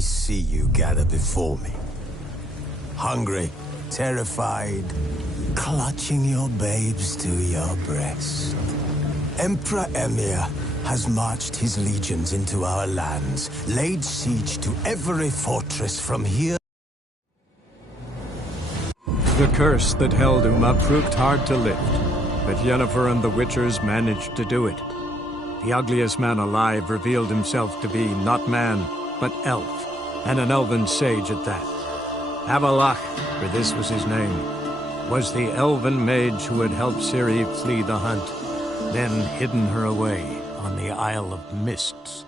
see you gather before me. Hungry, terrified, clutching your babes to your breast. Emperor Emir has marched his legions into our lands, laid siege to every fortress from here. The curse that held Uma proved hard to lift, but Yennefer and the Witchers managed to do it. The ugliest man alive revealed himself to be not man, but elf, and an elven sage at that. Avalach, for this was his name, was the elven mage who had helped Ciri flee the hunt, then hidden her away on the Isle of Mists.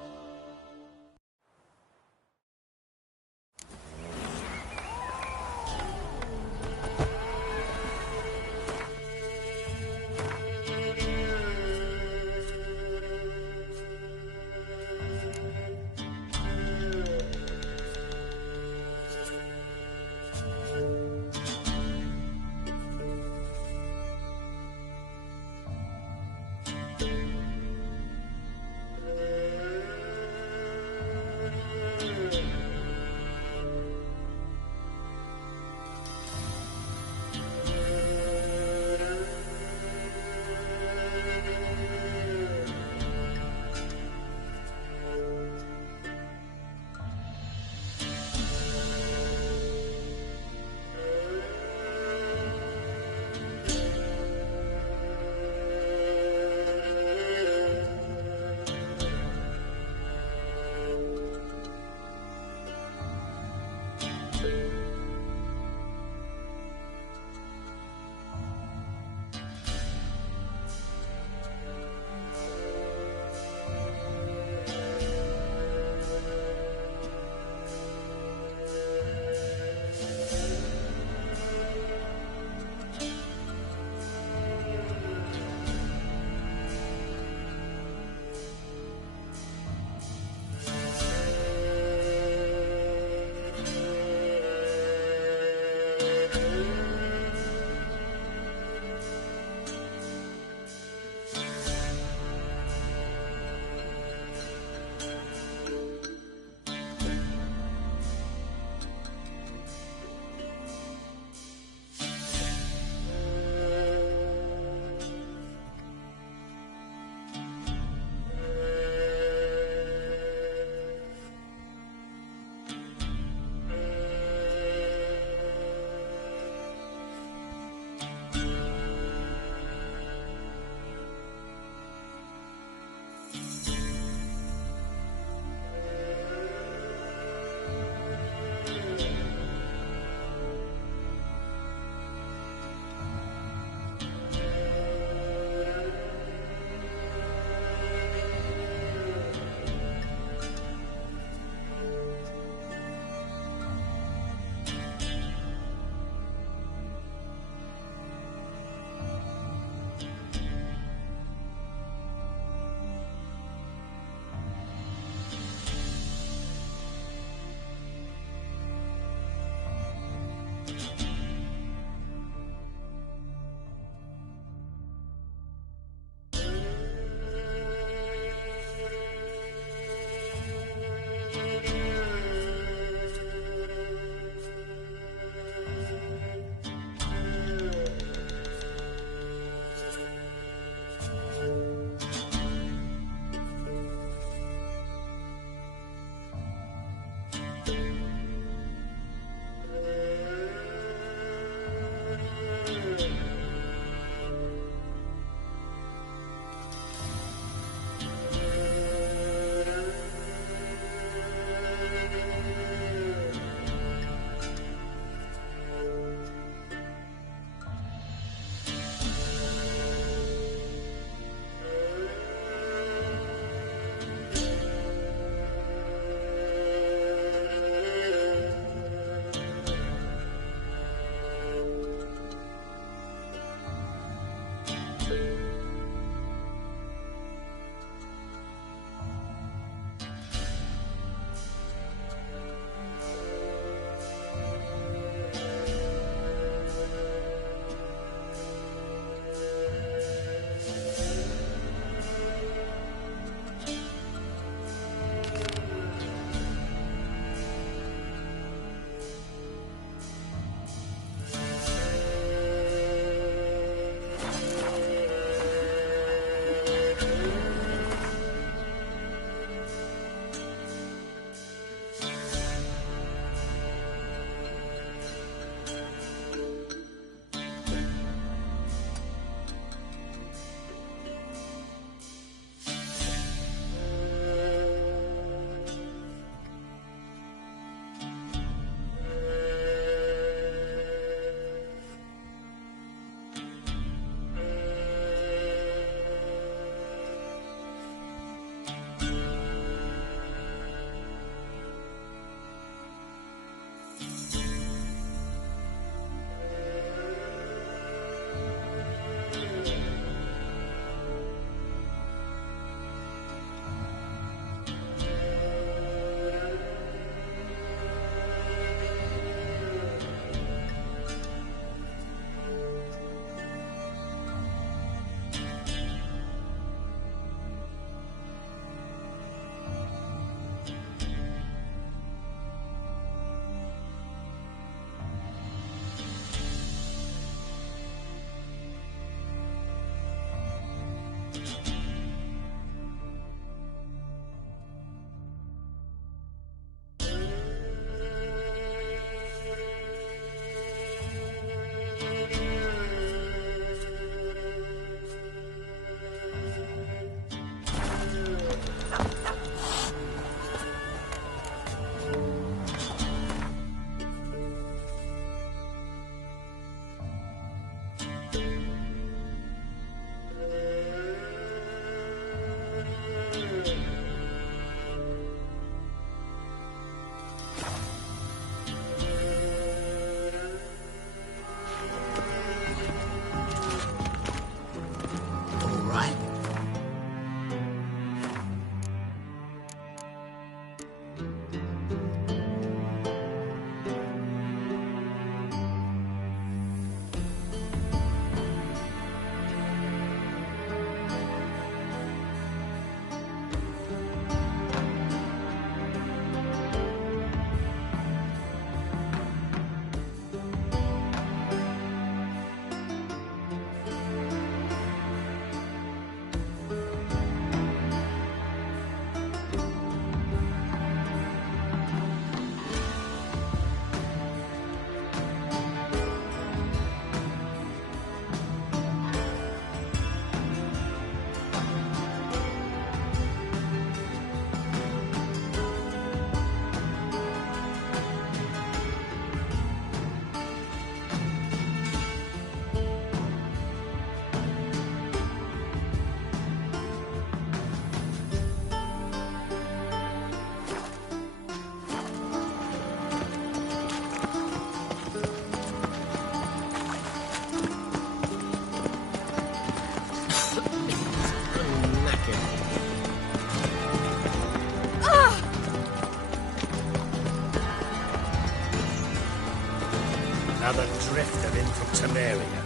Another drifter in from Temeria.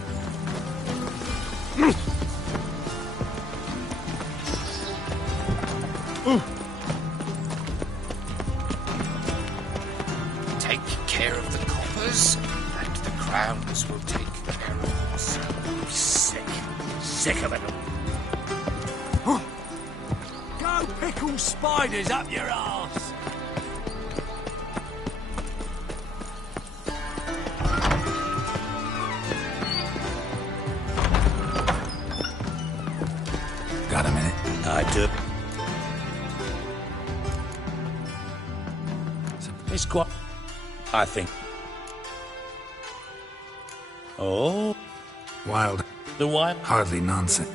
Take care of the coppers, and the crowns will take care of us. I'm sick of it all. Go pickle spiders up your arse! Got a minute? I do. It's quite... I think. Oh? Wild. The wild? Hardly nonsense.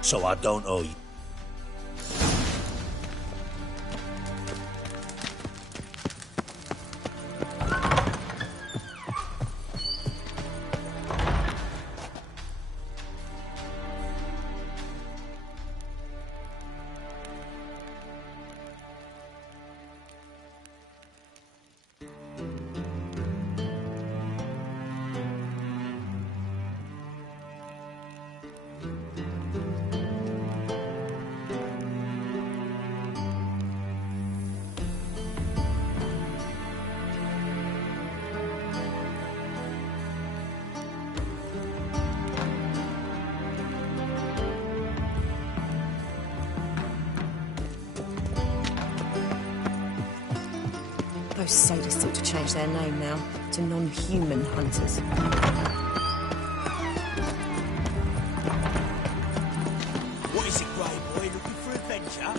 So I don't owe you. Those sadists ought to change their name now to non-human hunters. What is it, Grey Boy? Looking for adventure?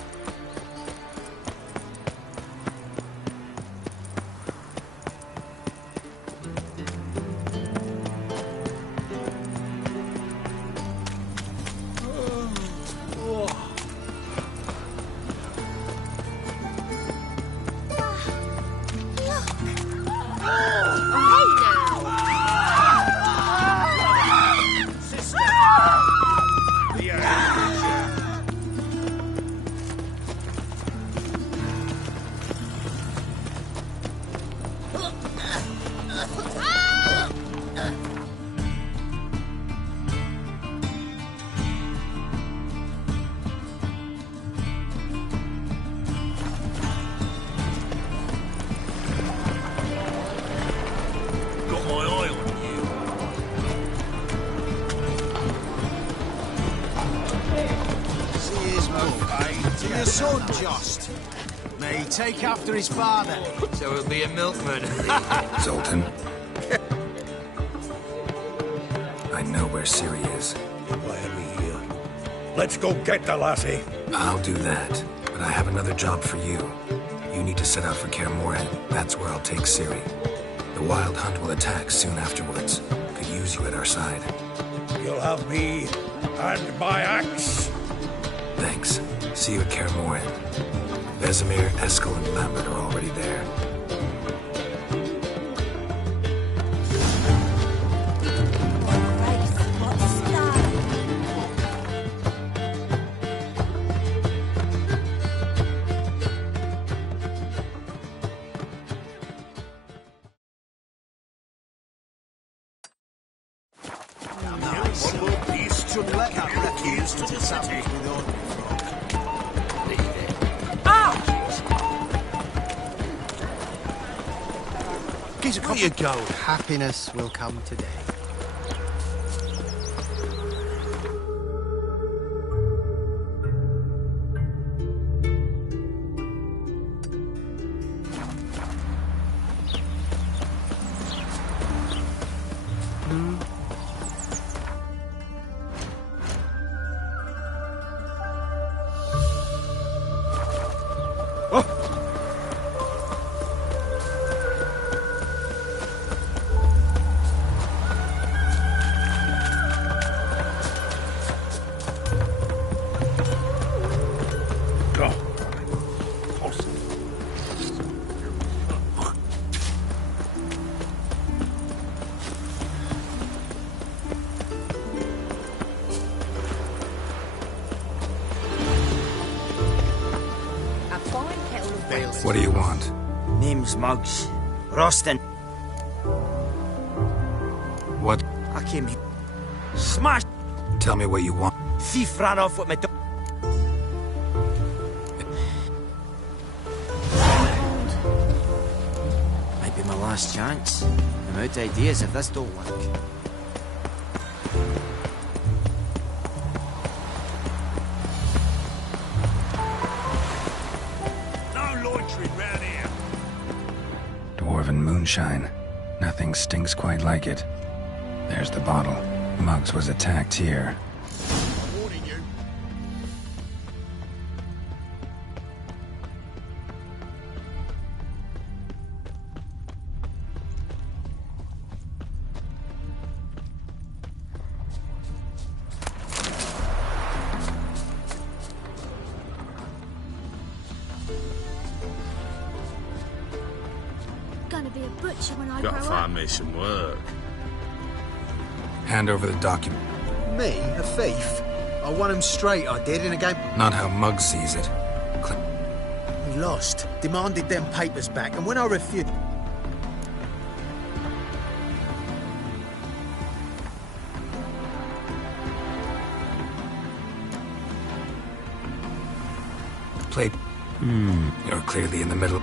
Your son, Jost. May he take after his father. So he'll be a milkman. Zoltan. I know where Ciri is. Why are we here? Let's go get the lassie. I'll do that, but I have another job for you. You need to set out for Kaer Morhen. That's where I'll take Ciri. The Wild Hunt will attack soon afterwards. Could use you at our side. You'll have me and my axe. Thanks. See you at Kaer Morhen. Vesemir, Eskel, and Lambert are already there. One more piece to let the keys to the city. Where you going? Happiness will come today. What do you want? Nims mugs. Rosten. What? I came here. Smash! Tell me what you want. Thief ran off with my dog. Might be my last chance. I'm out of ideas if this don't work. No loitering round here. Dwarven moonshine. Nothing stinks quite like it. There's the bottle. Muggs was attacked here. Warning you. Gonna be a butcher when I Gotta grow find up. me some work. Hand over the document. Me? A thief? I won him straight, I did, in a game. Not how Muggs sees it. He lost. Demanded them papers back, and when I refused... Plate. You're clearly in the middle.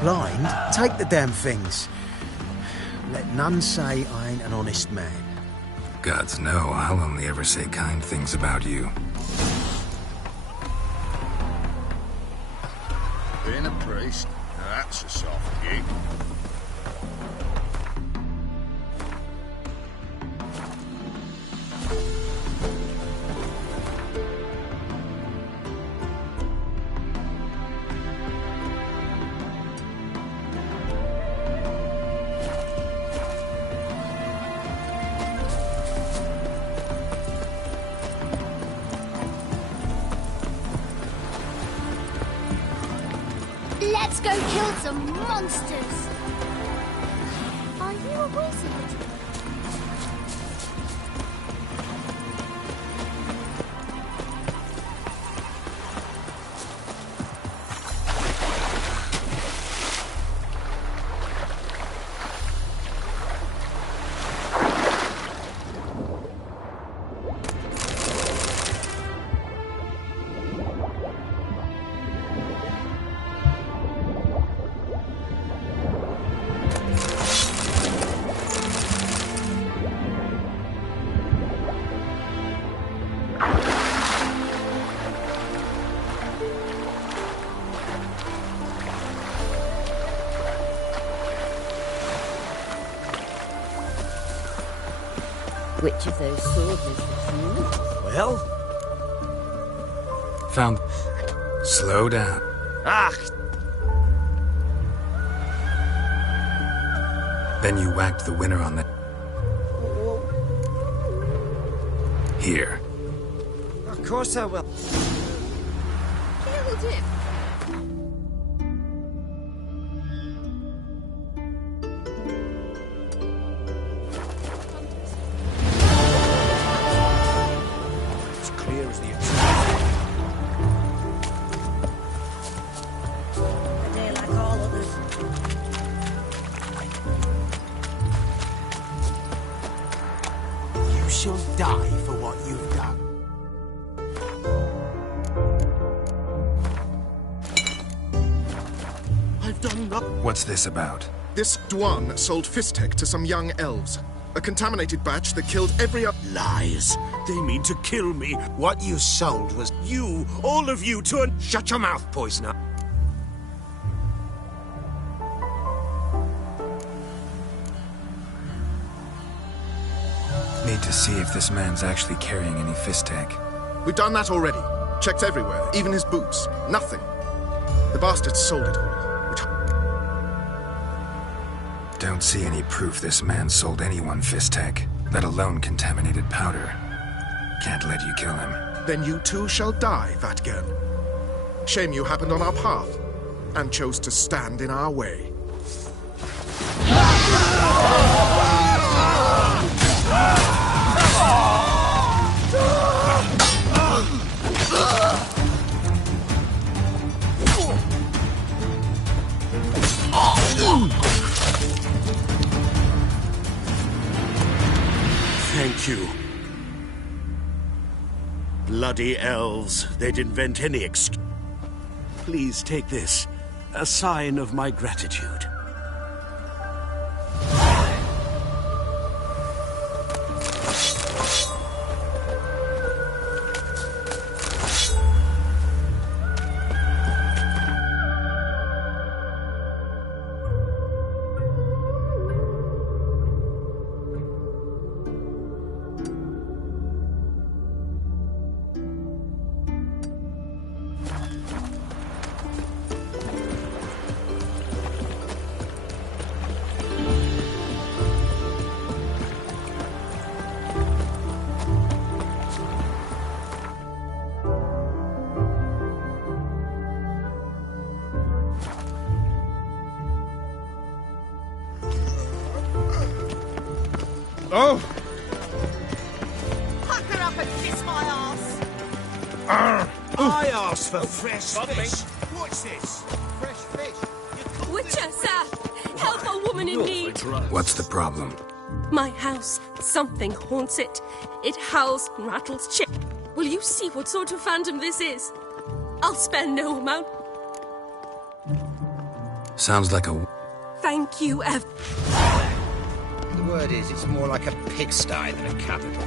Blind? Take the damn things. Let none say I ain't an honest man. Gods know, I'll only ever say kind things about you. Being a priest, now that's a soft gig. Let's go kill some monsters. Are you a wizard? Which of those swords is the human? Well? Found... Slow down. Ah! Then you whacked the winner on the... Here. Of course I will. Killed him. It's clear as the A day like all others. You shall die for what you've done. I've done nothing. What's this about? This Dwan sold Fistek to some young elves. A contaminated batch that killed every other... Lies. They mean to kill me. What you sold was you, all of you, to an... Shut your mouth, poisoner. Need to see if this man's actually carrying any Fistek. We've done that already. Checked everywhere, even his boots. Nothing. The bastard sold it all. Which... Don't see any proof this man sold anyone Fistek, let alone contaminated powder. Can't let you kill him. Then you too shall die, Vatgern. Shame you happened on our path, and chose to stand in our way. Thank you. Bloody elves. They'd invent any excuse. Please take this. A sign of my gratitude. Oh! Pucker up and kiss my ass. I asked for fresh fish. What's this? Fresh fish. Witcher, sir! Help a woman in need! What's the problem? My house. Something haunts it. It howls and rattles Will you see what sort of phantom this is? I'll spare no amount. Sounds like a... Thank you, Ev. The word is, it's more like a pigsty than a capital.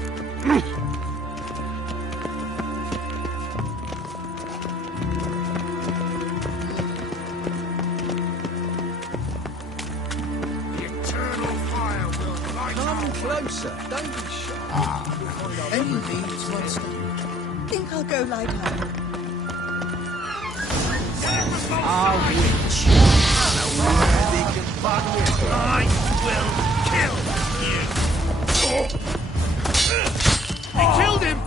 The eternal fire will light Come closer, don't be shy. Enemies monster. Think I'll go lie down. A witch. I will kill you. They killed him.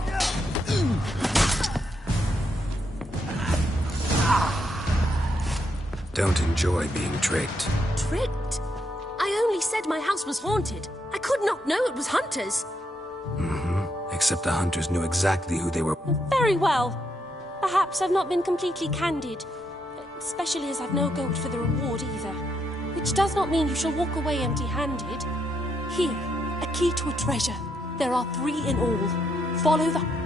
don't enjoy being tricked. Tricked? I only said my house was haunted. I could not know it was hunters. Except the hunters knew exactly who they were. Very well. Perhaps I've not been completely candid. Especially as I've no gold for the reward either. Which does not mean you shall walk away empty-handed. Here, a key to a treasure. There are 3 in all. Follow the...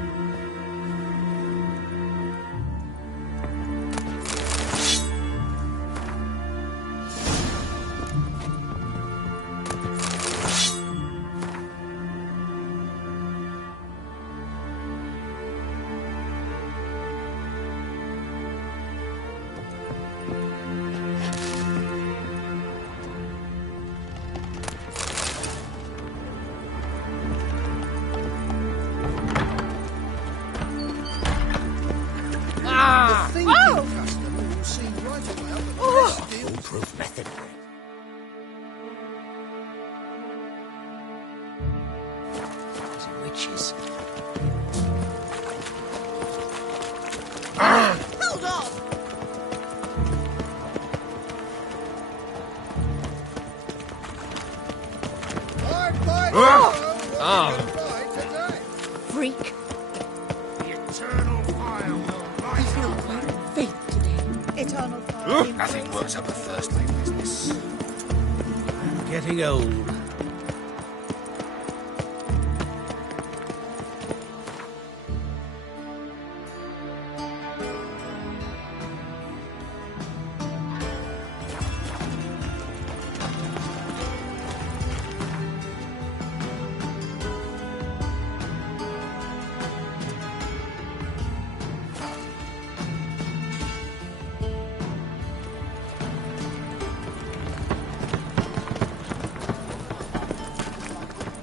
Foolproof method. Witches. Hold on! Freak. The eternal fire will I feel quite faint today. Eternal fire. Nothing works up a thirst like business. I'm getting old.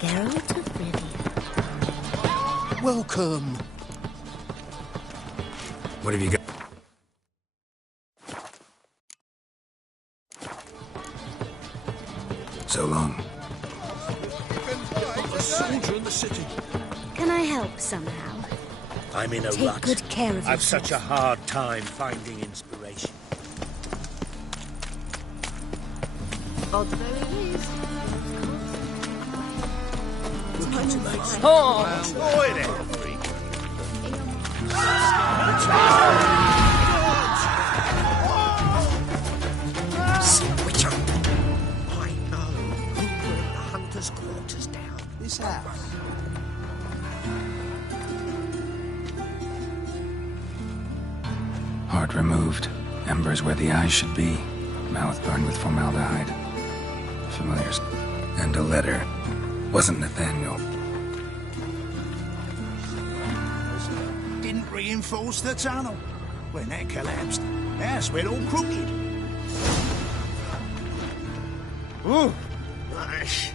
Geralt of Rivia. Welcome. What have you got? So long. A soldier in the city. Can I help somehow? I'm in a Take rut. good care of I've yourself. such a hard time finding inspiration. Odd though it is. Oh! Boy there, freak. Witcher. I know who burned the hunter's quarters down. This house. Heart removed. Embers where the eyes should be. Mouth burned with formaldehyde. Familiars. And a letter. Wasn't Nathaniel. Didn't reinforce the tunnel. When that collapsed, the house went all crooked. Ooh. Gosh.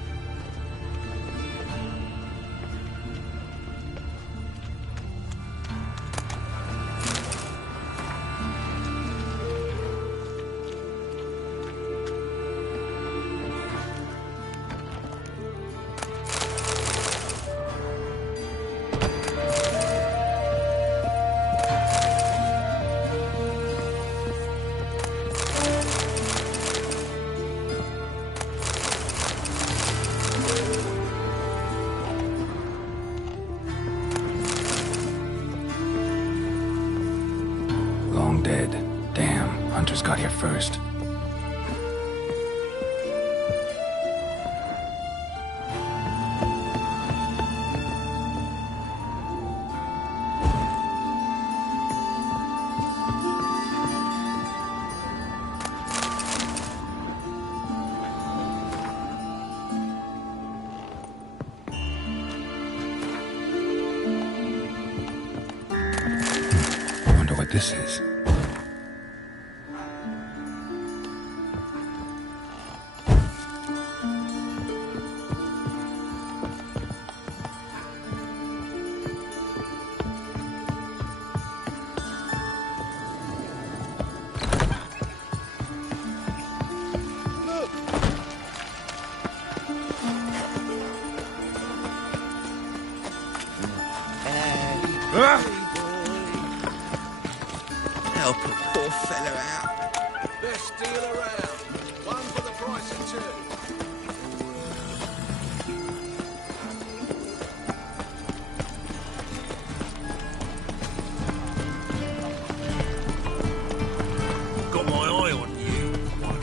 Long dead. Damn, hunters got here first. Wonder what this is. Help a poor fellow out. Best deal around. One for the price of two. Got my eye on you, one.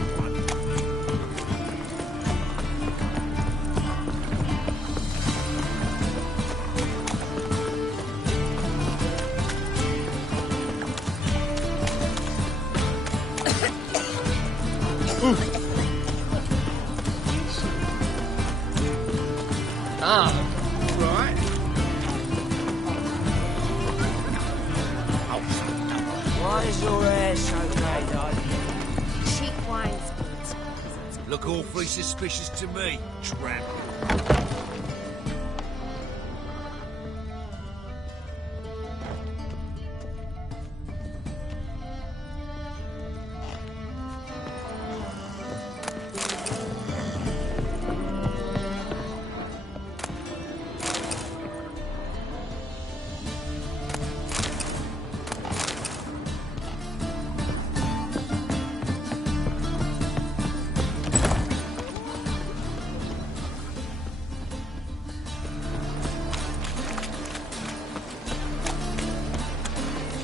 Right. Why is your hair so grey, darling? Cheap wine spirits. Look awfully suspicious to me, tramp.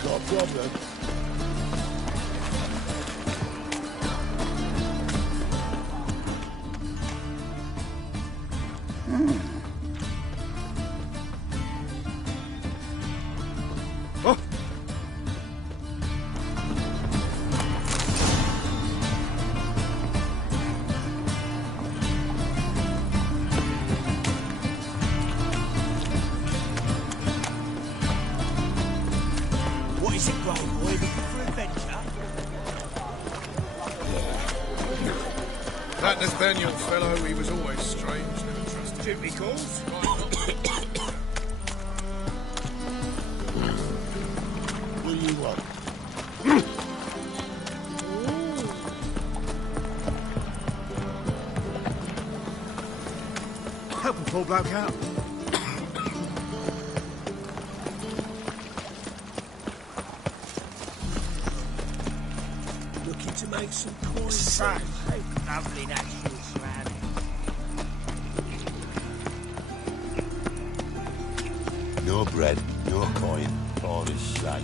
Got a problem. Oh. What is it, Grey Boy? Looking for adventure? That Nathaniel fellow, he was always strange, never trusted. Jimmy calls? What do you want? Help a poor bloke out. Looking to make some coin. Such lovely natural surroundings. No bread, no coin, all is shite.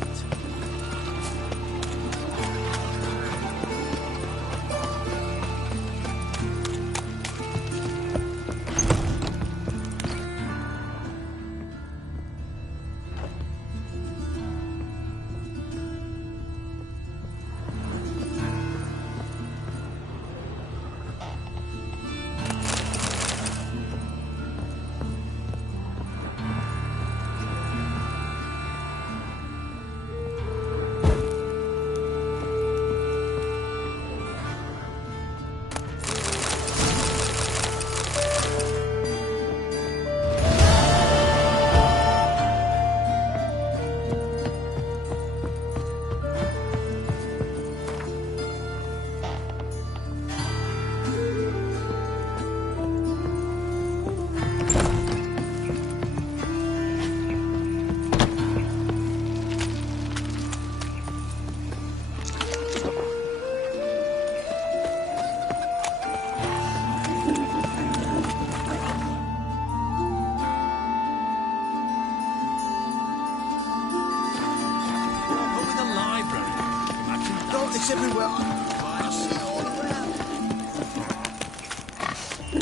It's everywhere. I see it all around.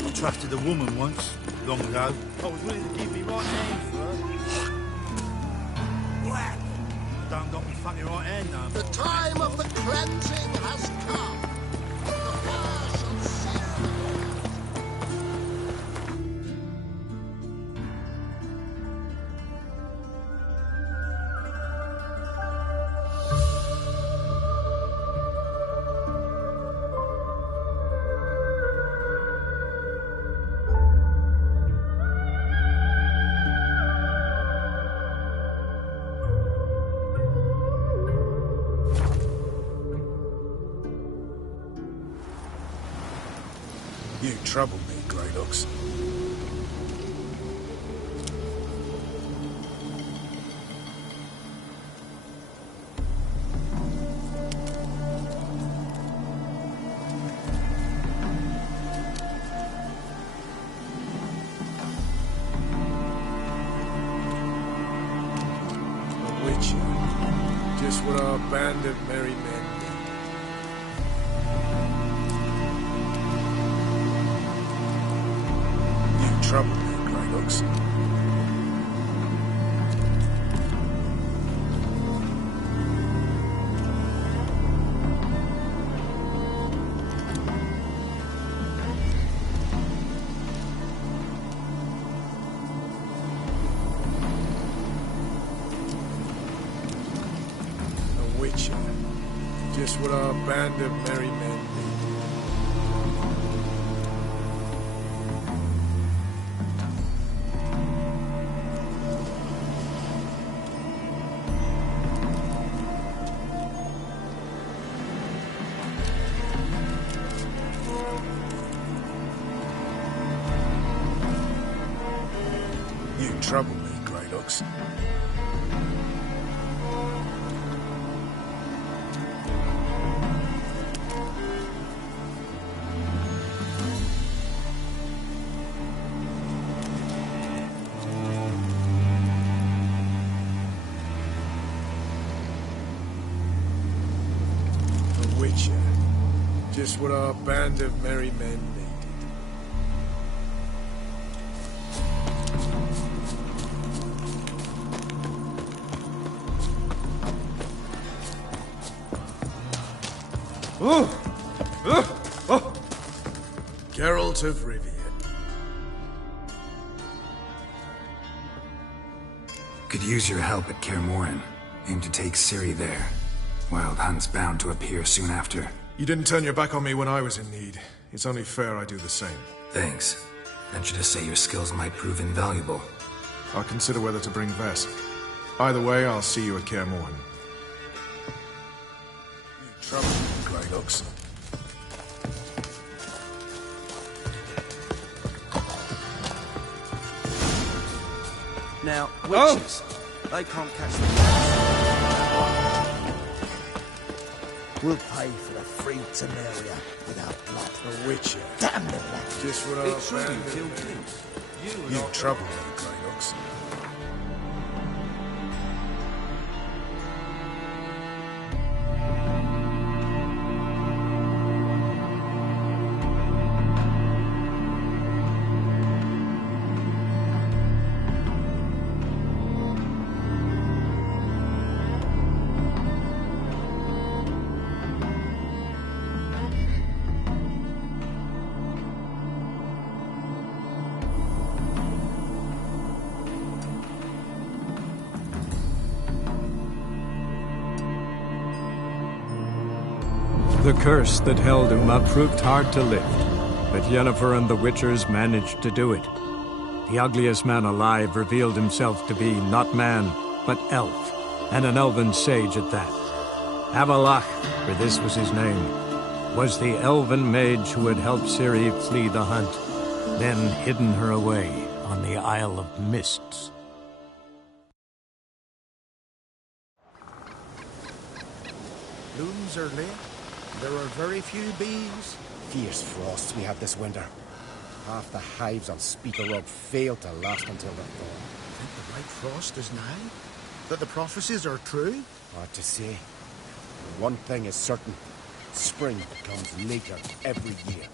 I trusted a woman once, long ago. I was willing to give me right hand for her. Whack! Don't got me funny right hand now. The time of the cleansing has come. The fire shall sear You trouble me, Greylocks. band of merry men. You trouble me, Grey Looks. Just what our band of merry men need. You trouble me, Grey Looks. Just what our band of merry men needed. Geralt of Rivia. Could use your help at Kaer Morhen. Aim to take Ciri there. Wild Hunt's bound to appear soon after. You didn't turn your back on me when I was in need. It's only fair I do the same. Thanks. Venture to say your skills might prove invaluable. I'll consider whether to bring Vess. Either way, I'll see you at Kaer Morhen. You trouble me, Grey Looks. Now, witches, they can't catch the We'll pay for the free Temeria with our blood. A witcher. Damn the blood. Just what our band of... You trouble me, Grey Looks. The curse that held Uma proved hard to lift, but Yennefer and the Witchers managed to do it. The ugliest man alive revealed himself to be not man, but elf, and an elven sage at that. Avalach, for this was his name, was the elven mage who had helped Ciri flee the hunt, then hidden her away on the Isle of Mists. Blooms are late. There are very few bees. Fierce frosts we had this winter. Half the hives on Speaker Rock failed to last until the thaw. Think the white frost is now? That the prophecies are true? Hard to say. One thing is certain. Spring comes later every year.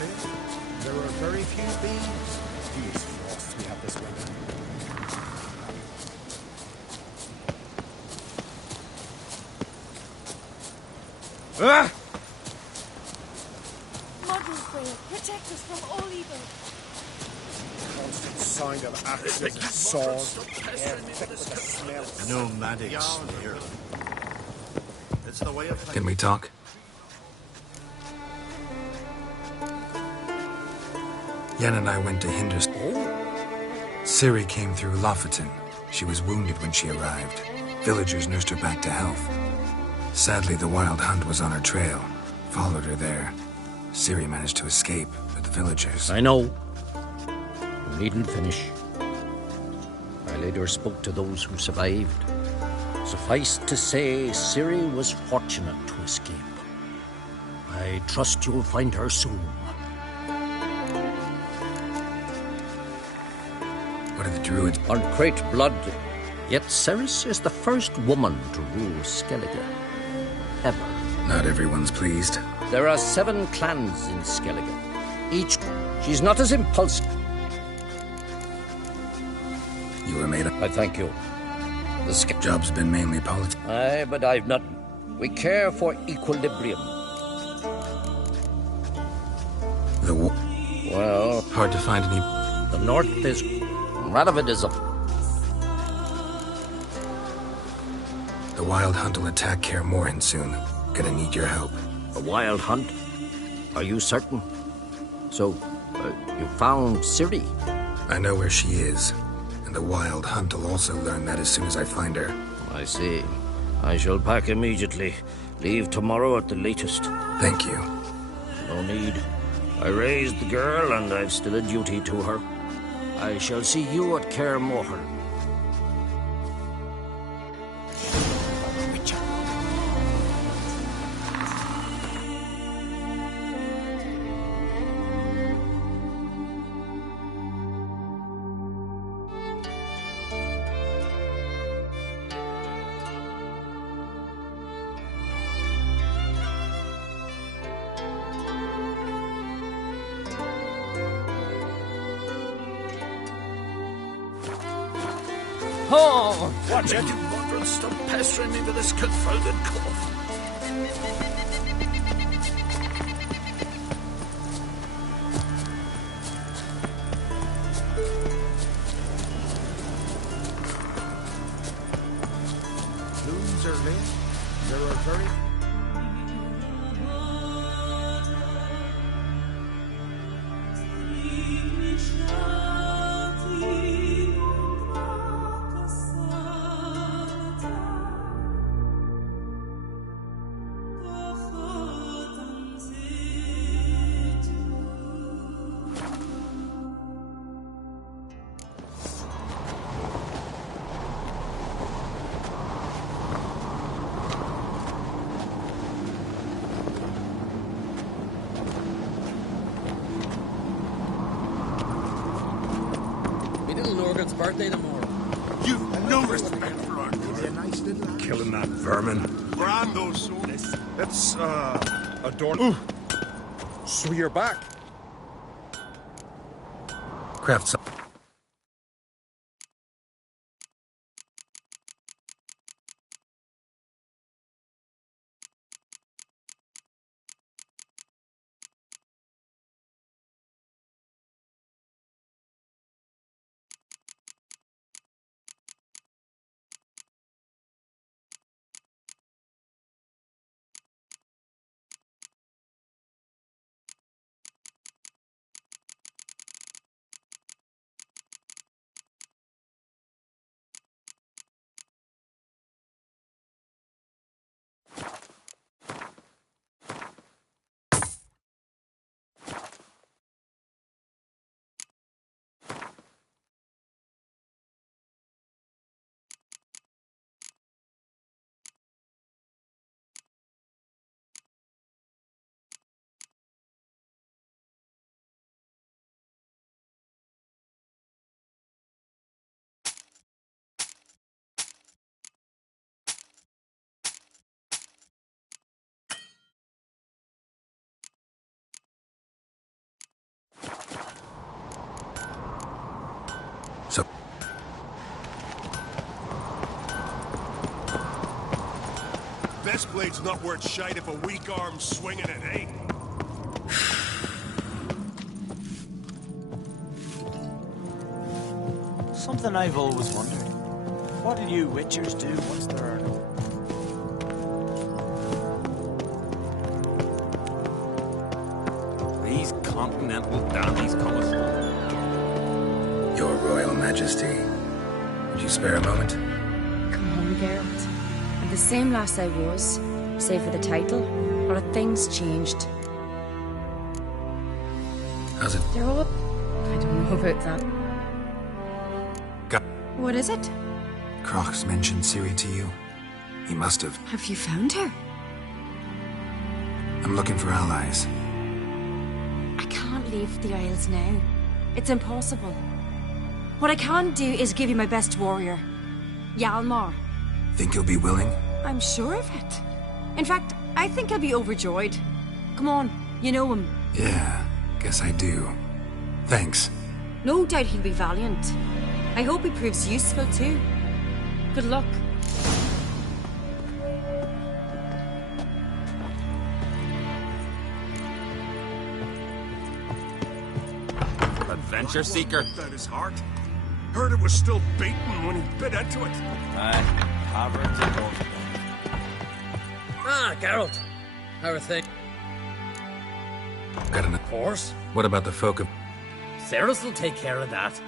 live, there are very few beings. These frosts we have this winter. Ah! Modern prayer, protect us from all evil. Constant sound of axes and saws, air thick with the smell. Nomadics here. It's the way of Can we talk? Yen and I went to Hindustan. Ciri came through Lofoten. She was wounded when she arrived. Villagers nursed her back to health. Sadly, the Wild Hunt was on her trail. Followed her there. Ciri managed to escape, but the villagers... I know. You needn't finish. I later spoke to those who survived. Suffice to say, Ciri was fortunate to escape. I trust you'll find her soon. What are the druids? On great blood. Yet Ceres is the first woman to rule Skellige. Ever. Not everyone's pleased. There are 7 clans in Skellige. Each... She's not as impulsive. You were made up. I thank you. The job's been mainly politics. Aye, but I've not... We care for equilibrium. The war... Well... Hard to find any... The north is... Radovidism. The Wild Hunt will attack Kaer Morhen soon. Gonna need your help. A Wild Hunt? Are you certain? So, you found Ciri? I know where she is. And the Wild Hunt will also learn that as soon as I find her. I see. I shall pack immediately. Leave tomorrow at the latest. Thank you. No need. I raised the girl, and I've still a duty to her. I shall see you at Kaer Morhen. Oh! Watch it, you mongrel! Stop pestering me with this confounded cough! Looms are lit. There are very... Lorgan's birthday tomorrow. You've no respect for our Killing that vermin. Brando, son. It's, a door. Ooh. So you're back. Craft some. best blade's not worth shite if a weak arm's swinging it, eh? Something I've always wondered. What'll you witchers do once there are no... These continental dandies cometh. Your Royal Majesty, would you spare a moment? Come home, Geralt. I'm the same lass I was, save for the title, or have things changed? How's it? They're all... I don't know about that. Got... What is it? Croc's mentioned Ciri to you. He must have. Have you found her? I'm looking for allies. I can't leave the Isles now. It's impossible. What I can do is give you my best warrior, Hjalmar. Think you'll be willing? I'm sure of it. In fact, I think I'll be overjoyed. Come on, you know him. Yeah, guess I do. Thanks. No doubt he'll be valiant. I hope he proves useful too. Good luck. Adventure seeker. That his heart. Heard it was still beating when he bit into it. Aye, Harvard to go. Ah, Geralt. How are things? Got enough. Of course. What about the folk of... Ceres will take care of that.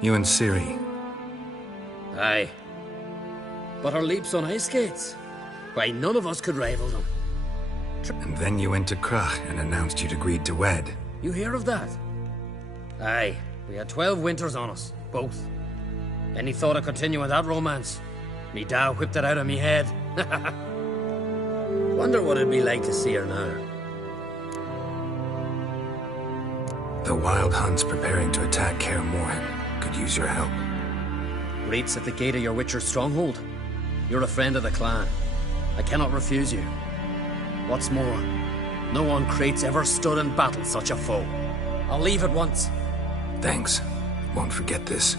You and Ciri? Aye. But our leaps on ice skates? Why, none of us could rival them. And then you went to Crach and announced you'd agreed to wed. You hear of that? Aye. We had 12 winters on us, both. Any thought of continuing that romance? Me Dow whipped it out of me head. Wonder what it'd be like to see her now. The Wild Hunt's preparing to attack Kaer Morhen. Could use your help. Raid's at the gate of your Witcher's stronghold. You're a friend of the clan. I cannot refuse you. What's more, no one Crate's ever stood in battle such a foe. I'll leave at once. Thanks. Won't forget this.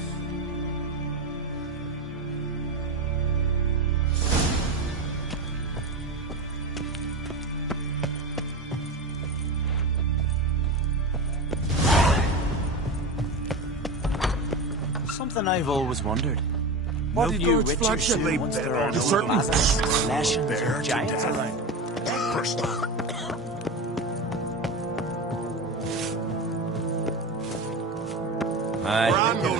Something I've always wondered. What did you witchers do once there are no Lashings and giants around?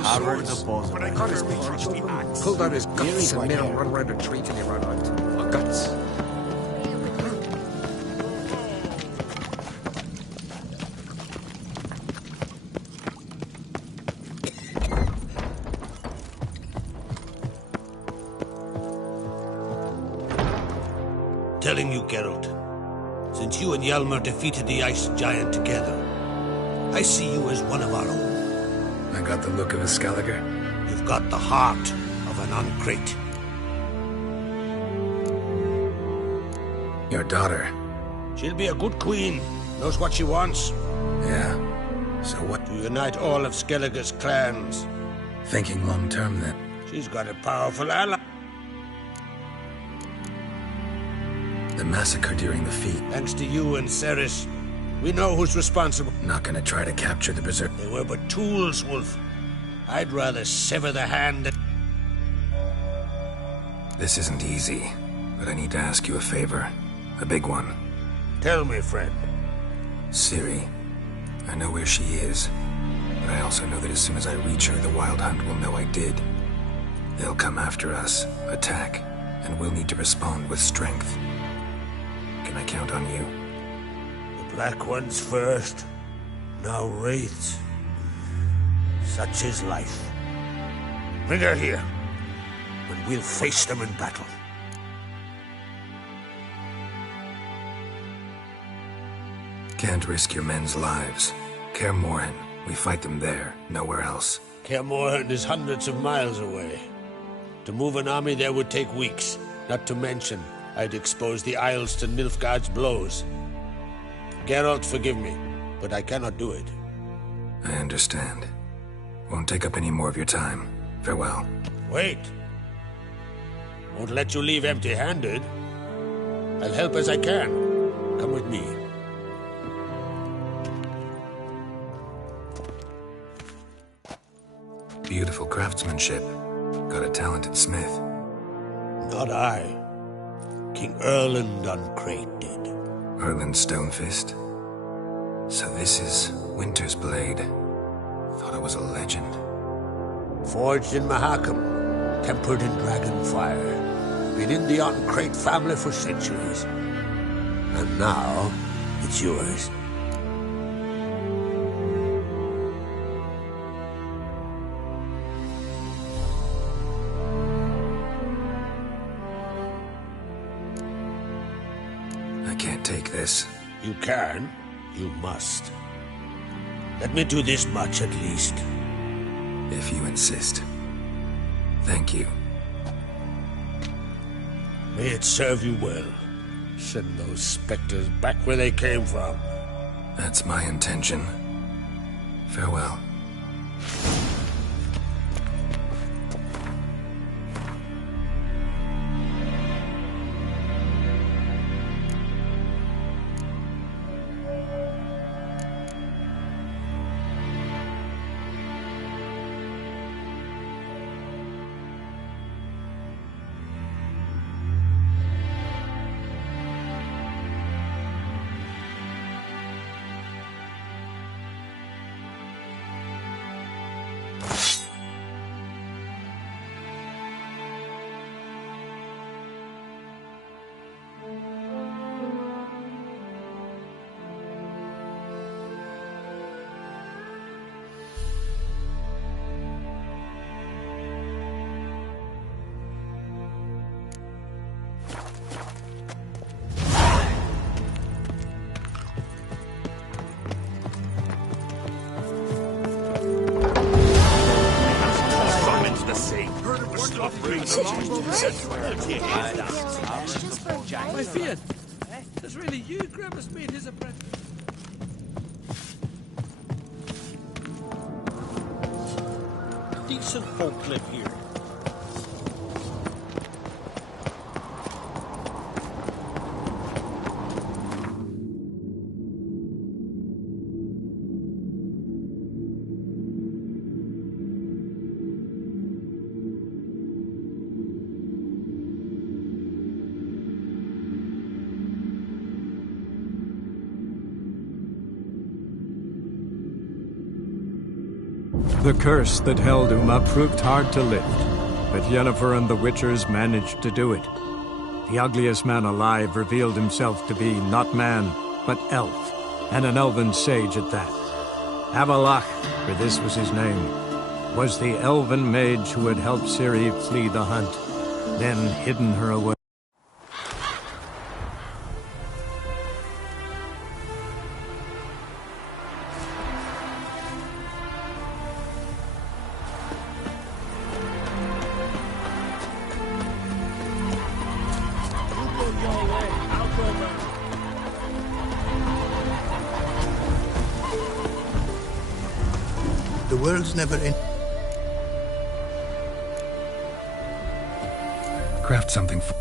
Harvard the boss. When I cut his axe. Pulled out his guts and made him run around a tree till he ran out. Guts. Telling you, Geralt, since you and Hjalmar defeated the ice giant together, I see you as one of our own. I got the look of a Skelliger. You've got the heart of an uncrate. Your daughter. She'll be a good queen. Knows what she wants. Yeah. So what? To unite all of Skellige's clans. Thinking long term, then. She's got a powerful ally. The massacre during the feat. Thanks to you and Ceres, we know who's responsible. Not gonna try to capture the berserk. They were but tools, Wolf. I'd rather sever the hand that... This isn't easy, but I need to ask you a favor. A big one. Tell me, friend. Ciri. I know where she is, but I also know that as soon as I reach her, the Wild Hunt will know I did. They'll come after us, attack, and we'll need to respond with strength. Can I count on you? The Black Ones first, now Wraiths. Such is life. Bring her here, and we'll face them in battle. Can't risk your men's lives. Kaer Morhen, we fight them there, nowhere else. Kaer Morhen is hundreds of miles away. To move an army there would take weeks, not to mention I'd expose the Isles to Nilfgaard's blows. Geralt, forgive me, but I cannot do it. I understand. Won't take up any more of your time. Farewell. Wait. Won't let you leave empty-handed. I'll help as I can. Come with me. Beautiful craftsmanship. Got a talented smith. Not I. King Erland Uncrate did. Erland Stonefist? So this is Winter's blade. Thought it was a legend. Forged in Mahakam, tempered in dragon fire. Been in the Uncrate family for centuries. And now, it's yours. I can't take this. You can. You must. Let me do this much at least. If you insist. Thank you. May it serve you well. Send those specters back where they came from. That's my intention. Farewell. My fear. It's really you, Grimace made his apprentice. Decent folk live here. The curse that held Uma proved hard to lift, but Yennefer and the Witchers managed to do it. The ugliest man alive revealed himself to be not man, but elf, and an elven sage at that. Avalach, for this was his name, was the elven mage who had helped Ciri flee the hunt, then hidden her away. The world's never in. Craft something for...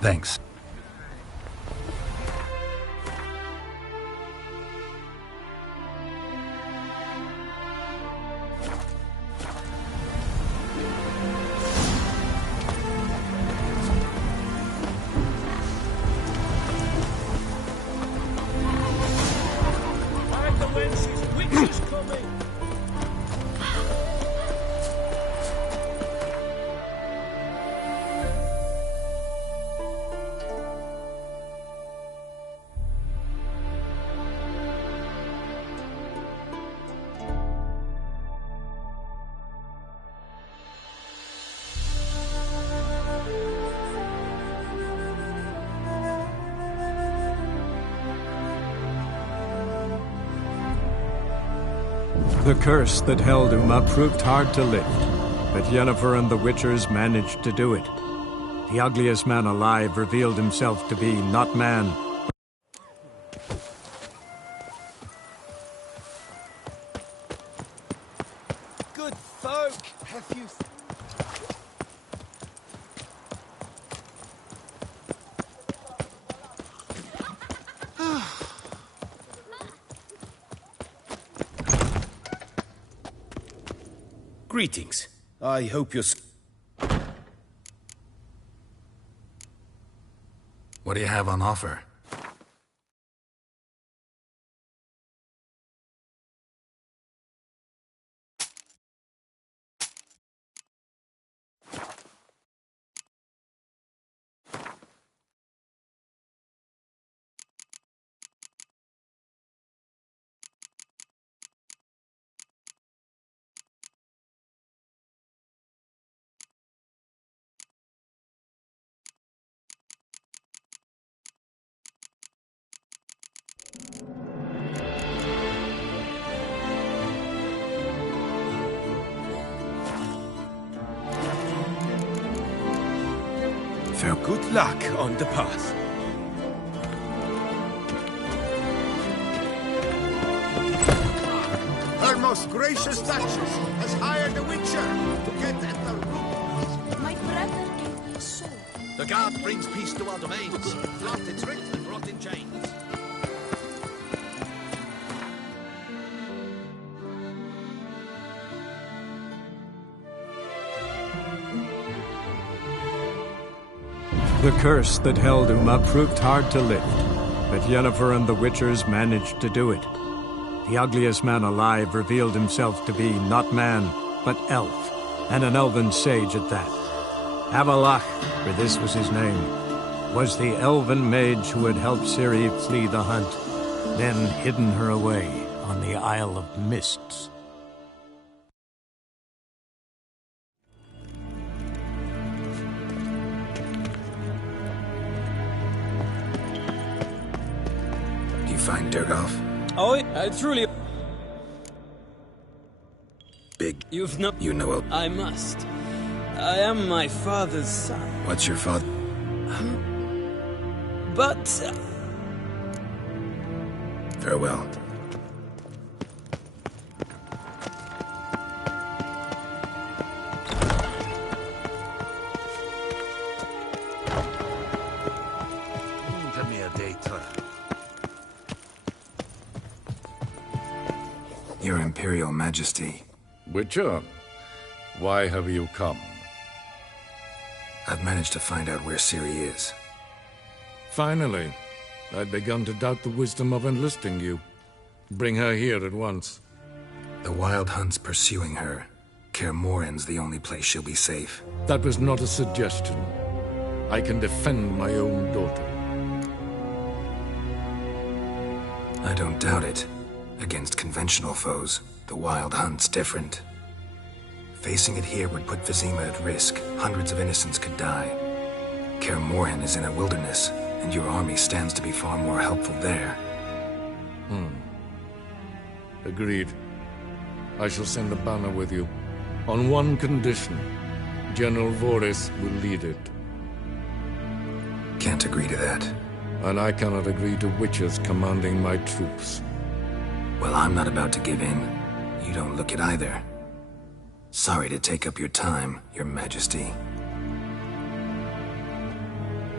Thanks. The curse that held Uma proved hard to lift, but Yennefer and the Witchers managed to do it. The ugliest man alive revealed himself to be not man. Good folk, have you... Greetings. I hope you're... What do you have on offer? For good luck on the path. Her most gracious Duchess has hired a witcher to get at the root. My brother gave me a sword. The guard brings peace to our domains. Plant its writ and rot in chains. The curse that held Uma proved hard to lift, but Yennefer and the Witchers managed to do it. The ugliest man alive revealed himself to be not man, but elf, and an elven sage at that. Avalach, for this was his name, was the elven mage who had helped Ciri flee the hunt, then hidden her away on the Isle of Mists. Find Durgoff? Oh, I truly... Big. You've not... You know... I must. I am my father's son. What's your father? But... Farewell. Give me a data. Your Imperial Majesty. Witcher, why have you come? I've managed to find out where Ciri is. Finally. I'd begun to doubt the wisdom of enlisting you. Bring her here at once. The Wild Hunt's pursuing her. Kaer Morhen's the only place she'll be safe. That was not a suggestion. I can defend my own daughter. I don't doubt it. Against conventional foes, the Wild Hunt's different. Facing it here would put Vizima at risk. Hundreds of innocents could die. Kaer Morhen is in a wilderness, and your army stands to be far more helpful there. Agreed. I shall send the banner with you. On one condition. General Voris will lead it. Can't agree to that. And I cannot agree to witches commanding my troops. Well, I'm not about to give in. You don't look it either. Sorry to take up your time, Your Majesty.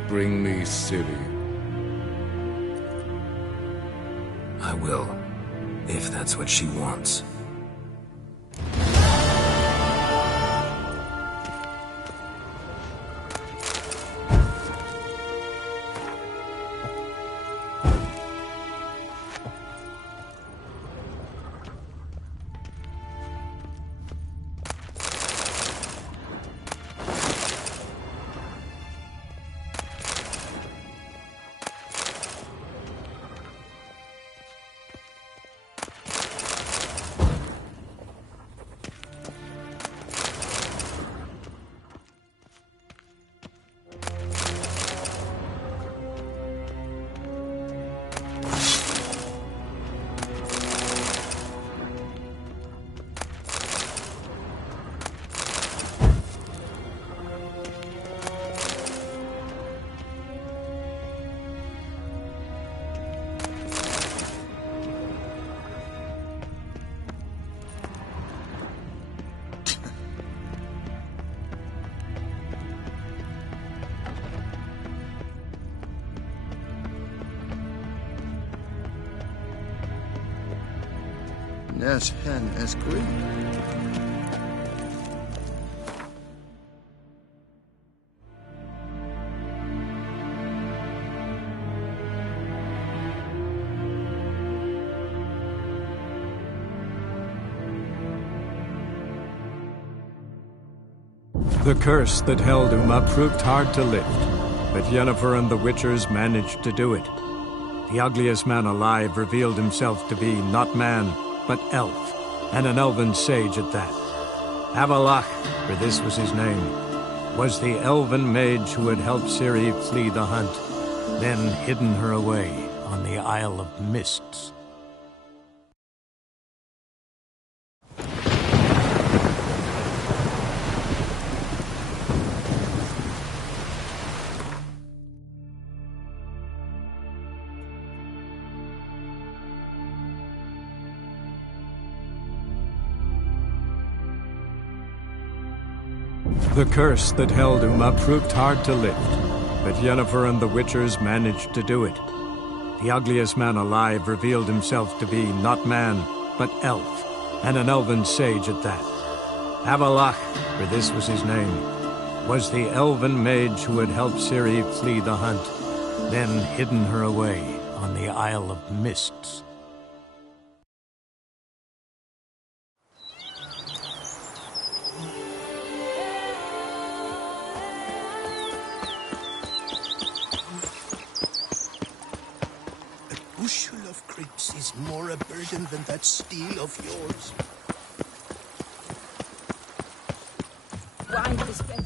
bring me Ciri. I will, if that's what she wants. Nextgen is quick. The curse that held Uma proved hard to lift, but Yennefer and the Witchers managed to do it. The ugliest man alive revealed himself to be not man, but elf, and an elven sage at that. Avalach, for this was his name, was the elven mage who had helped Ciri flee the hunt, then hidden her away on the Isle of Mists. The curse that held Uma proved hard to lift, but Yennefer and the Witchers managed to do it. The ugliest man alive revealed himself to be not man, but elf, and an elven sage at that. Avalach, for this was his name, was the elven mage who had helped Ciri flee the hunt, then hidden her away on the Isle of Mists. Bushel of grapes is more a burden than that steel of yours. Why this beverage?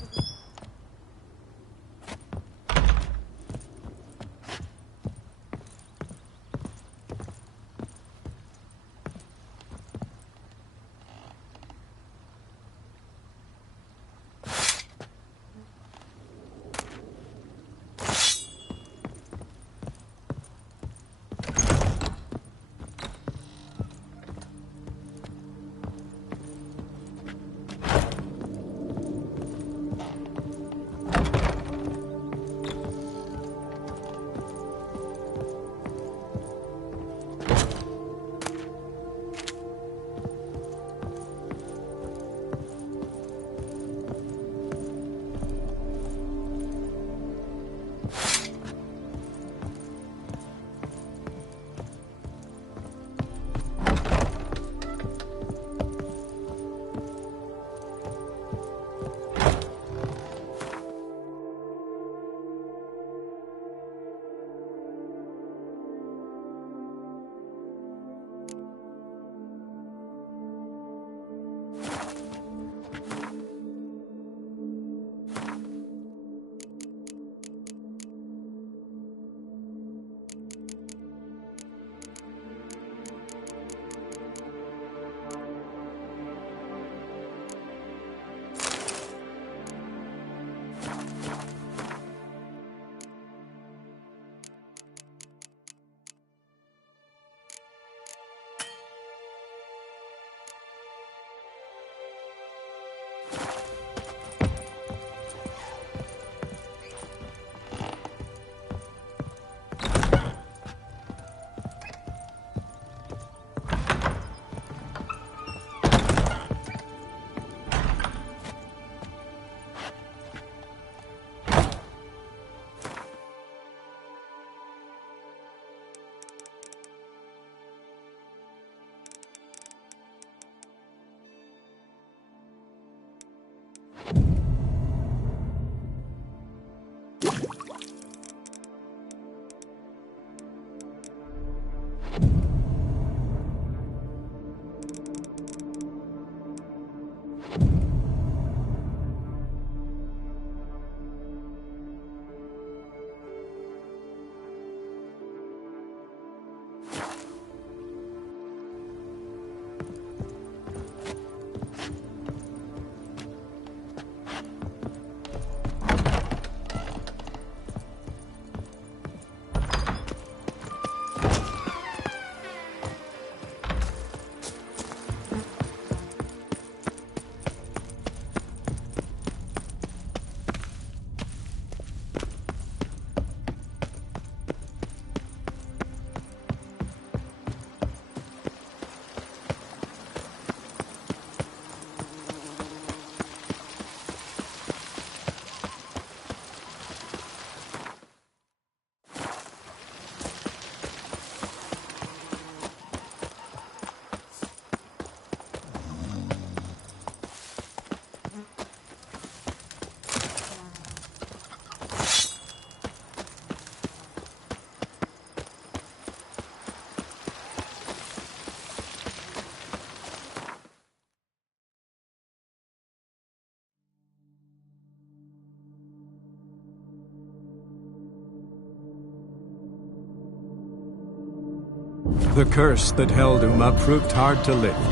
The curse that held Uma proved hard to lift,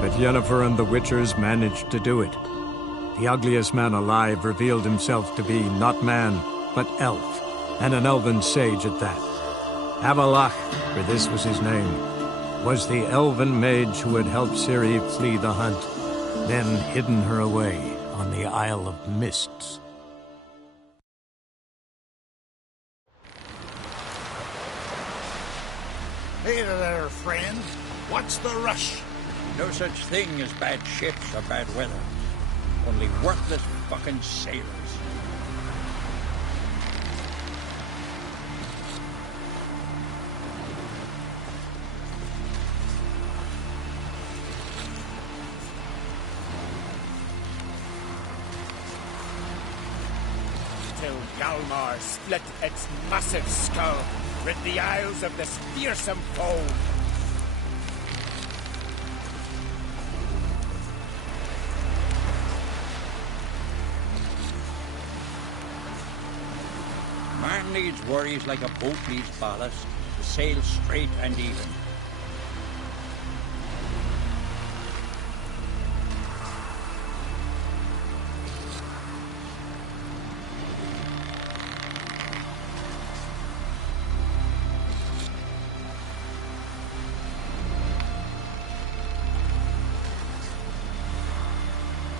but Yennefer and the Witchers managed to do it. The ugliest man alive revealed himself to be not man, but elf, and an elven sage at that. Avalach, for this was his name, was the elven mage who had helped Ciri flee the hunt, then hidden her away on the Isle of Mists. Hey there, friend. What's the rush? No such thing as bad ships or bad weather. Only worthless fucking sailors. Till Galmar split its massive skull, rid the isles of this fearsome foe. Man needs worries like a boat needs ballast, to sail straight and even.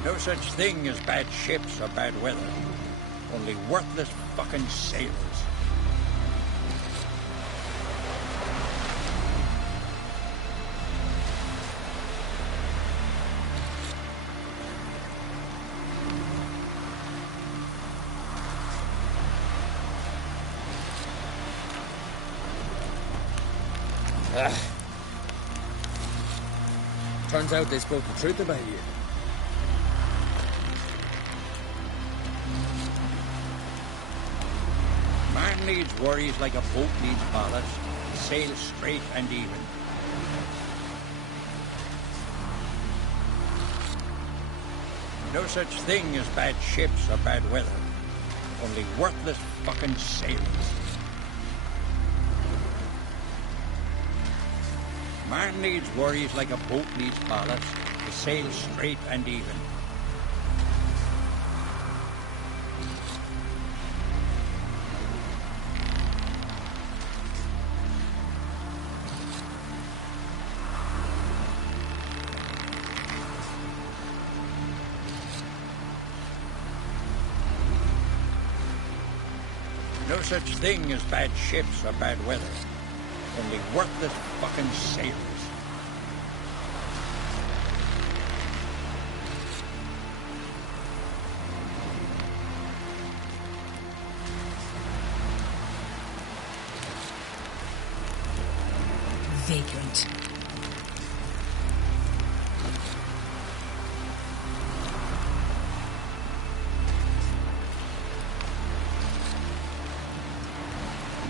No such thing as bad ships or bad weather. Only worthless fucking sailors. Turns out they spoke the truth about you. Man needs worries like a boat needs ballast, to sail straight and even. No such thing as bad ships or bad weather. Only worthless fucking sailors. Man needs worries like a boat needs ballast, to sail straight and even. No such thing as bad ships or bad weather. Only worthless fucking sailors. Vagrant.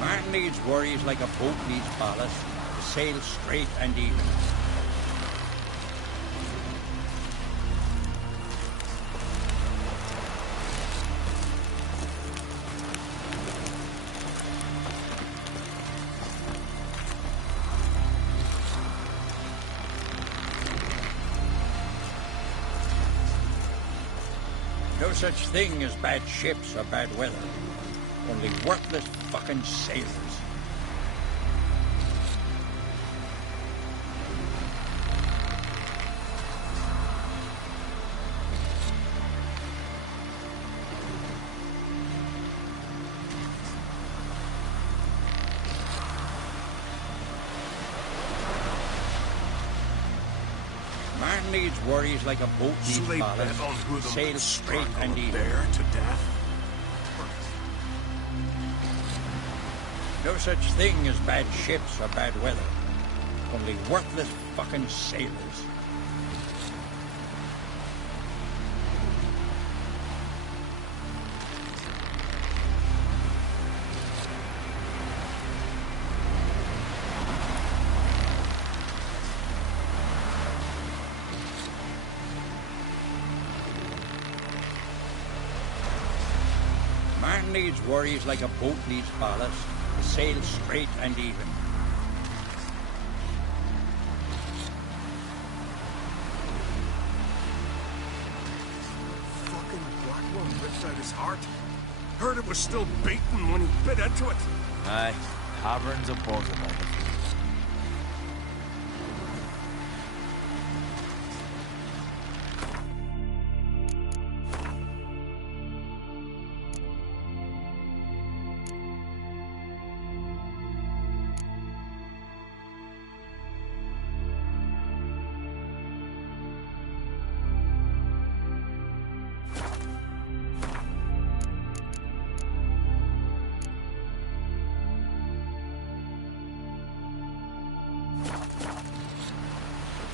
Man needs worries like a boat needs ballast, to sail straight and even. No such thing as bad ships or bad weather. Only worthless fucking sailors. Man needs worries like a boat needs ballast, sail straight and even. To death. No such thing as bad ships or bad weather. Only worthless fucking sailors. Man needs worries like a boat needs ballast, to sail straight and even. heart. Heard it was still beating when he bit into it. Aye, taverns a buzz about it.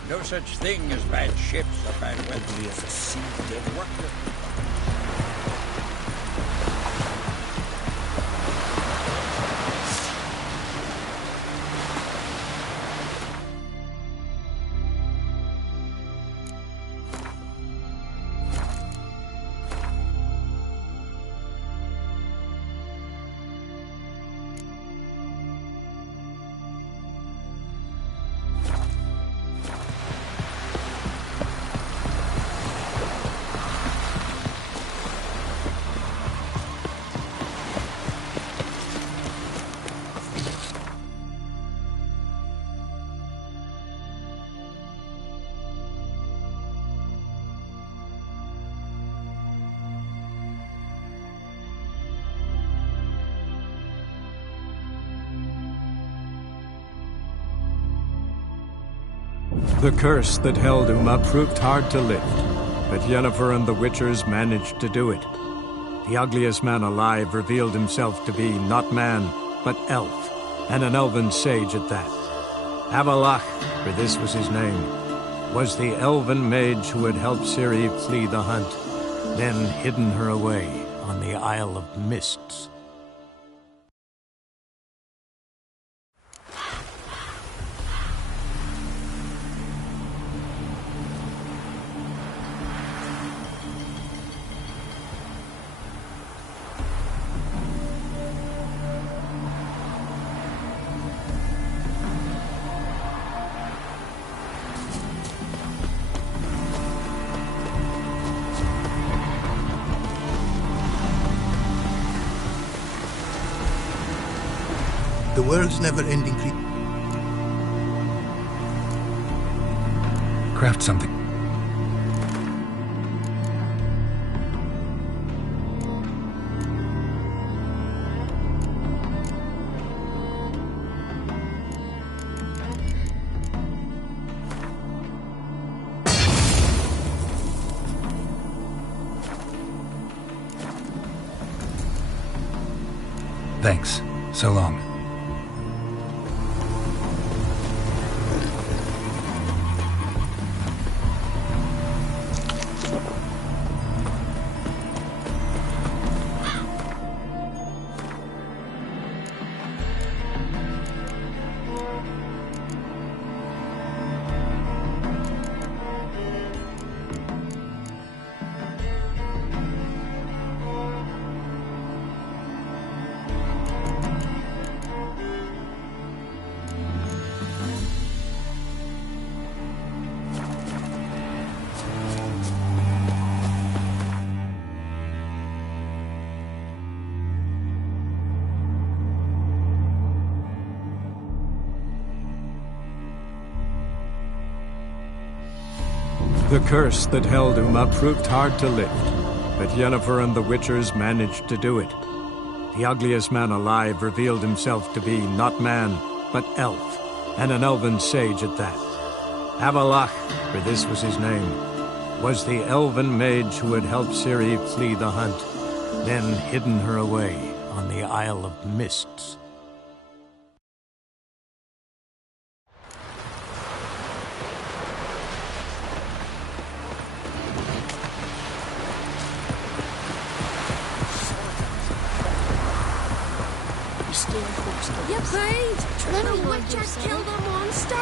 No such thing as bad ships or bad weather. Ugly as a sea devil. The curse that held Uma proved hard to lift, but Yennefer and the Witchers managed to do it. The ugliest man alive revealed himself to be not man, but elf, and an elven sage at that. Avalach, for this was his name, was the elven mage who had helped Ciri flee the hunt, then hidden her away on the Isle of Mists. The world's never-ending creature. Craft something. Thanks. So long. The curse that held Uma proved hard to lift, but Yennefer and the Witchers managed to do it. The ugliest man alive revealed himself to be not man, but elf, and an elven sage at that. Avalach, for this was his name, was the elven mage who had helped Ciri flee the hunt, then hidden her away on the Isle of Mists. You played! The Witchers killed a monster!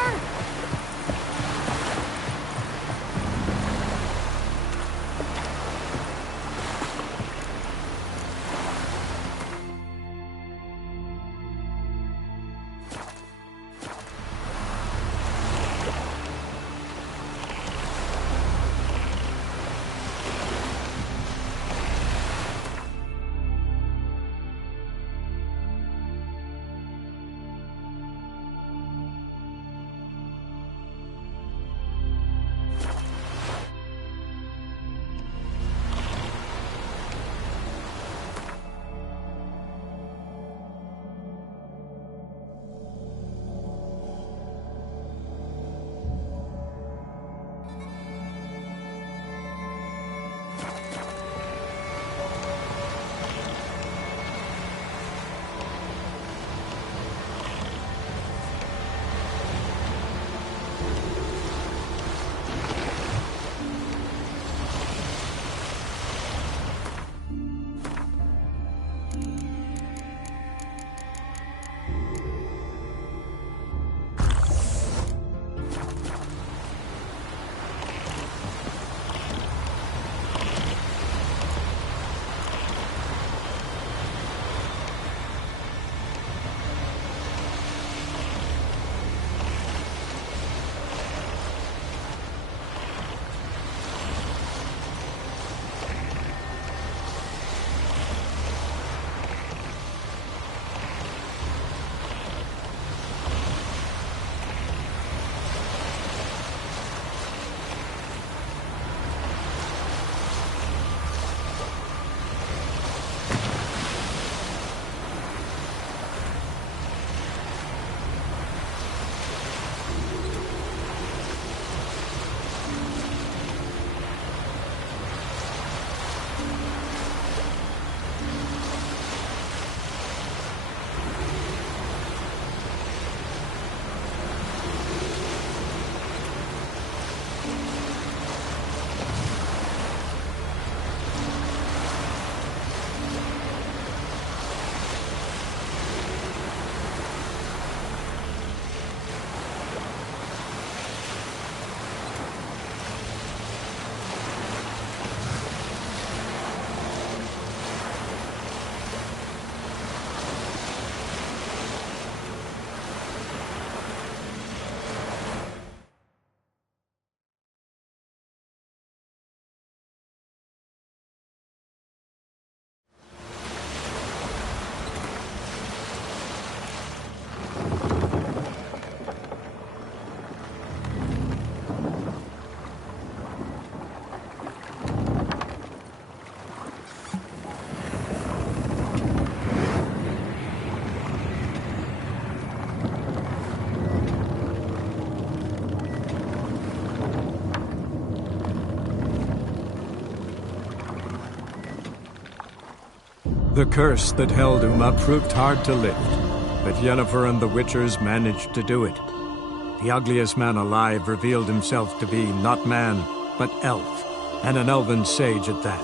The curse that held Uma proved hard to lift, but Yennefer and the Witchers managed to do it. The ugliest man alive revealed himself to be not man, but elf, and an elven sage at that.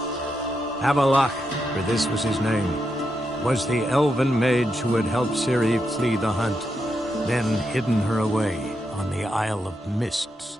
Avalach, for this was his name, was the elven mage who had helped Ciri flee the hunt, then hidden her away on the Isle of Mists.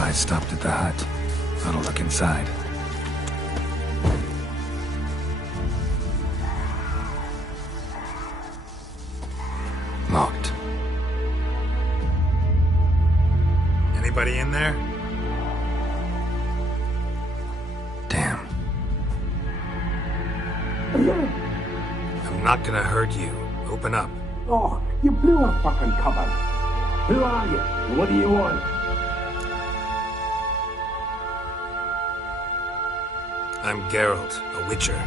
I stopped at the hut. Thought I'll look inside. Locked. Anybody in there? Damn. I'm not gonna hurt you. Open up. Oh, you blew a fucking cupboard. Who are you? And what do you want? I'm Geralt, a witcher.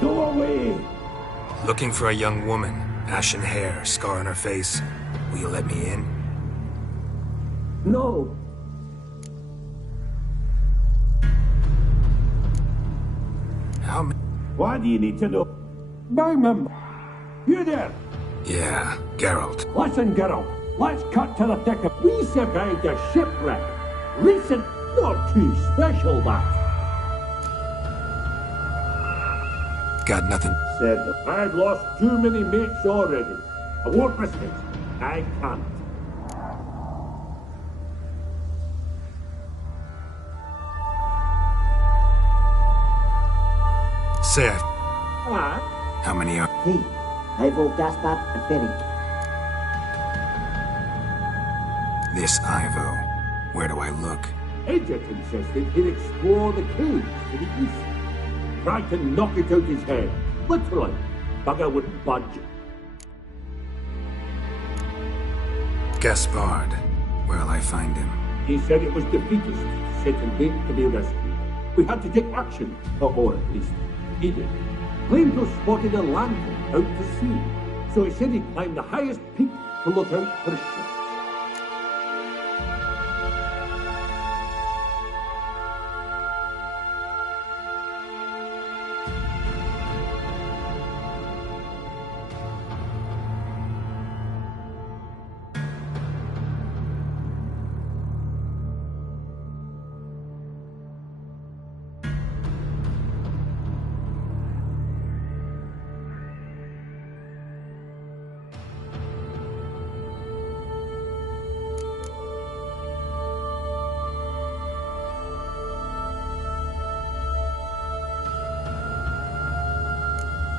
Go away! Looking for a young woman. Ashen hair, scar on her face. Will you let me in? No! How Why do you need to know? Remember. You there? Yeah, Geralt. Listen, Geralt. Let's cut to the thick of... We survived a shipwreck. Recent, not too special, that. Got nothing. Said I've lost too many mates already. I won't risk it. I can't. Say it. How many are... Hey, Ivo, Gaspard, and Ferry. This Ivo. Where do I look? Agent insisted he'd explore the caves to the east. Tried to knock it out his head. Literally. Bugger wouldn't budge. Gaspard. Where'll I find him? He said it was defeatist, set and wait to be rescued. We had to take action, or at least he did. Claimed to have spotted a lantern out to sea, so he said he'd climb the highest peak to look out for ships.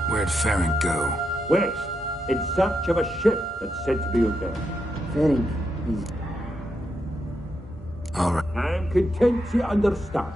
Where'd Ferenc go? West, in search of a ship that's said to be out there. Ferenc, he's... All right. I'm content to understand.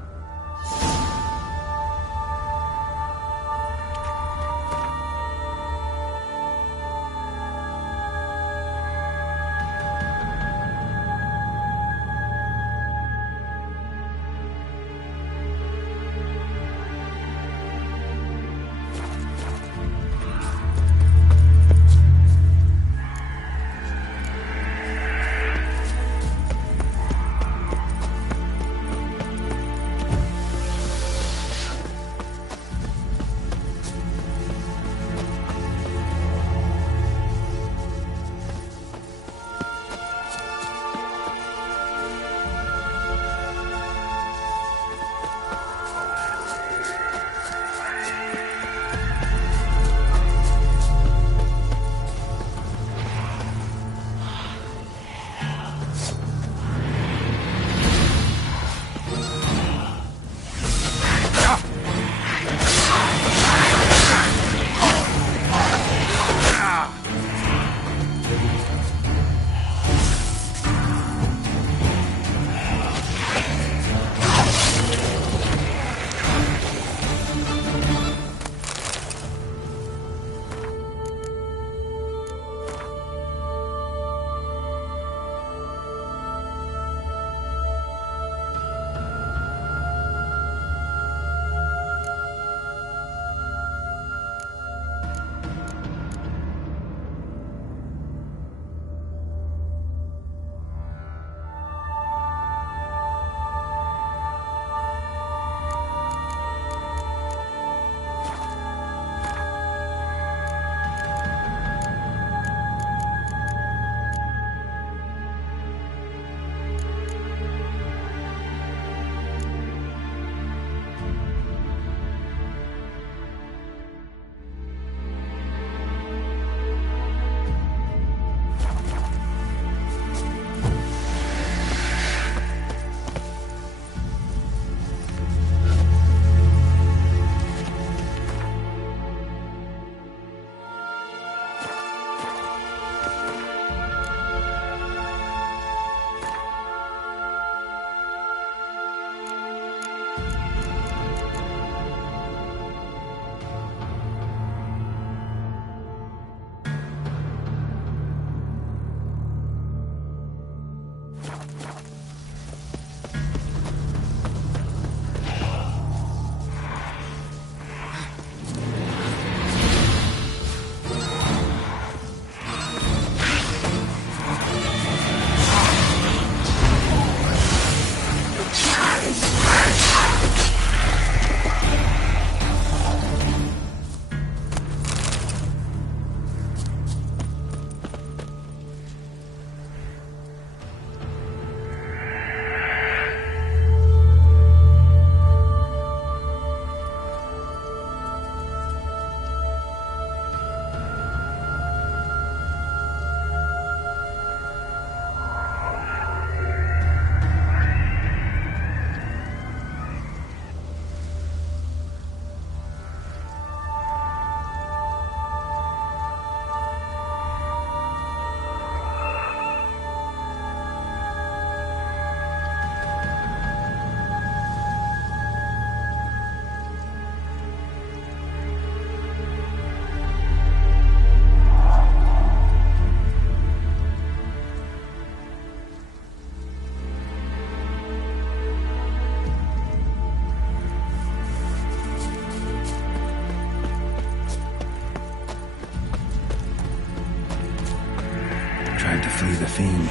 flee the fiend.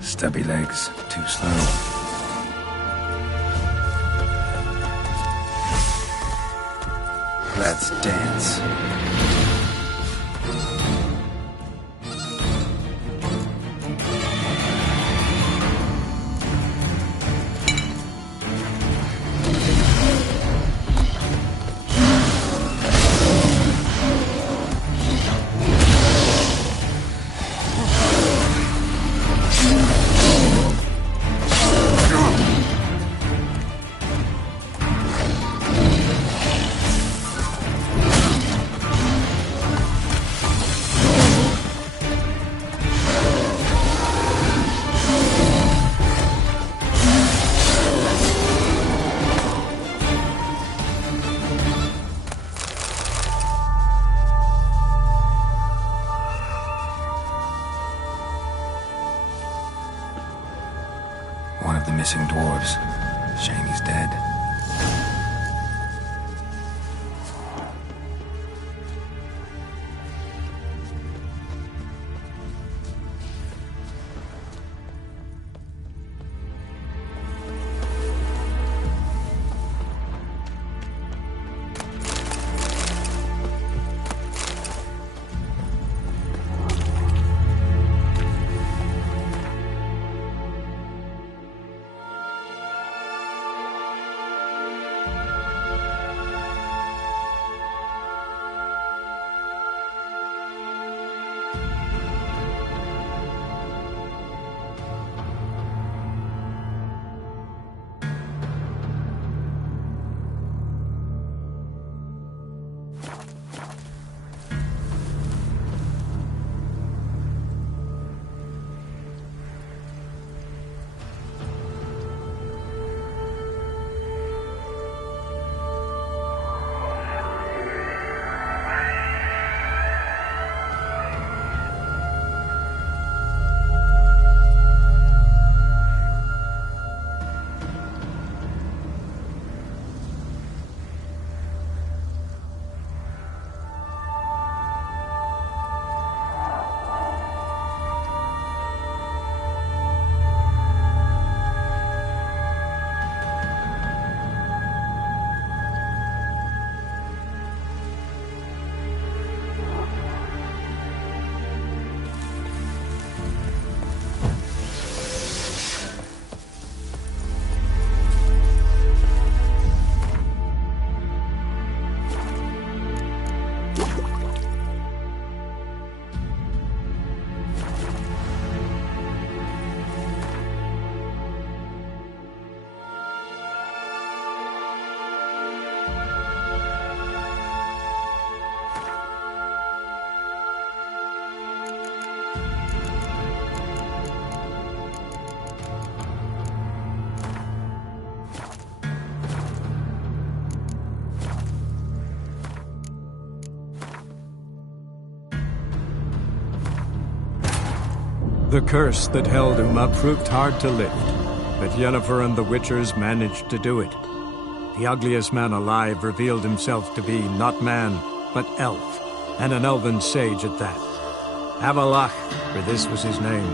Stubby legs, too slow. Let's dance. One of the missing dwarves. Shame he's dead. The curse that held Uma proved hard to lift, but Yennefer and the Witchers managed to do it. The ugliest man alive revealed himself to be not man, but elf, and an elven sage at that. Avalach, for this was his name,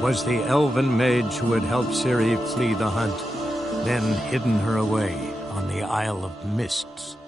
was the elven mage who had helped Ciri flee the hunt, then hidden her away on the Isle of Mists.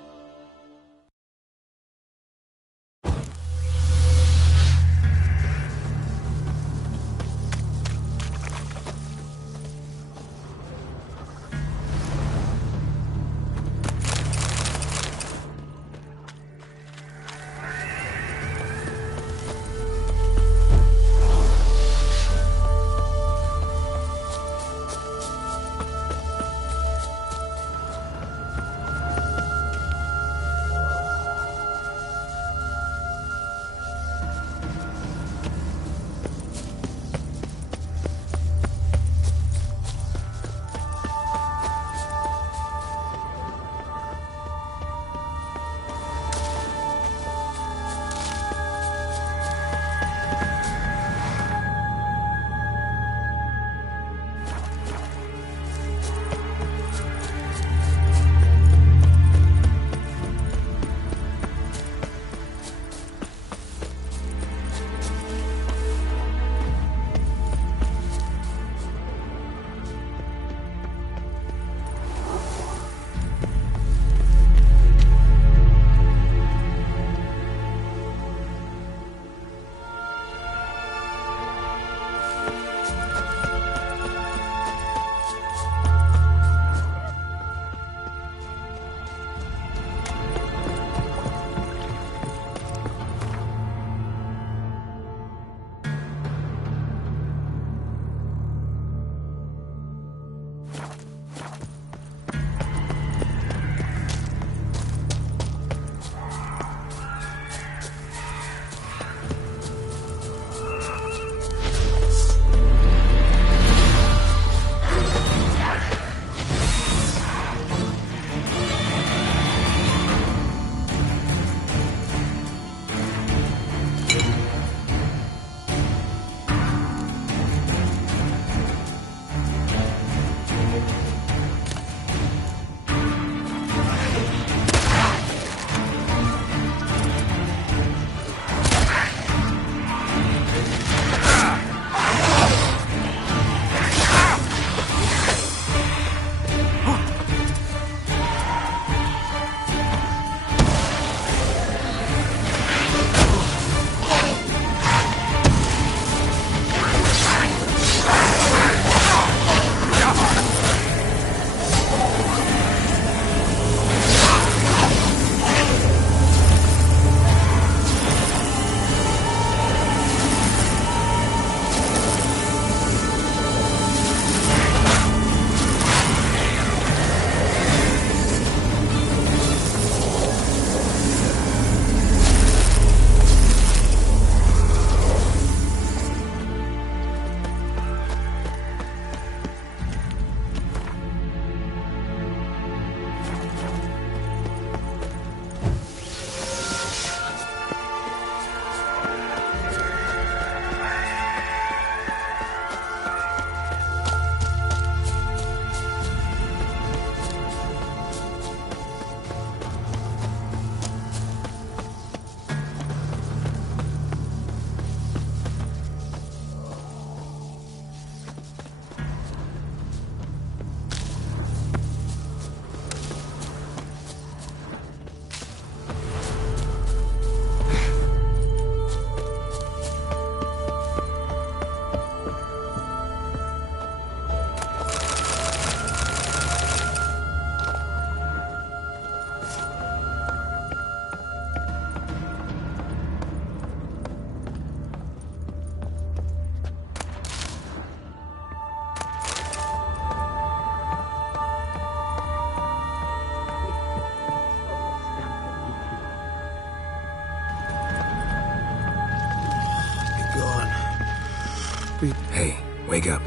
Hey, wake up.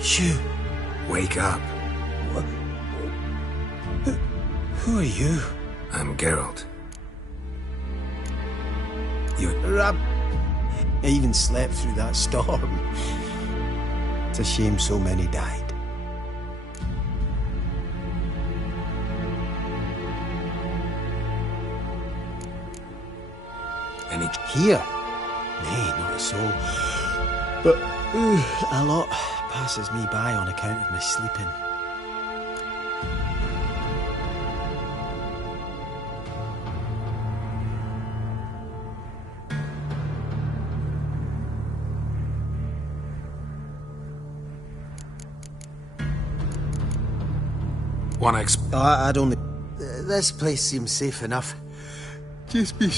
You. Wake up. What? Who are you? I'm Geralt. I even slept through that storm. It's a shame so many died. Any here? Nay, not a soul. But a lot passes me by on account of my sleeping. I'd only... This place seems safe enough. Just be...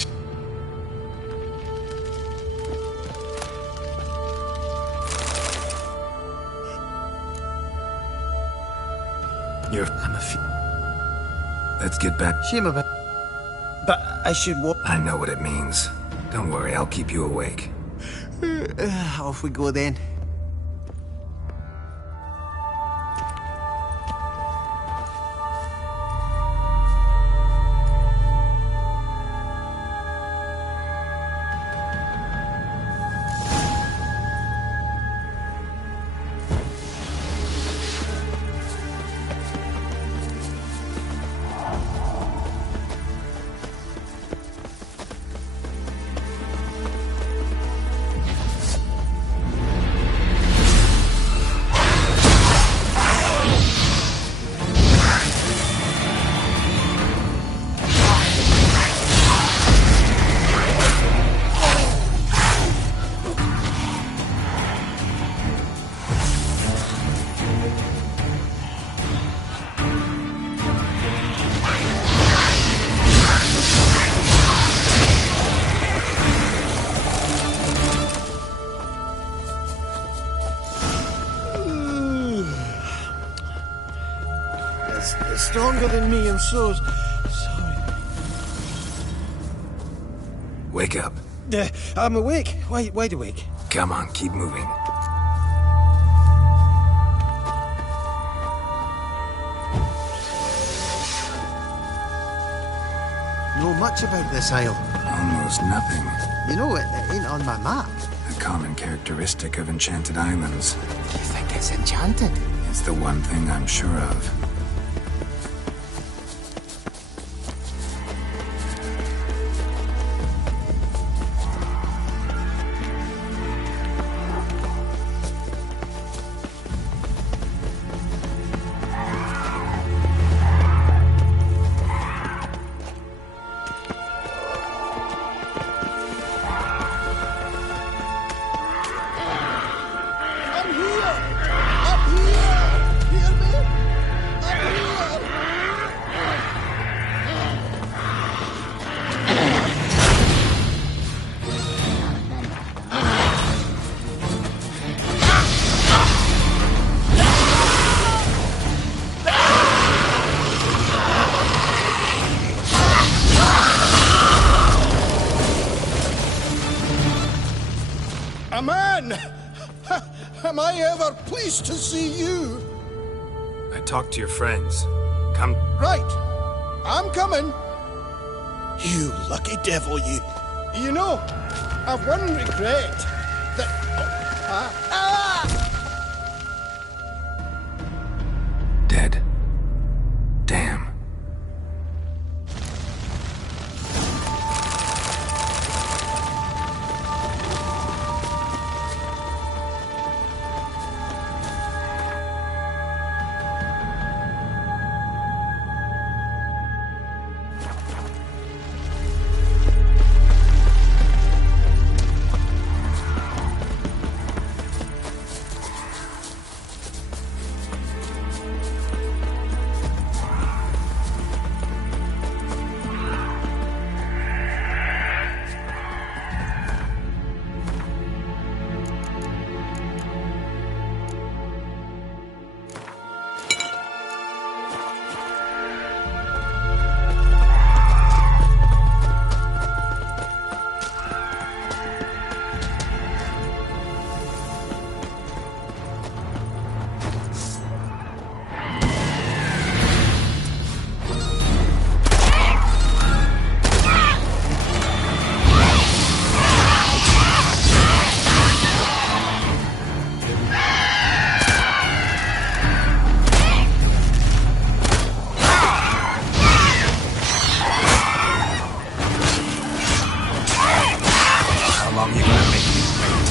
I'm a Let's get back. Shame about... But I should walk... I know what it means. Don't worry, I'll keep you awake. Off we go then. Stronger than me, I'm so sorry. Wake up. I'm awake. Wide awake. Come on, keep moving. Know much about this isle? Almost nothing. You know, it ain't on my map. A common characteristic of enchanted islands. You think it's enchanted? It's the one thing I'm sure of. A man! Am I ever pleased to see you? I talked to your friends. Come. Right. I'm coming. You lucky devil, you. You know, I've one regret. That... Dead. Damn. long you gonna make me wait?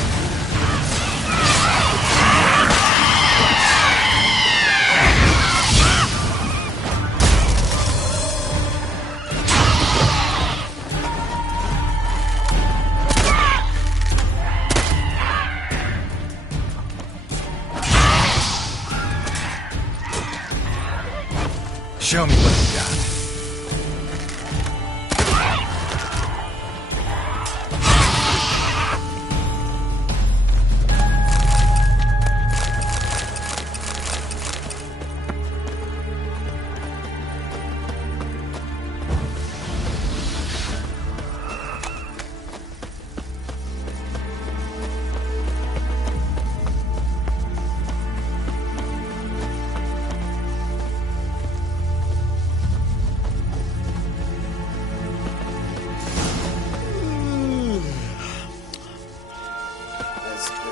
Show me what you got.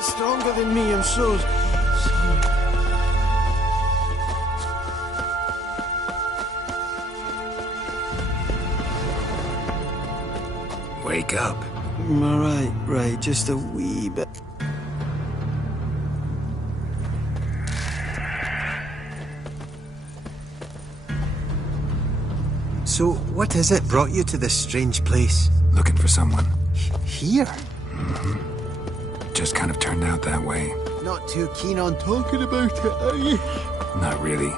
Stronger than me, I'm so... Wake up. Right, just a wee bit. So, what is it brought you to this strange place? Looking for someone. Here? Just kind of turned out that way. Not too keen on talking about it, are you? Not really.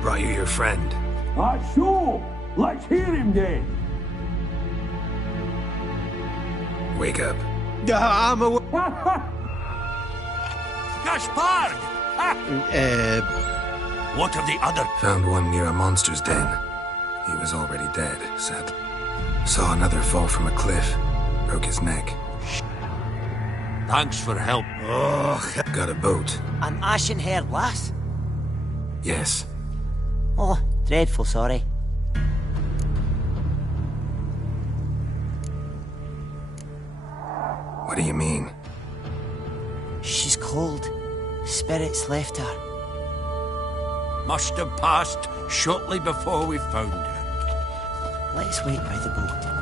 Brought you your friend. Sure. Let's hear him then. Wake up. I'm a... Gaspard! What of the other? Found one near a monster's den. He was already dead, sad. Saw another fall from a cliff. Broke his neck. Thanks for help. Got a boat. An ashen-haired lass? Yes. Oh, dreadful sorry. What do you mean? She's cold. Spirits left her. Must have passed shortly before we found her. Let's wait by the boat.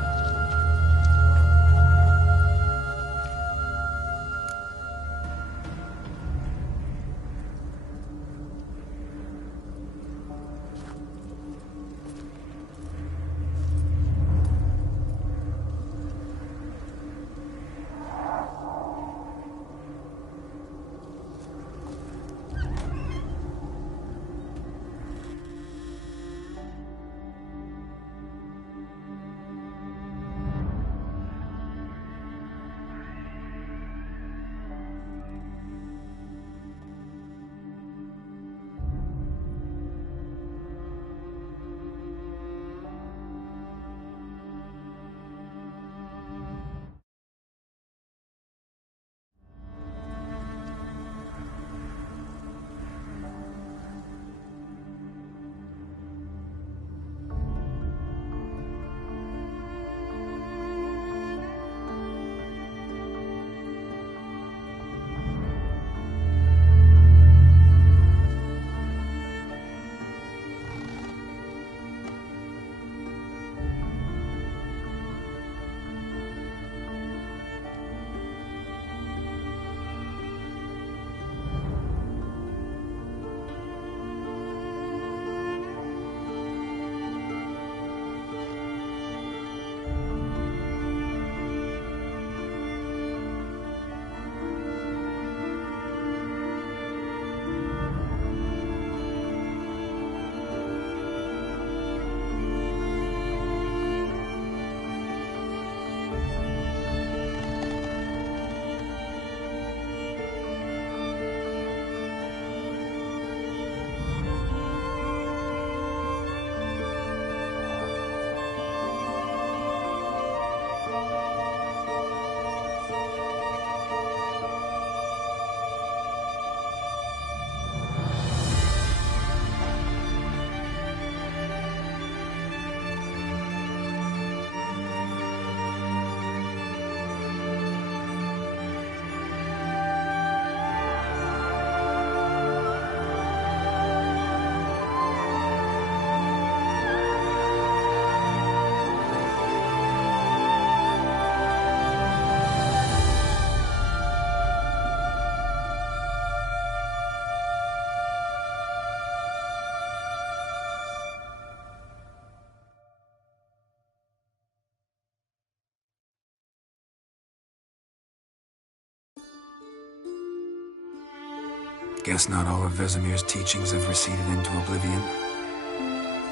Guess not all of Vesemir's teachings have receded into oblivion.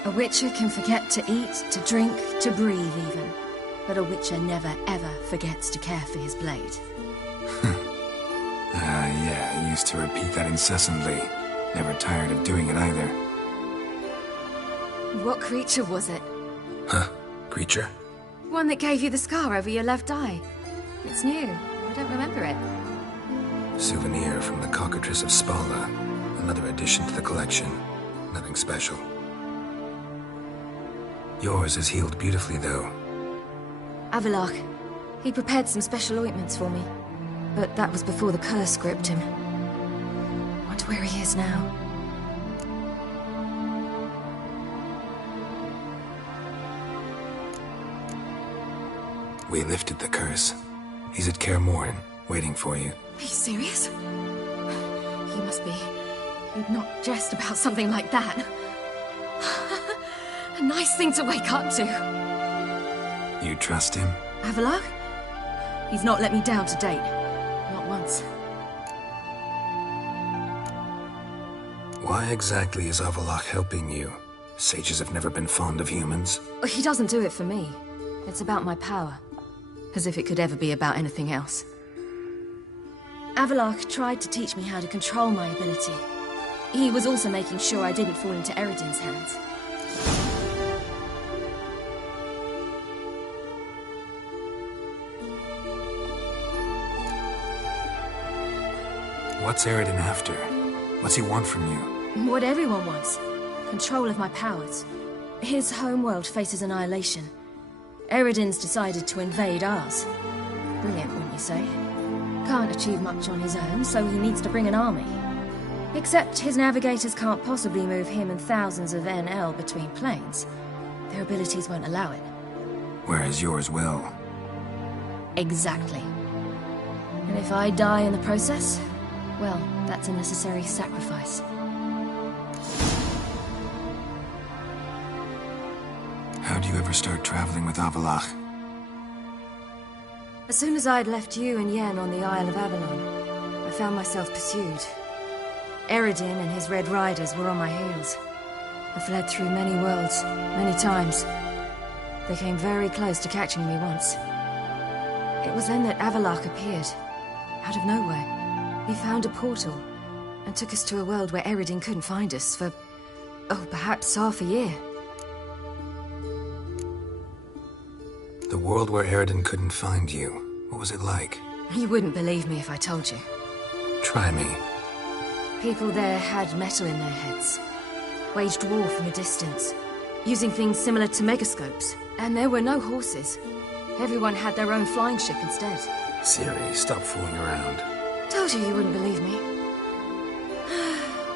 A witcher can forget to eat, to drink, to breathe even. But a witcher never ever forgets to care for his blade. Yeah, I used to repeat that incessantly. Never tired of doing it either. What creature was it? Huh? Creature? One that gave you the scar over your left eye. It's new. I don't remember it. Souvenir from the Cockatrice of Spala. Another addition to the collection. Nothing special. Yours is healed beautifully, though. Avalok. He prepared some special ointments for me. But that was before the curse gripped him. Wonder where he is now. We lifted the curse. He's at Kaer Morhen, waiting for you. Are you serious? You must be. You'd not jest about something like that. A nice thing to wake up to. You trust him? Avalok? He's not let me down to date. Not once. Why exactly is Avalok helping you? Sages have never been fond of humans. He doesn't do it for me. It's about my power. As if it could ever be about anything else. Avalok tried to teach me how to control my ability. He was also making sure I didn't fall into Eredin's hands. What's Eredin after? What's he want from you? What everyone wants. Control of my powers. His homeworld faces annihilation. Eredin's decided to invade ours. Brilliant, wouldn't you say? Can't achieve much on his own, so he needs to bring an army. Except his navigators can't possibly move him and thousands of NL between planes. Their abilities won't allow it. Whereas yours will. Exactly. And if I die in the process, well, that's a necessary sacrifice. How'd you ever start traveling with Avalok? As soon as I'd left you and Yen on the Isle of Avalon, I found myself pursued. Eredin and his Red Riders were on my heels. I fled through many worlds, many times. They came very close to catching me once. It was then that Avalok appeared, out of nowhere. He found a portal, and took us to a world where Eredin couldn't find us for, perhaps half a year. The world where Eredin couldn't find you. What was it like? You wouldn't believe me if I told you. Try me. People there had metal in their heads. Waged war from a distance, using things similar to megascopes. And there were no horses. Everyone had their own flying ship instead. Ciri, stop fooling around. Told you wouldn't believe me.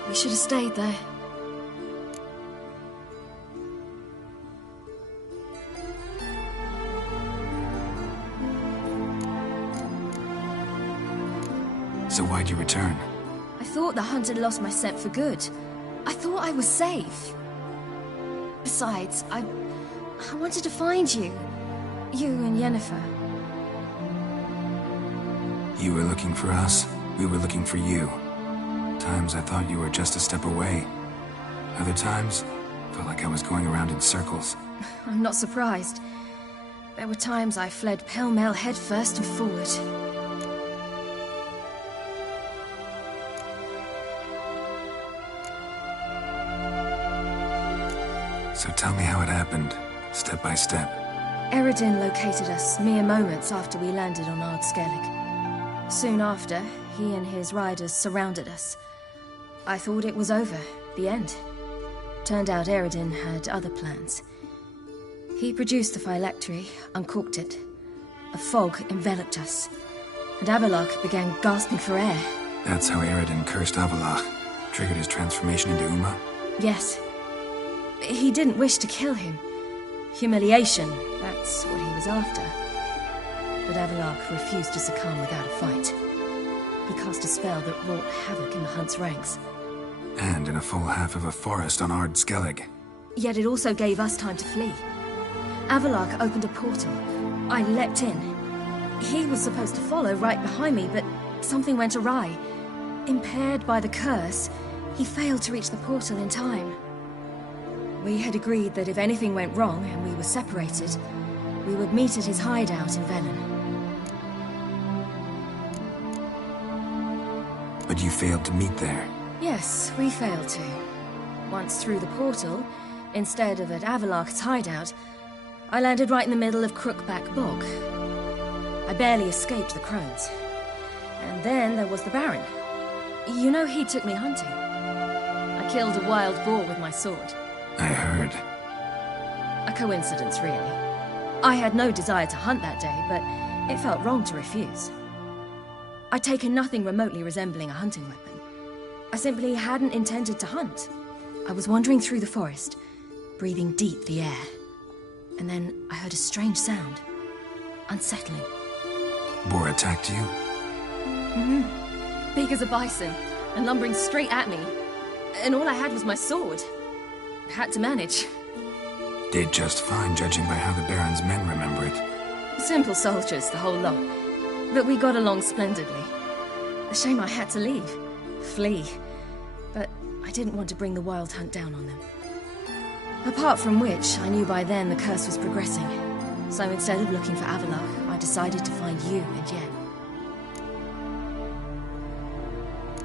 We should have stayed there. So why'd you return? I thought the hunt had lost my scent for good. I thought I was safe. Besides, I wanted to find you. You and Yennefer. You were looking for us, we were looking for you. Times I thought you were just a step away. Other times, felt like I was going around in circles. I'm not surprised. There were times I fled pell-mell headfirst and forward. So tell me how it happened, step by step. Eredin located us mere moments after we landed on Ard Skellig. Soon after, he and his riders surrounded us. I thought it was over, the end. Turned out Eredin had other plans. He produced the phylactery, uncorked it. A fog enveloped us, and Avalok began gasping for air. That's how Eredin cursed Avalok, triggered his transformation into Uma? Yes. He didn't wish to kill him. Humiliation, that's what he was after. But Avalok refused to succumb without a fight. He cast a spell that wrought havoc in the hunt's ranks. And in a full half of a forest on Ard Skellig. Yet it also gave us time to flee. Avalok opened a portal. I leapt in. He was supposed to follow right behind me, but something went awry. Impaired by the curse, he failed to reach the portal in time. We had agreed that if anything went wrong and we were separated, we would meet at his hideout in Velen. But you failed to meet there. Yes, we failed to. Once through the portal, instead of at Avalok's hideout, I landed right in the middle of Crookback Bog. I barely escaped the crones. And then there was the Baron. You know, he took me hunting. I killed a wild boar with my sword. I heard. A coincidence, really. I had no desire to hunt that day, but it felt wrong to refuse. I'd taken nothing remotely resembling a hunting weapon. I simply hadn't intended to hunt. I was wandering through the forest, breathing deep the air. And then I heard a strange sound. Unsettling. Boar attacked you? Mm-hmm. Big as a bison, and lumbering straight at me. And all I had was my sword. Had to manage. Did just fine, judging by how the Baron's men remember it. Simple soldiers, the whole lot. But we got along splendidly. A shame I had to leave. Flee. But I didn't want to bring the wild hunt down on them. Apart from which, I knew by then the curse was progressing. So instead of looking for Avalok, I decided to find you and Yen.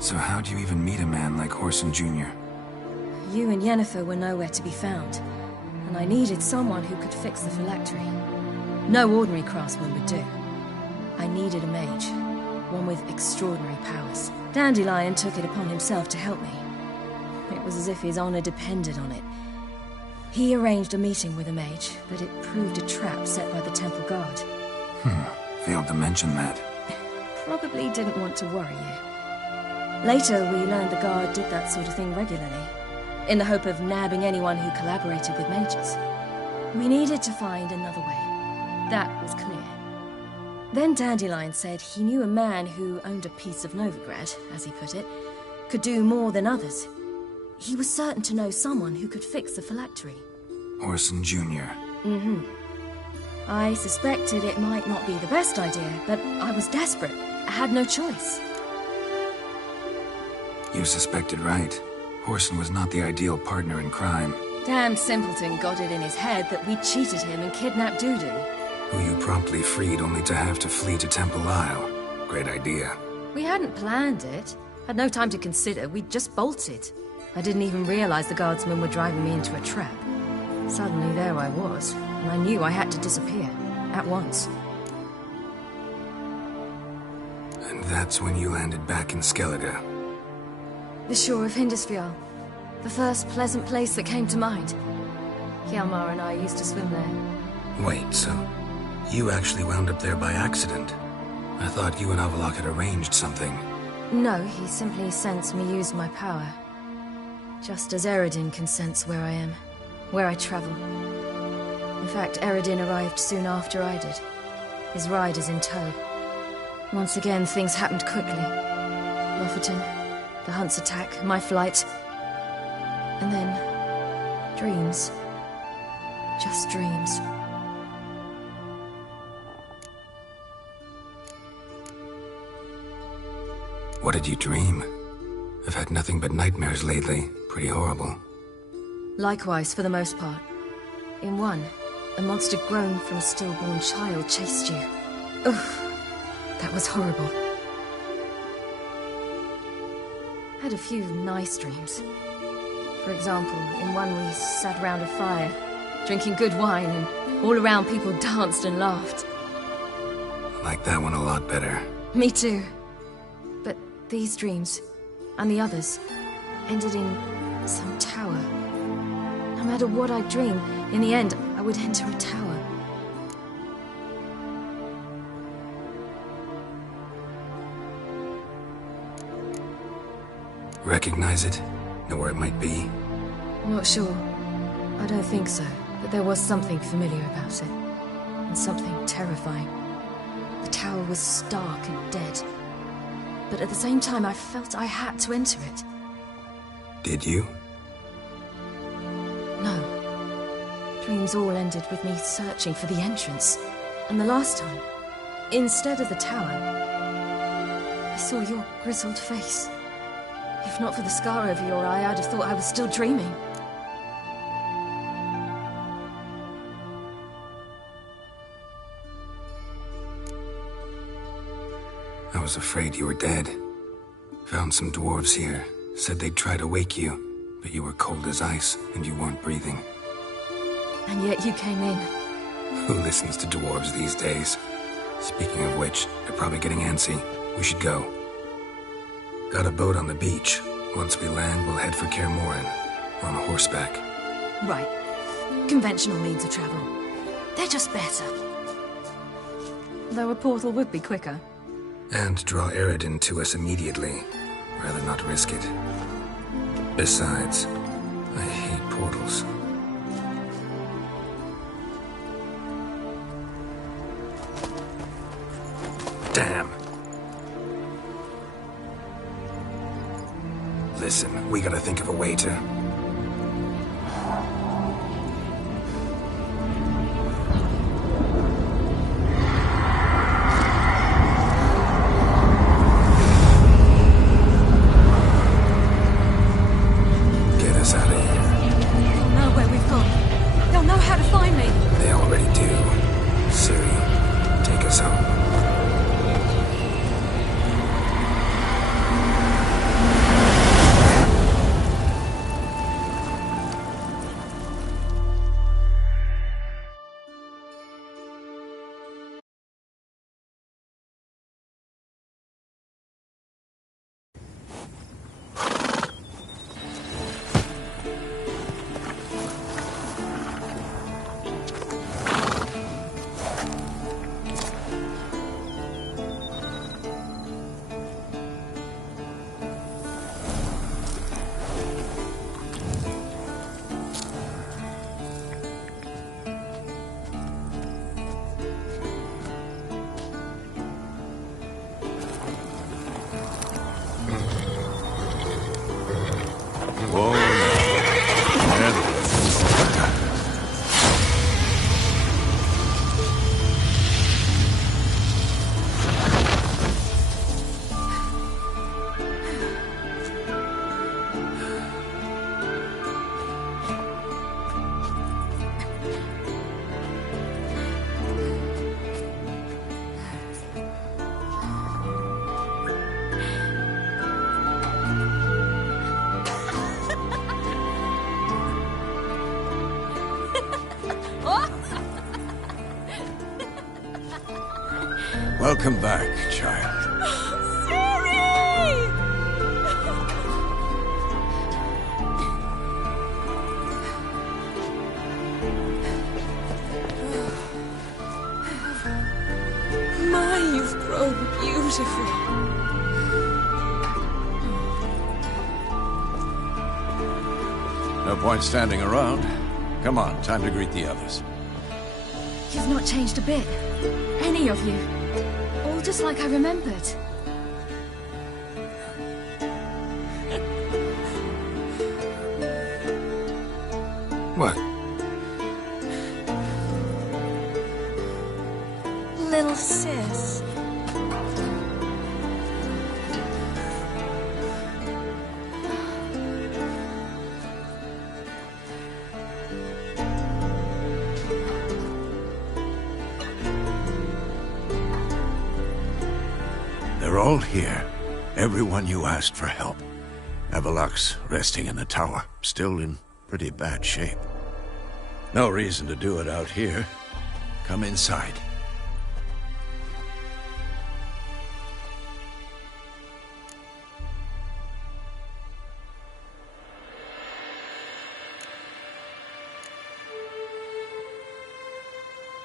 So how'd you even meet a man like Horson Jr.? You and Yennefer were nowhere to be found, and I needed someone who could fix the phylactery. No ordinary craftsman would do. I needed a mage, one with extraordinary powers. Dandelion took it upon himself to help me. It was as if his honor depended on it. He arranged a meeting with a mage, but it proved a trap set by the temple guard. Failed to mention that. Probably didn't want to worry you. Later, we learned the guard did that sort of thing regularly, in the hope of nabbing anyone who collaborated with mages. We needed to find another way. That was clear. Then Dandelion said he knew a man who owned a piece of Novigrad, as he put it, could do more than others. He was certain to know someone who could fix the phylactery. Horson Jr. Mm-hmm. I suspected it might not be the best idea, but I was desperate. I had no choice. You suspected right. Horson was not the ideal partner in crime. Damned simpleton got it in his head that we'd cheated him and kidnapped Dudu. Who you promptly freed only to have to flee to Temple Isle. Great idea. We hadn't planned it. Had no time to consider. We just bolted. I didn't even realize the guardsmen were driving me into a trap. Suddenly there I was, and I knew I had to disappear. At once. And that's when you landed back in Skellige. The shore of Hindisfjall. The first pleasant place that came to mind. Hjalmar and I used to swim there. Wait, so you actually wound up there by accident? I thought you and Avalok had arranged something. No, he simply sensed me use my power. Just as Eredin can sense where I am, where I travel. In fact, Eredin arrived soon after I did. His riders in tow. Once again, things happened quickly. Lofoten, the hunt's attack, my flight. And then... dreams. Just dreams. What did you dream? I've had nothing but nightmares lately. Pretty horrible. Likewise, for the most part. In one, a monster grown from a stillborn child chased you. Ugh, that was horrible. Had a few nice dreams. For example, in one we sat round a fire, drinking good wine, and all around people danced and laughed. I like that one a lot better. Me too. But these dreams, and the others, ended in some tower. No matter what I dream, in the end, I would enter a tower. Recognize it? Know where it might be? Not sure. I don't think so, but there was something familiar about it. And something terrifying. The tower was stark and dead. But at the same time, I felt I had to enter it. Did you? No. Dreams all ended with me searching for the entrance. And the last time, instead of the tower, I saw your grizzled face. If not for the scar over your eye, I'd have thought I was still dreaming. I was afraid you were dead. Found some dwarves here. Said they'd try to wake you, but you were cold as ice and you weren't breathing. And yet you came in. Who listens to dwarves these days? Speaking of which, they're probably getting antsy. We should go. Got a boat on the beach. Once we land, we'll head for Kaer Morhen. On horseback. Right. Conventional means of travel. They're just better. Though a portal would be quicker. And draw Eredin to us immediately. Rather not risk it. Besides, I hate portals. Damn. Listen, we gotta think of a way to... get us out of here. They'll know where we've gone. They'll know how to find me. They already do. Ciri, take us home. Welcome back, child. My, you've grown beautiful. No point standing around. Come on, time to greet the others. You've not changed a bit. Any of you. All just like I remembered. What? Little sis. They're all here. Everyone you asked for help. Avalok's resting in the tower, still in pretty bad shape. No reason to do it out here. Come inside.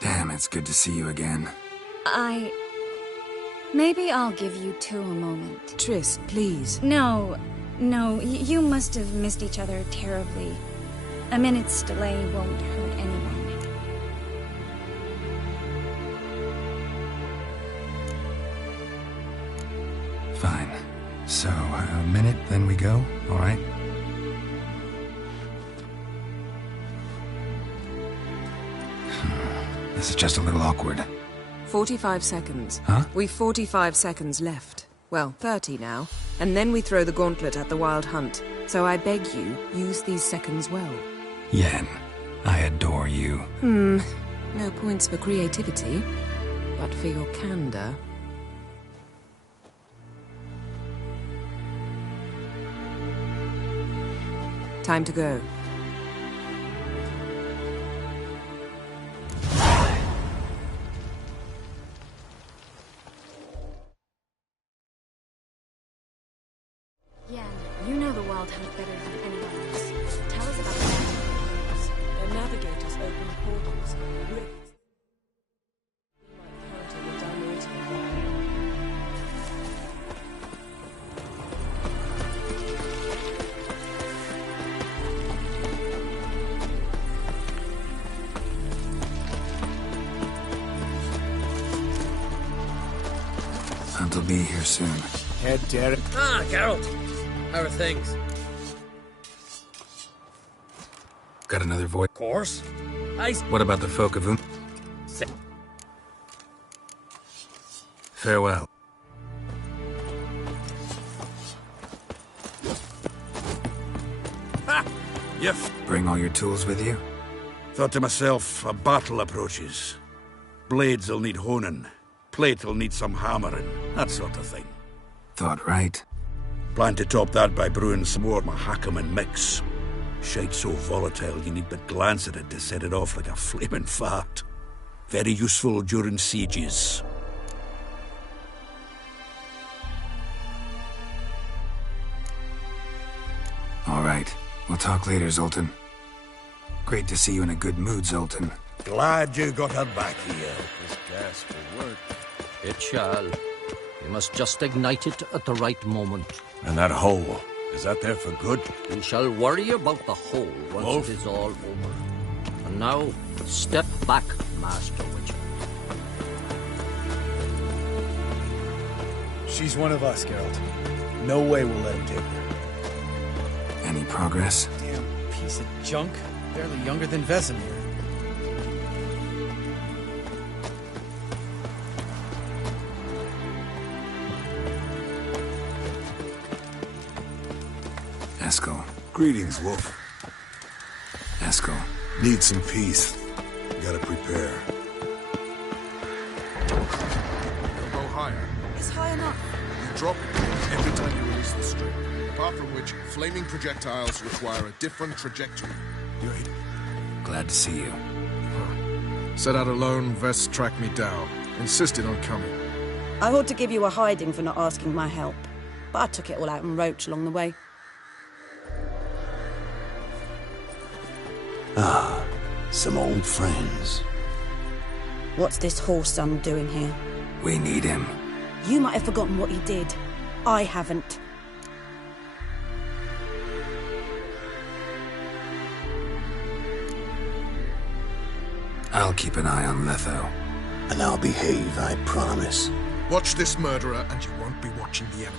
Damn, it's good to see you again. Maybe I'll give you two a moment. Triss, please. No, you must have missed each other terribly. A minute's delay won't hurt anyone. Fine. So, a minute, then we go, all right? This is just a little awkward. 45 seconds. Huh? We've 45 seconds left. Well, 30 now. And then we throw the gauntlet at the Wild Hunt. So I beg you, use these seconds well. Yen, I adore you. No points for creativity, but for your candor. Time to go. Yen, you know the Wild Hunt better than anyone else. Tell us about the Their navigators open portals, rifts. We might counter the dilating. Hunt'll be here soon. Head Derek. Ah, Geralt. How are things? Got another voice? Of course. What about the folk of Farewell. Ha! You Bring all your tools with you? Thought to myself, a battle approaches. Blades'll need honing. Plate'll need some hammering. That sort of thing. Thought right. Plan to top that by brewing some more Mahakaman mix. Shite so volatile you need but glance at it to set it off like a flaming fart. Very useful during sieges. All right. We'll talk later, Zoltan. Great to see you in a good mood, Zoltan. Glad you got her back here. This gas will work. It shall. We must just ignite it at the right moment. And that hole, is that there for good? We shall worry about the hole once it is all over. And now, step back, Master Witcher. She's one of us, Geralt. No way we'll let him take her. Any progress? Damn piece of junk. Barely younger than Vesemir. Eskel. Greetings, Wolf. Eskel. Need some peace. Gotta prepare. Go higher. It's high enough. You drop it every time you release the string. Apart from which, flaming projectiles require a different trajectory. You're glad to see you. Set out alone, Vest tracked me down. Insisted on coming. I ought to give you a hiding for not asking my help, but I took it all out in Roach along the way. Ah, some old friends. What's this horse son doing here? We need him. You might have forgotten what he did. I haven't. I'll keep an eye on Letho. And I'll behave, I promise. Watch this murderer and you won't be watching the enemy.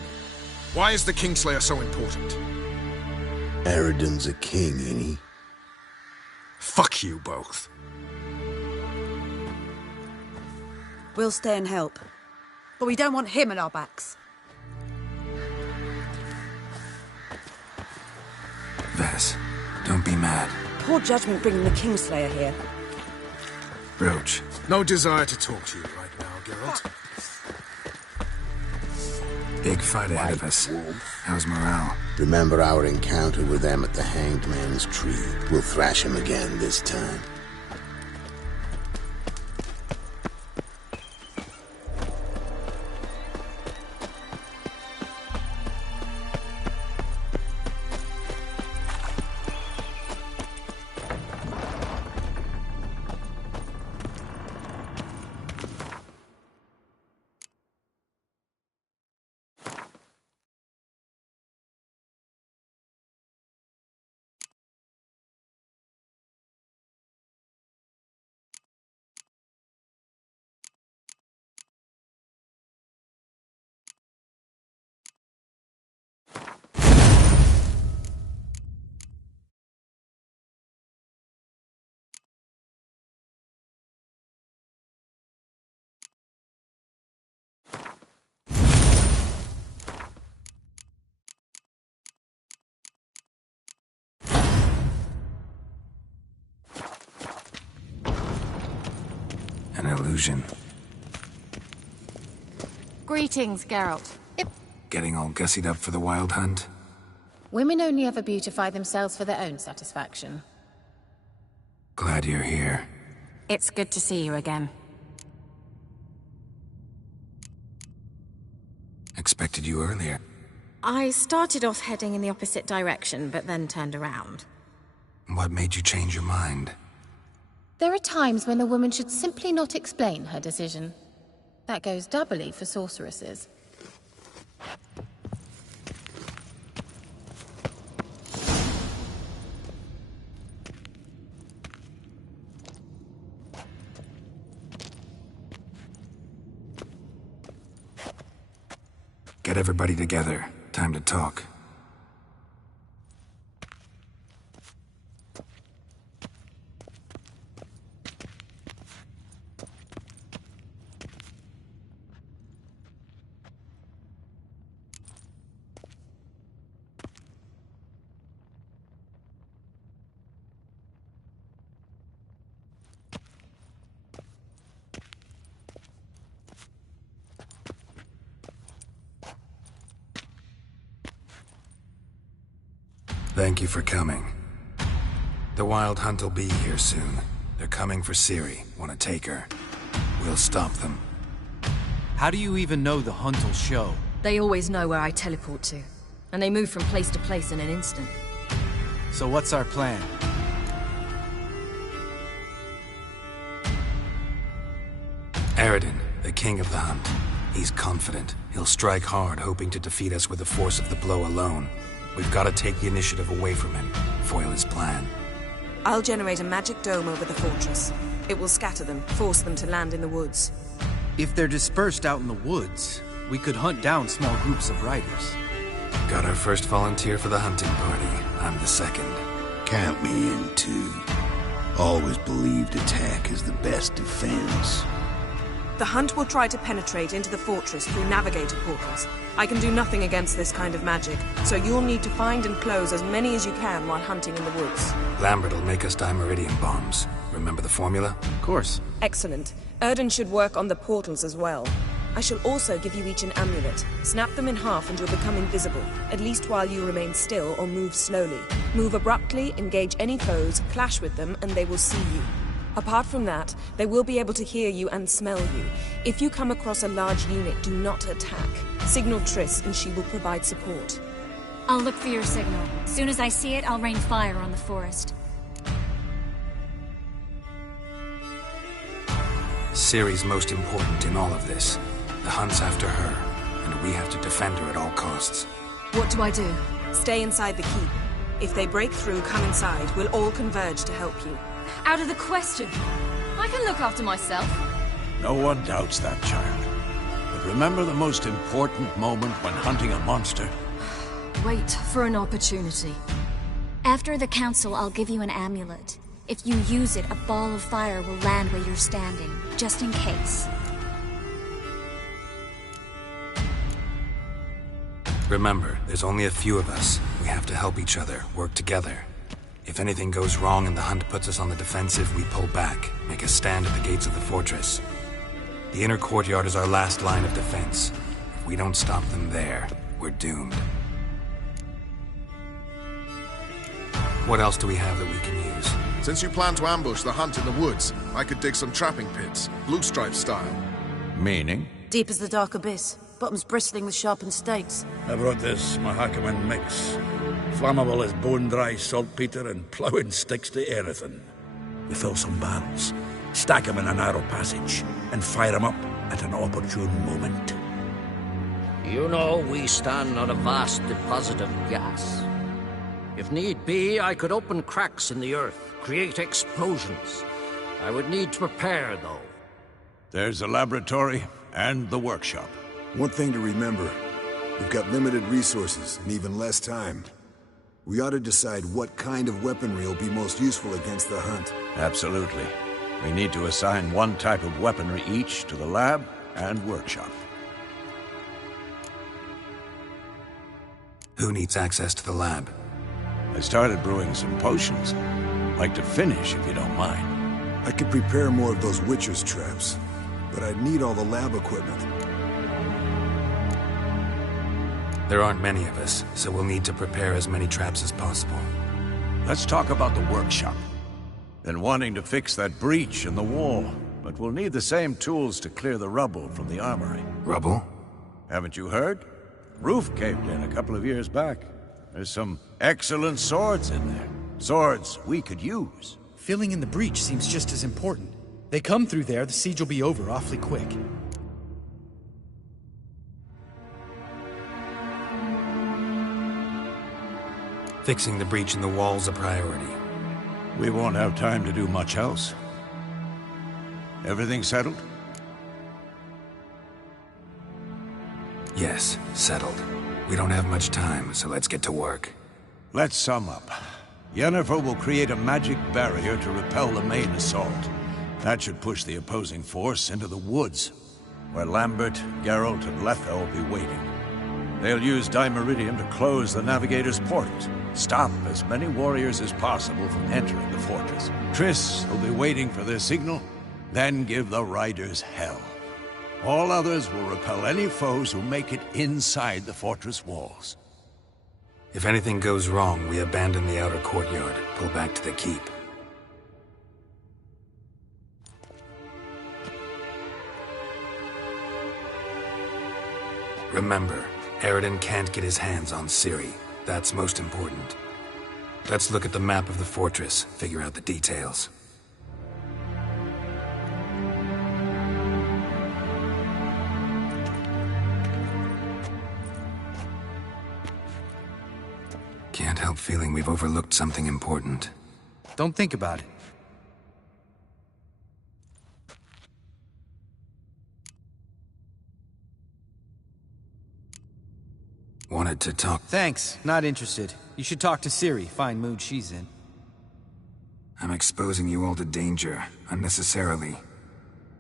Why is the Kingslayer so important? Eridan's a king, ain't he? Fuck you both. We'll stay and help. But we don't want him at our backs. Vess, don't be mad. Poor judgment bringing the Kingslayer here. Roach. No desire to talk to you right now, Geralt. Big fight ahead of us. How's morale? Remember our encounter with them at the Hanged Man's Tree. We'll thrash him again this time. An illusion. Greetings, Geralt. Getting all gussied up for the wild hunt? Women only ever beautify themselves for their own satisfaction. Glad you're here. It's good to see you again. Expected you earlier. I started off heading in the opposite direction, but then turned around. What made you change your mind? There are times when a woman should simply not explain her decision. That goes doubly for sorceresses. Get everybody together. Time to talk. Thank you for coming. The Wild Hunt will be here soon. They're coming for Ciri. Want to take her? We'll stop them. How do you even know the hunt will show? They always know where I teleport to. And they move from place to place in an instant. So what's our plan? Eredin, the king of the hunt. He's confident. He'll strike hard, hoping to defeat us with the force of the blow alone. We've got to take the initiative away from him, foil his plan. I'll generate a magic dome over the fortress. It will scatter them, force them to land in the woods. If they're dispersed out in the woods, we could hunt down small groups of riders. Got our first volunteer for the hunting party. I'm the second. Count me in, too. Always believed attack is the best defense. The hunt will try to penetrate into the fortress through navigator portals. I can do nothing against this kind of magic, so you'll need to find and close as many as you can while hunting in the woods. Lambert will make us dimeridium bombs. Remember the formula? Of course. Excellent. Erden should work on the portals as well. I shall also give you each an amulet. Snap them in half and you'll become invisible, at least while you remain still or move slowly. Move abruptly, engage any foes, clash with them, and they will see you. Apart from that, they will be able to hear you and smell you. If you come across a large unit, do not attack. Signal Triss and she will provide support. I'll look for your signal. As soon as I see it, I'll rain fire on the forest. Ciri's most important in all of this. The hunt's after her, and we have to defend her at all costs. What do I do? Stay inside the keep. If they break through, come inside. We'll all converge to help you. Out of the question. I can look after myself. No one doubts that, child. But remember the most important moment when hunting a monster? Wait for an opportunity. After the council, I'll give you an amulet. If you use it, a ball of fire will land where you're standing, just in case. Remember, there's only a few of us. We have to help each other, work together. If anything goes wrong and the hunt puts us on the defensive, we pull back, make a stand at the gates of the fortress. The inner courtyard is our last line of defense. If we don't stop them there, we're doomed. What else do we have that we can use? Since you plan to ambush the hunt in the woods, I could dig some trapping pits, blue stripe style. Meaning? Deep as the dark abyss, bottoms bristling with sharpened stakes. I brought this Mahakaman mix. Flammable as bone-dry saltpeter and ploughing sticks to anything. We fill some barrels, stack them in a narrow passage, and fire them up at an opportune moment. You know, we stand on a vast deposit of gas. If need be, I could open cracks in the earth, create explosions. I would need to prepare, though. There's the laboratory and the workshop. One thing to remember, we've got limited resources and even less time. We ought to decide what kind of weaponry will be most useful against the hunt. Absolutely. We need to assign one type of weaponry each to the lab and workshop. Who needs access to the lab? I started brewing some potions. Like to finish, if you don't mind. I could prepare more of those Witcher's traps, but I'd need all the lab equipment. There aren't many of us, so we'll need to prepare as many traps as possible. Let's talk about the workshop. Been wanting to fix that breach in the wall, but we'll need the same tools to clear the rubble from the armory. Rubble? Haven't you heard? Roof caved in a couple of years back. There's some excellent swords in there. Swords we could use. Filling in the breach seems just as important. They come through there, the siege will be over awfully quick. Fixing the breach in the wall's a priority. We won't have time to do much else. Everything settled? Yes, settled. We don't have much time, so let's get to work. Let's sum up. Yennefer will create a magic barrier to repel the main assault. That should push the opposing force into the woods, where Lambert, Geralt, and Letha will be waiting. They'll use Dimeridium to close the Navigator's portals, stop as many warriors as possible from entering the fortress. Triss will be waiting for their signal, then give the riders hell. All others will repel any foes who make it inside the fortress walls. If anything goes wrong, we abandon the outer courtyard, pull back to the keep. Remember, Eredin can't get his hands on Ciri. That's most important. Let's look at the map of the fortress, figure out the details. Can't help feeling we've overlooked something important. Don't think about it. Wanted to talk. Thanks, not interested. You should talk to Ciri, fine mood she's in. I'm exposing you all to danger, unnecessarily.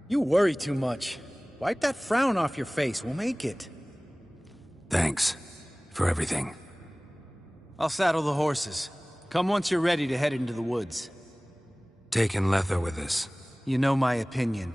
You worry too much. Wipe that frown off your face, we'll make it. Thanks. For everything. I'll saddle the horses. Come once you're ready to head into the woods. Taking Letha with us. You know my opinion.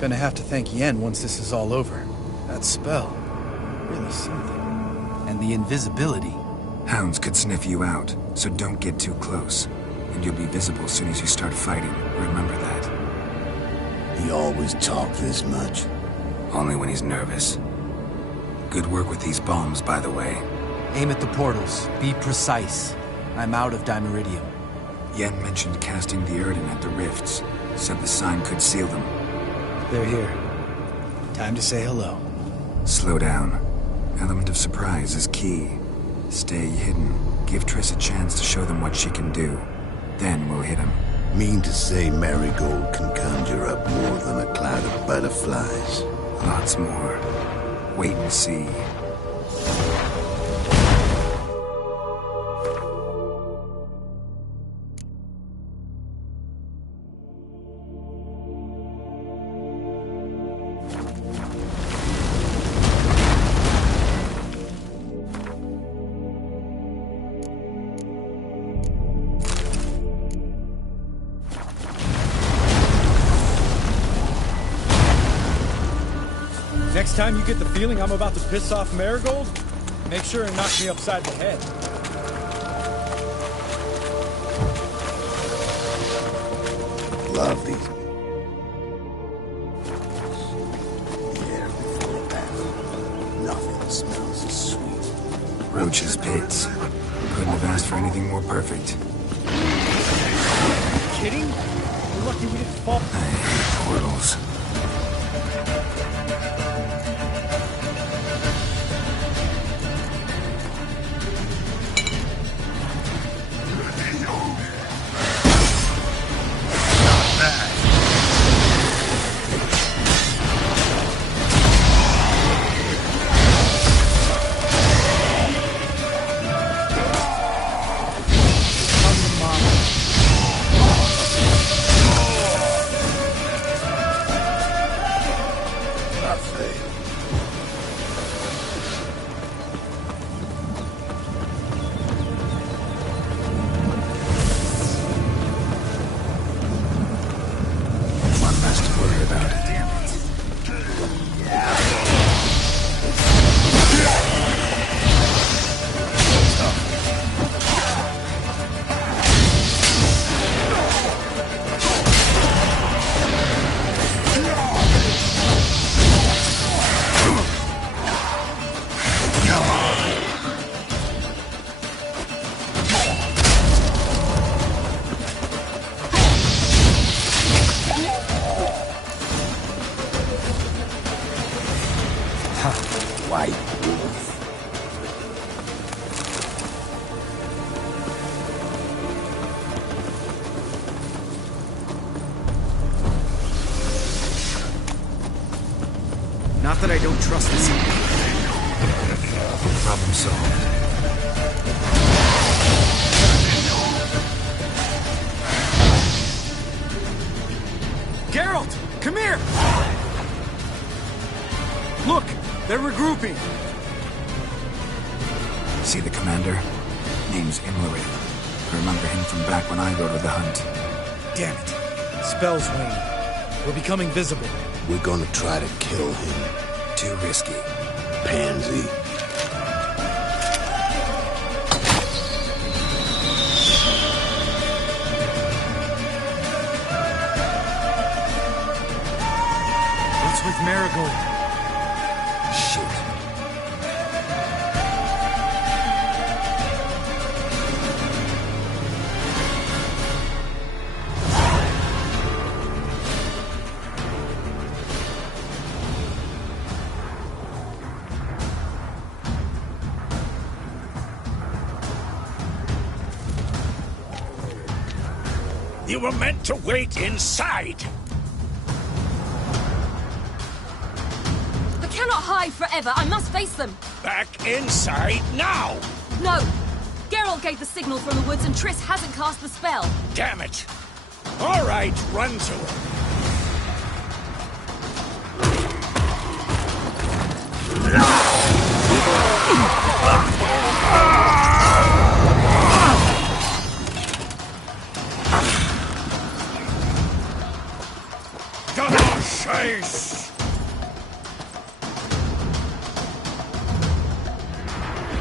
Gonna have to thank Yen once this is all over. That spell, really something. And the invisibility. Hounds could sniff you out, so don't get too close. And you'll be visible as soon as you start fighting. Remember that. He always talk this much? Only when he's nervous. Good work with these bombs, by the way. Aim at the portals. Be precise. I'm out of Dimeridium. Yen mentioned casting the Erden at the rifts. Said the sign could seal them. They're here. Time to say hello. Slow down. Element of surprise is key. Stay hidden. Give Triss a chance to show them what she can do. Then we'll hit him. Mean to say Marigold can conjure up more than a cloud of butterflies? Lots more. Wait and see. Next time you get the feeling I'm about to piss off Marigold, make sure and knock me upside the head. Love these. Yeah, before that, nothing smells as sweet. Roach's pits. Couldn't have asked for anything more perfect. Kidding? You're lucky we didn't fall. Portals. Not that I don't trust this. Problem solved. Geralt! Come here! Look! They're regrouping! See the commander? Name's Imlerith. Remember him from back when I rode with the hunt. Damn it. Spell's wane. We're becoming visible. We're gonna try to kill him. Too risky. Pansy. What's with Marigold? Shit. You were meant to wait inside! I cannot hide forever. I must face them. Back inside now! No! Geralt gave the signal from the woods and Triss hasn't cast the spell. Damn it! All right, run to her. Scheiße!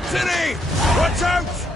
City! Watch out!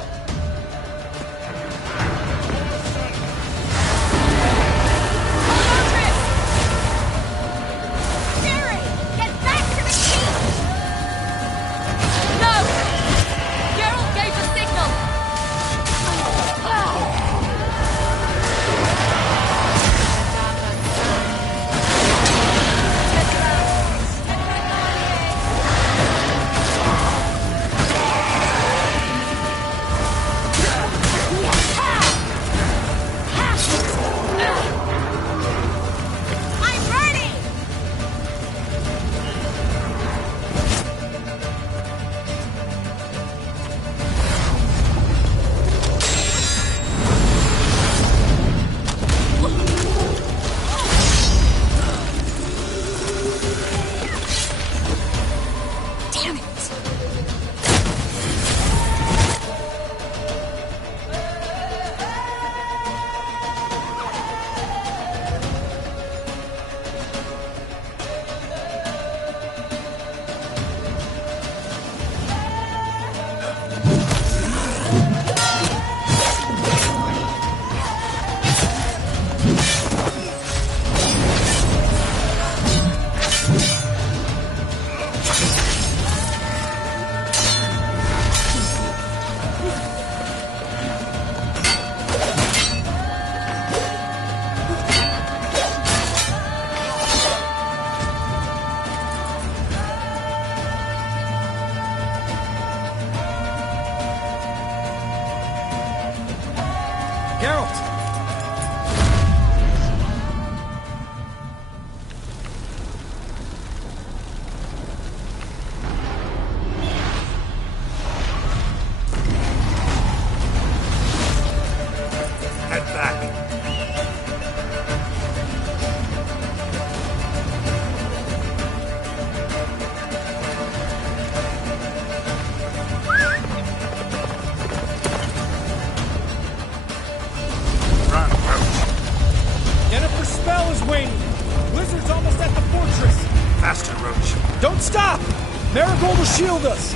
Shield us!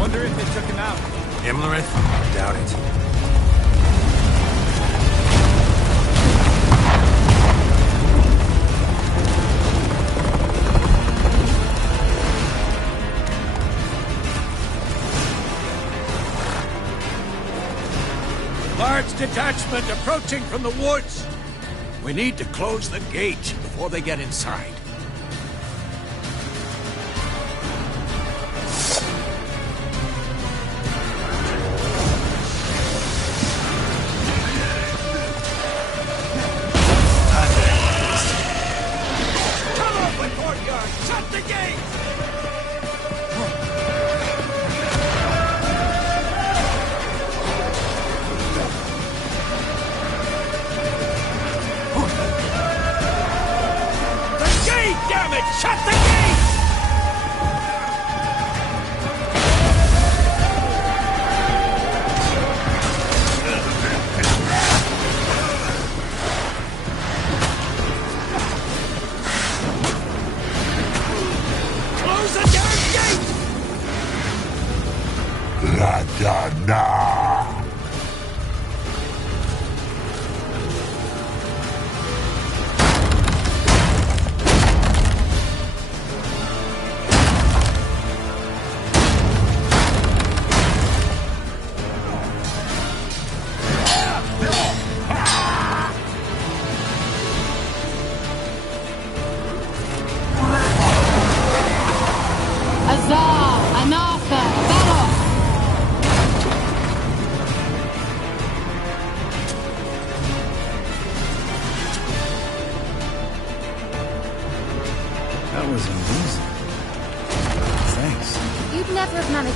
Wonder if they took him out. Imlerith? Doubt it. Large detachment approaching from the woods. We need to close the gate before they get inside.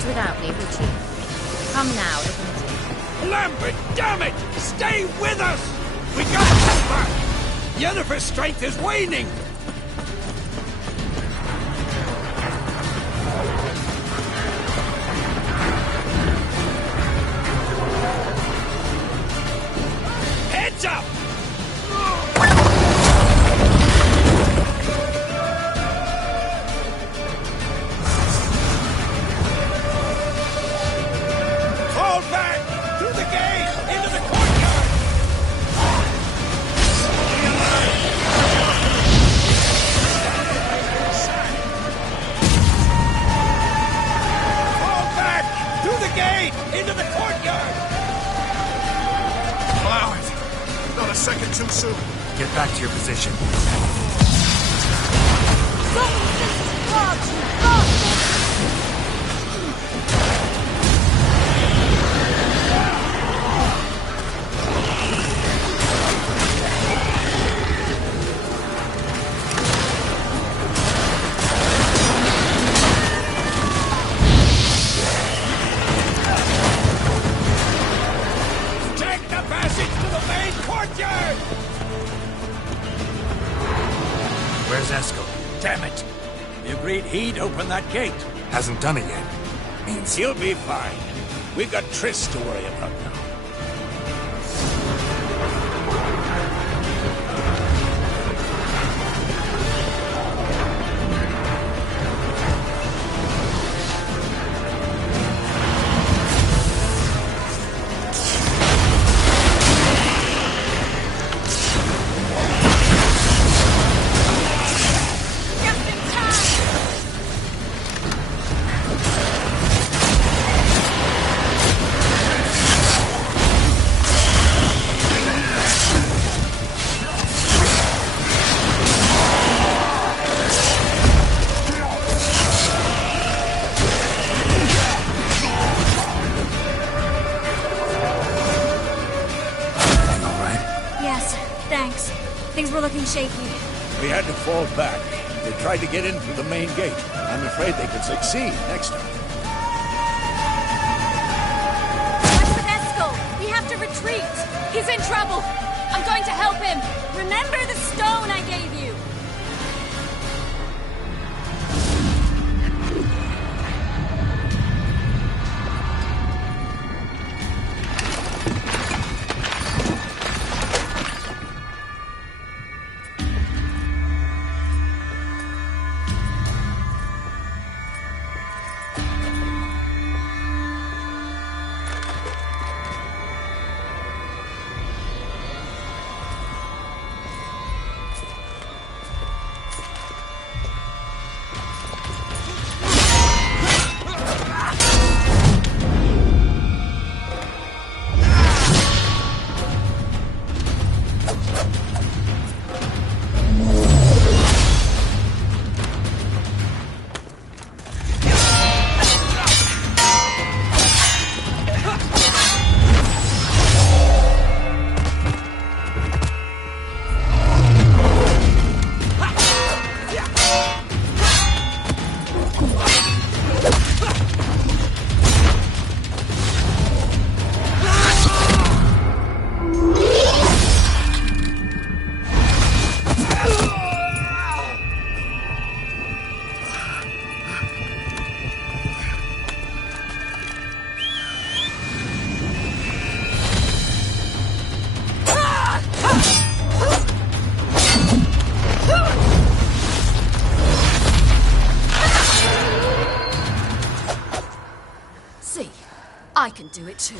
Without me, would you? Come now, Dignity. Lambert, damn it! Stay with us! We gotta help her! Yennefer's strength is waning! Heads up! position. Take the passage to the main courtyard! Where's Eskel? Damn it! We agreed he'd open that gate. Hasn't done it yet. Means he'll be fine. We've got Triss to worry about now. Shaky. We had to fall back. They tried to get in through the main gate. I'm afraid they could succeed next time. What's with Eskel? We have to retreat. He's in trouble. I'm going to help him. Remember the stone I gave you. I can do it too.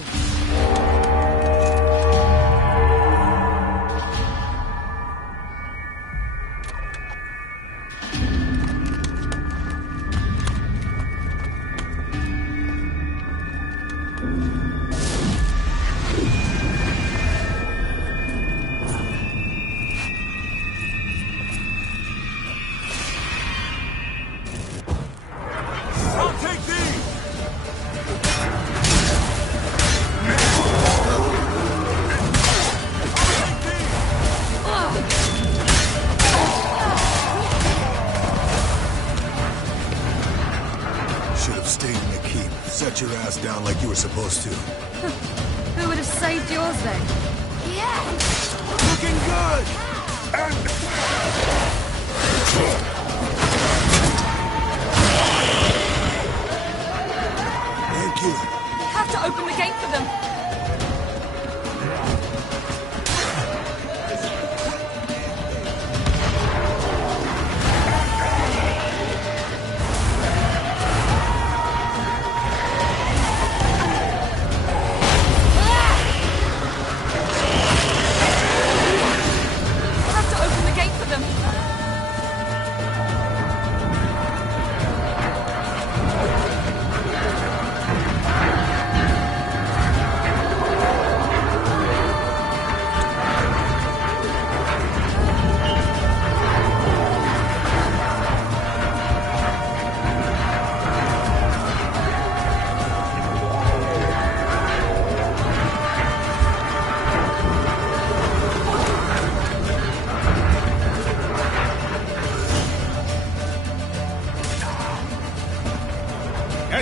Set your ass down like you were supposed to. Who would have saved yours then? Yeah! Looking good! Thank you. We have to open the gate for them.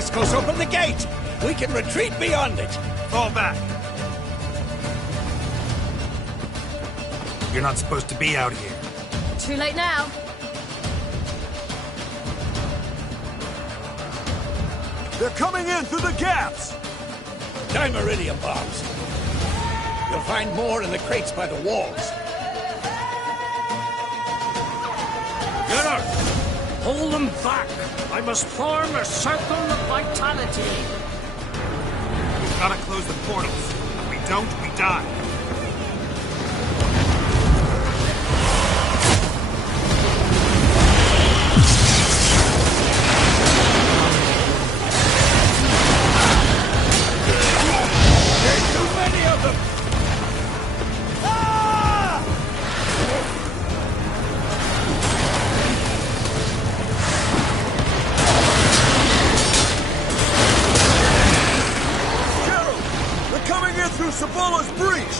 Escos, open the gate! We can retreat beyond it! Fall back. You're not supposed to be out here. Too late now. They're coming in through the gaps! Dimeridium bombs. You'll find more in the crates by the walls. Get her! Hold them back! I must form a circle of vitality. We've got to close the portals. If we don't, we die. There's too many of them! Through Sabala's breach!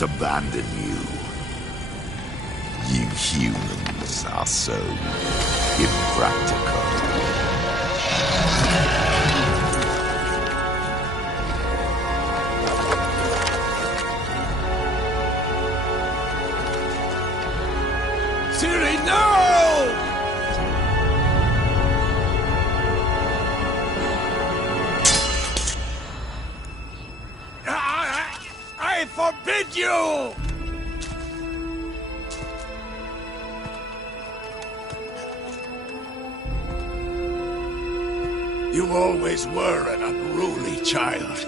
not abandon you. You humans are so impractical. Ciri, no! I forbid you! You always were an unruly child.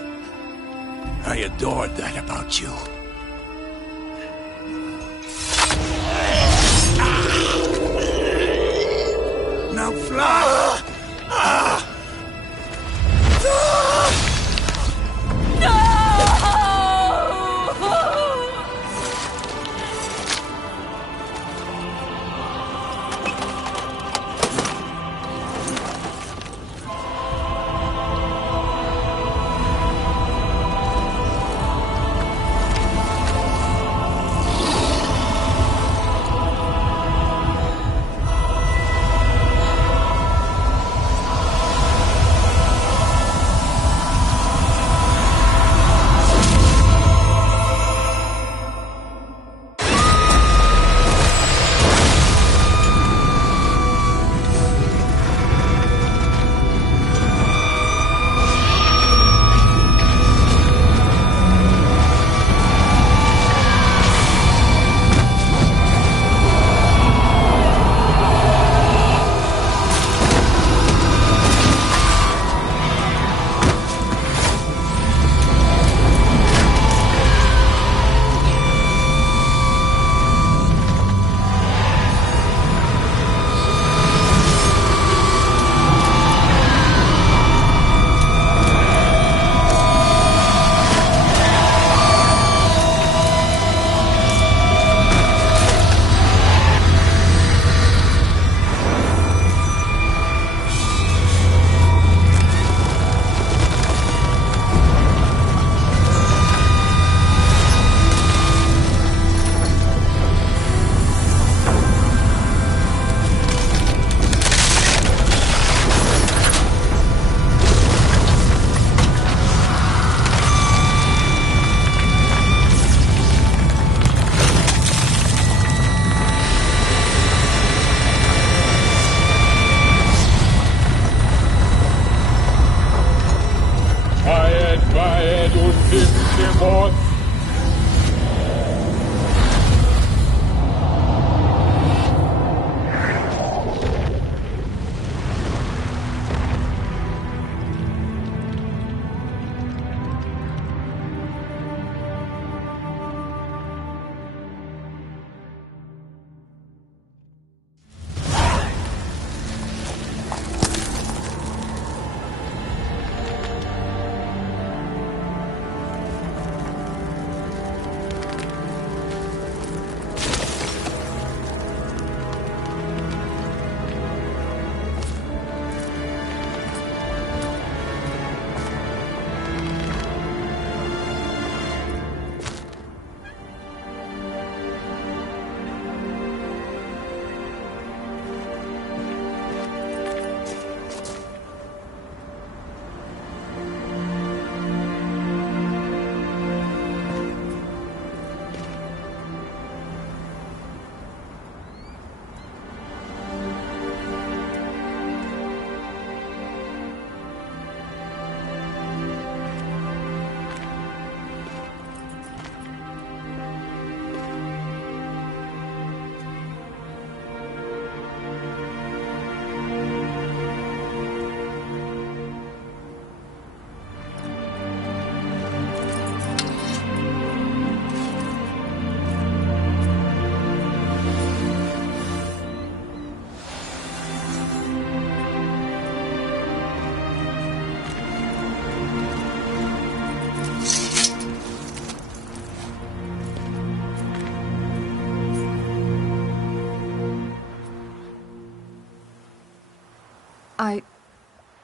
I adored that about you. Now fly!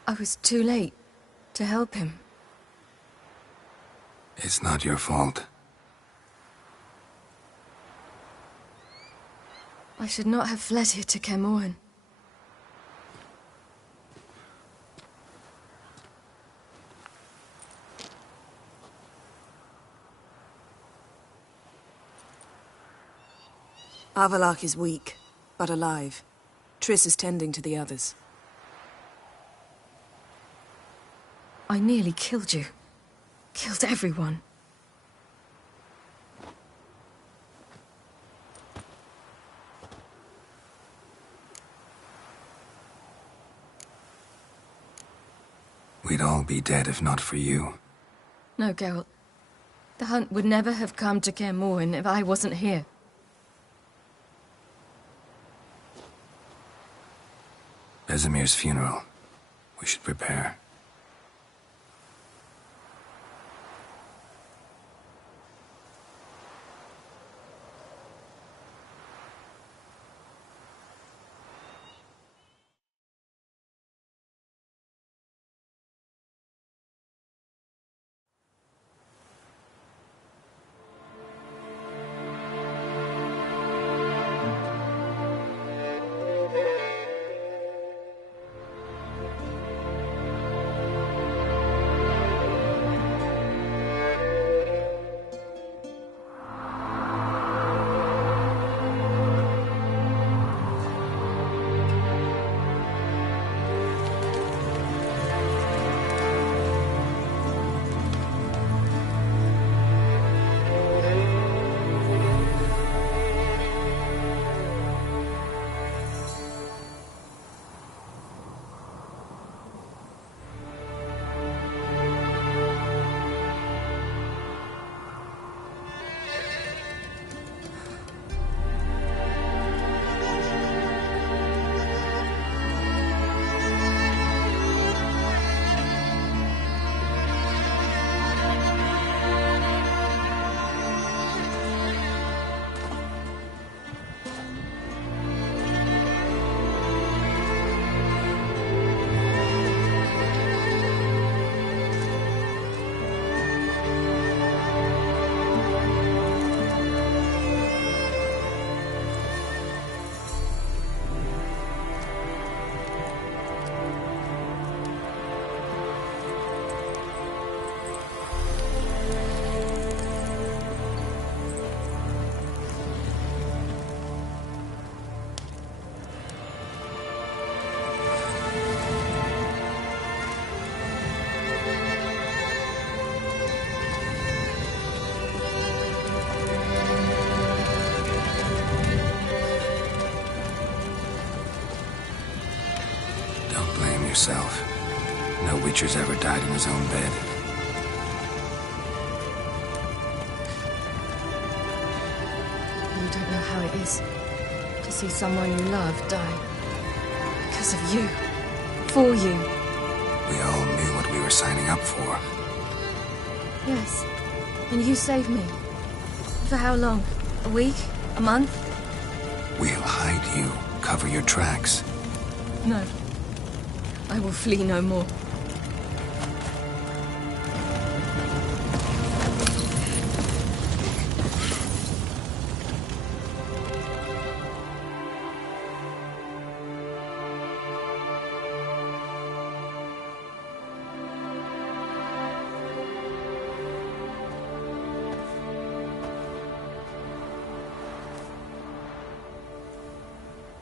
I was too late to help him. It's not your fault. I should not have fled here to Kaer. Avalok is weak, but alive. Triss is tending to the others. I nearly killed you. Killed everyone. We'd all be dead if not for you. No, Geralt. The hunt would never have come to Kaer if I wasn't here. Vesemir's funeral. We should prepare. Yourself. No Witcher's ever died in his own bed. You don't know how it is to see someone you love die. Because of you. For you. We all knew what we were signing up for. Yes. And you saved me. For how long? A week? A month? We'll hide you. Cover your tracks. No. I will flee no more.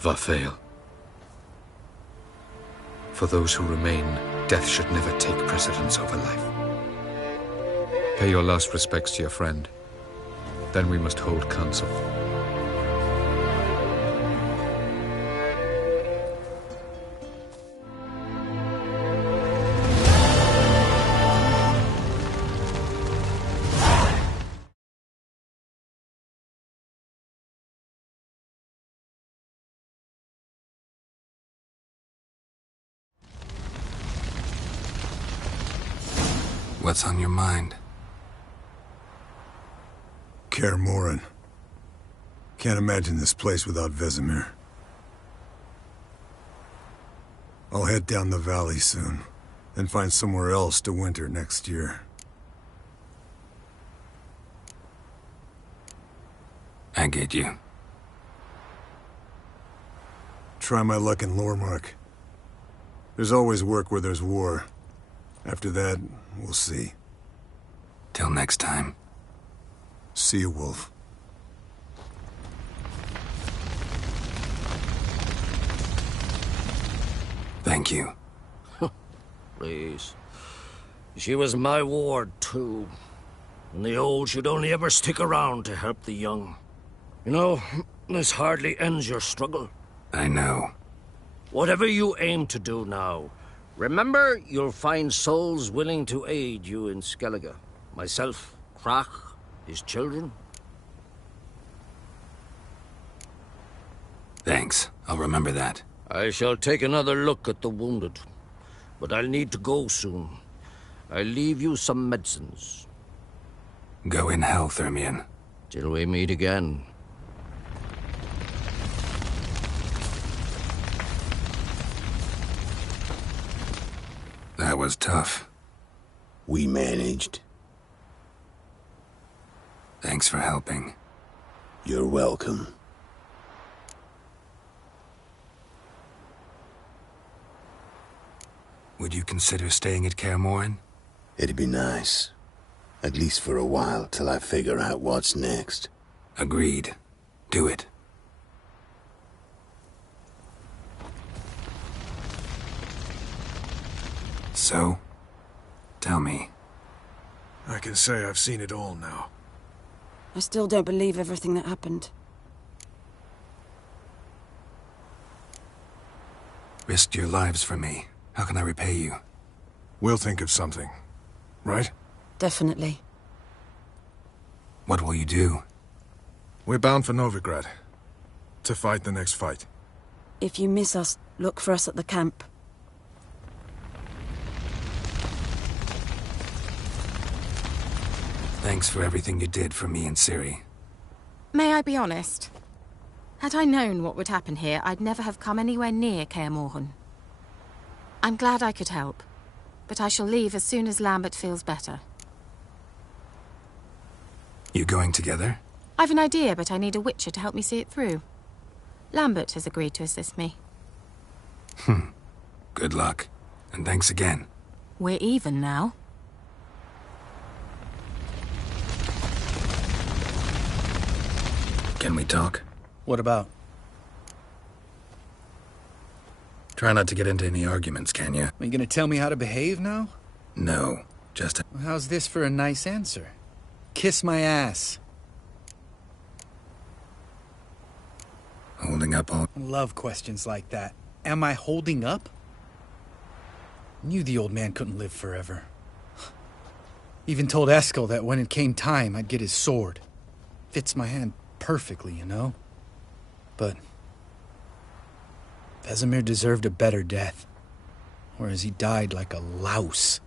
Vafael. For those who remain, death should never take precedence over life. Pay your last respects to your friend. Then we must hold council. What's on your mind? Kaer. Can't imagine this place without Vesemir. I'll head down the valley soon, then find somewhere else to winter next year. I get you. try my luck in Lormark. There's always work where there's war. After that, we'll see. Till next time. See you, Wolf. Thank you. Please. She was my ward, too. And the old should only ever stick around to help the young. You know, this hardly ends your struggle. I know. Whatever you aim to do now, remember you'll find souls willing to aid you in Skellige. Myself, Krach, his children. Thanks. I'll remember that. I shall take another look at the wounded. But I'll need to go soon. I'll leave you some medicines. Go in health, Ermion. Till we meet again. That was tough. We managed. Thanks for helping. You're welcome. Would you consider staying at Kaer Morhen? It'd be nice. At least for a while, till I figure out what's next. Agreed. Do it. So, tell me. I can say I've seen it all now. I still don't believe everything that happened. Risked your lives for me. How can I repay you? We'll think of something, right? Definitely. What will you do? We're bound for Novigrad. To fight the next fight. If you miss us, look for us at the camp. Thanks for everything you did for me and Ciri. May I be honest? Had I known what would happen here, I'd never have come anywhere near Kaer Morhen. I'm glad I could help, but I shall leave as soon as Lambert feels better. You going together? I've an idea, but I need a Witcher to help me see it through. Lambert has agreed to assist me. Good luck, and thanks again. We're even now. Can we talk? What about? Try not to get into any arguments, can you? Are you gonna tell me how to behave now? No, just Well, how's this for a nice answer? Kiss my ass. holding up all... I love questions like that. Am I holding up? Knew the old man couldn't live forever. Even told Eskel that when it came time, I'd get his sword. Fits my hand perfectly, you know? But... Vesemir deserved a better death. Whereas he died like a louse.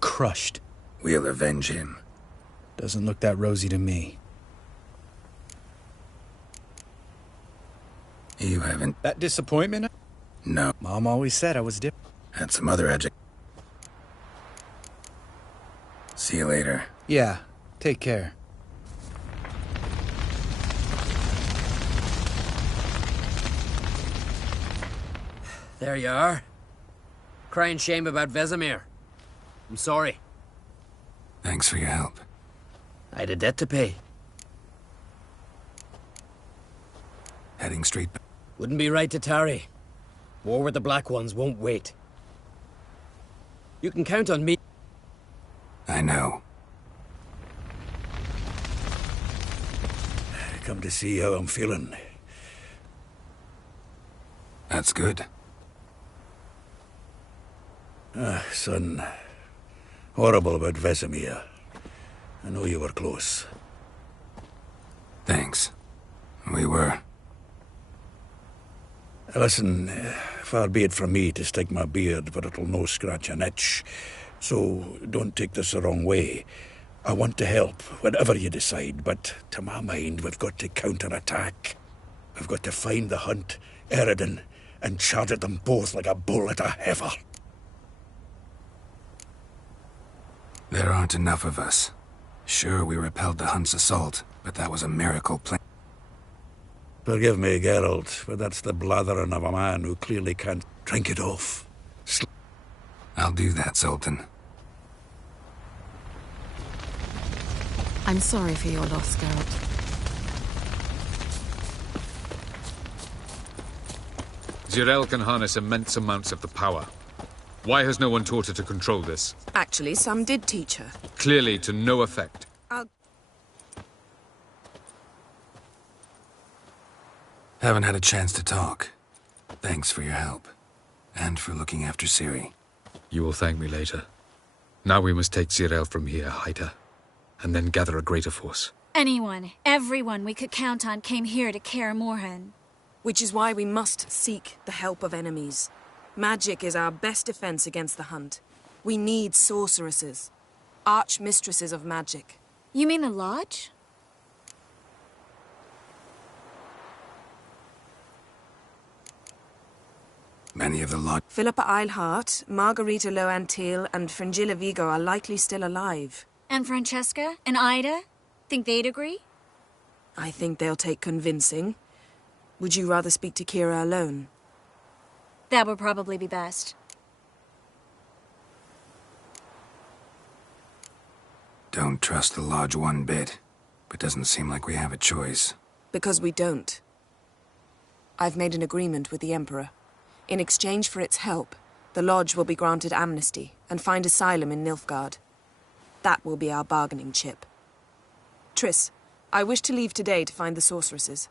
Crushed. We'll avenge him. Doesn't look that rosy to me. You haven't... That disappointment? No. Mom always said I was different. Had some other adjectives. See you later. Yeah, take care. There you are. Crying shame about Vesemir. I'm sorry. Thanks for your help. I had a debt to pay. Heading straight back. Wouldn't be right to tarry. War with the Black Ones won't wait. You can count on me. I know. Come to see how I'm feeling. That's good. Son. Horrible about Vesemir. I know you were close. Thanks. We were. Listen, far be it from me to stick my beard, but it'll no scratch an itch. So don't take this the wrong way. I want to help, whatever you decide, but to my mind, we've got to counterattack. We've got to find the Hunt, Eredin, and charge at them both like a bull at a heifer. There aren't enough of us. Sure, we repelled the Hunt's assault, but that was a miracle plan. Forgive me, Geralt, but that's the blathering of a man who clearly can't drink it off. I'll do that, Sultan. I'm sorry for your loss, Geralt. Zirael can harness immense amounts of the power. Why has no one taught her to control this? Actually, some did teach her. Clearly to no effect. Haven't had a chance to talk. Thanks for your help. And for looking after Ciri. You will thank me later. Now we must take Zirael from here, hide her, and then gather a greater force. Anyone, everyone we could count on came here to Kaer Morhen. Which is why we must seek the help of enemies. Magic is our best defense against the Hunt. We need sorceresses. Archmistresses of magic. You mean the Lodge? Many of the Lodge... Philippa Eilhart, Margarita Loantil, and Fringilla Vigo are likely still alive. And Francesca? And Ida? Think they'd agree? I think they'll take convincing. Would you rather speak to Kira alone? That would probably be best. Don't trust the Lodge one bit, but doesn't seem like we have a choice. Because we don't. I've made an agreement with the Emperor. In exchange for its help, the Lodge will be granted amnesty and find asylum in Nilfgaard. That will be our bargaining chip. Triss, I wish to leave today to find the sorceresses.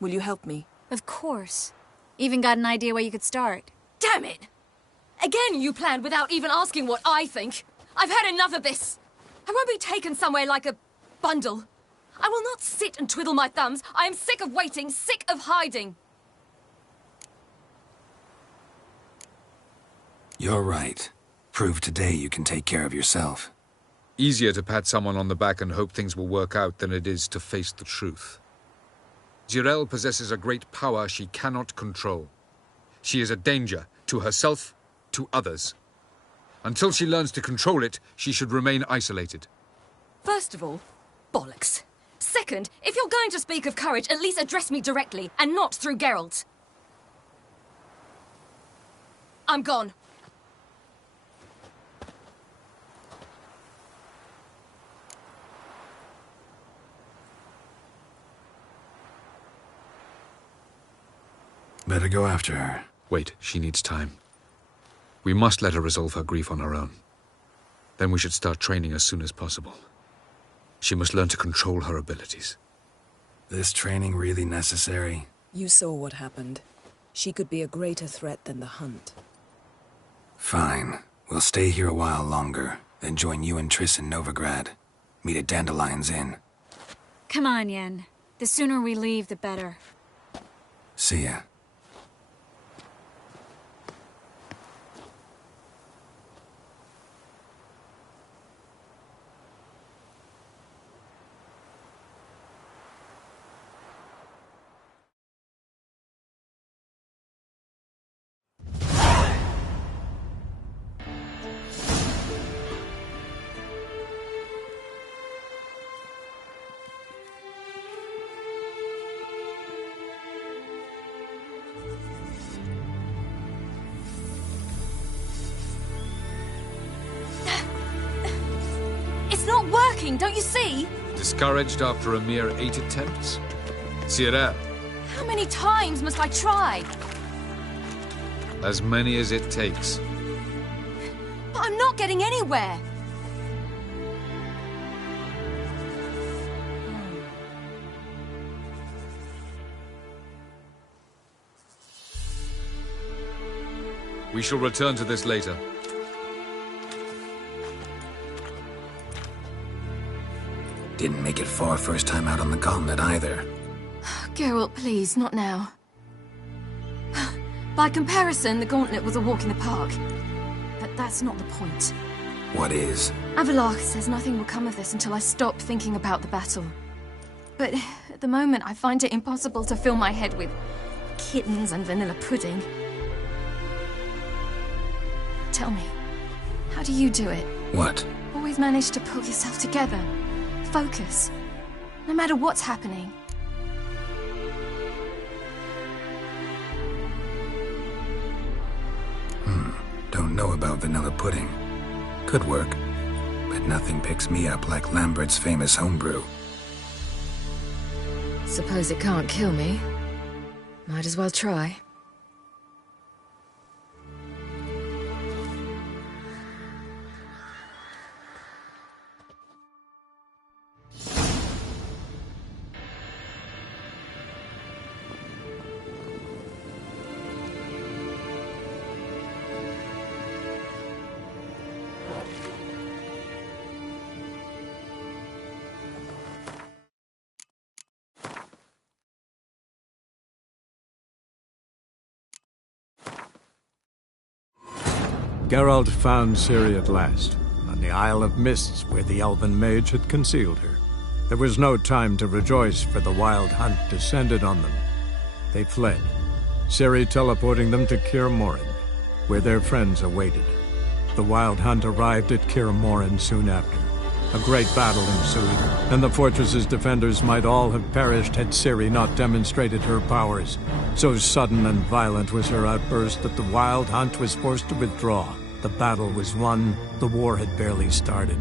Will you help me? Of course. Even got an idea where you could start. Damn it! Again you planned without even asking what I think. I've had enough of this. I won't be taken somewhere like a bundle. I will not sit and twiddle my thumbs. I am sick of waiting, sick of hiding. You're right. Prove today you can take care of yourself. Easier to pat someone on the back and hope things will work out than it is to face the truth. Zirael possesses a great power she cannot control. She is a danger to herself, to others. Until she learns to control it, she should remain isolated. First of all, bollocks. Second, if you're going to speak of courage, at least address me directly, and not through Geralt. I'm gone. Better go after her. Wait, she needs time. We must let her resolve her grief on her own. Then we should start training as soon as possible. She must learn to control her abilities. This training really necessary? You saw what happened. She could be a greater threat than the Hunt. Fine. We'll stay here a while longer, then join you and Triss in Novigrad. Meet at Dandelion's Inn. Come on, Yen. The sooner we leave, the better. See ya. It's not working, don't you see? Discouraged after a mere 8 attempts? Zirael, How many times must I try? as many as it takes. But I'm not getting anywhere. We shall return to this later. Didn't make it far first time out on the gauntlet either. Geralt, please, not now. By comparison, the gauntlet was a walk in the park. But that's not the point. What is? Avallac'h says nothing will come of this until I stop thinking about the battle. But at the moment, I find it impossible to fill my head with kittens and vanilla pudding. Tell me, how do you do it? What? Always manage to pull yourself together. Focus. No matter what's happening. don't know about vanilla pudding. Could work, but nothing picks me up like Lambert's famous homebrew. Suppose it can't kill me. Might as well try. Geralt found Ciri at last, on the Isle of Mists where the elven mage had concealed her. There was no time to rejoice, for the Wild Hunt descended on them. They fled, Ciri teleporting them to Kaer Morhen, where their friends awaited. The Wild Hunt arrived at Kaer Morhen soon after. A great battle ensued, and the fortress's defenders might all have perished had Ciri not demonstrated her powers. So sudden and violent was her outburst that the Wild Hunt was forced to withdraw. The battle was won. The war had barely started.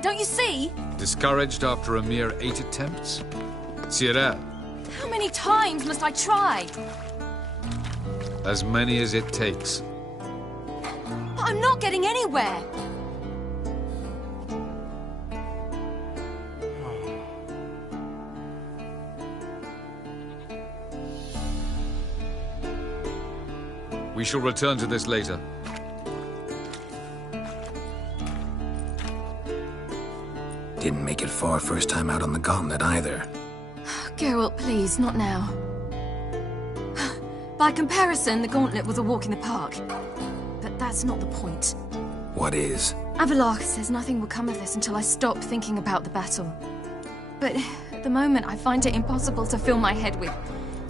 Don't you see? Discouraged after a mere 8 attempts? Ciri, How many times must I try? as many as it takes. But I'm not getting anywhere. We shall return to this later. Didn't make it far first time out on the gauntlet either. Geralt, please, not now. By comparison, the gauntlet was a walk in the park. But that's not the point. What is? Avallac'h says nothing will come of this until I stop thinking about the battle. But at the moment, I find it impossible to fill my head with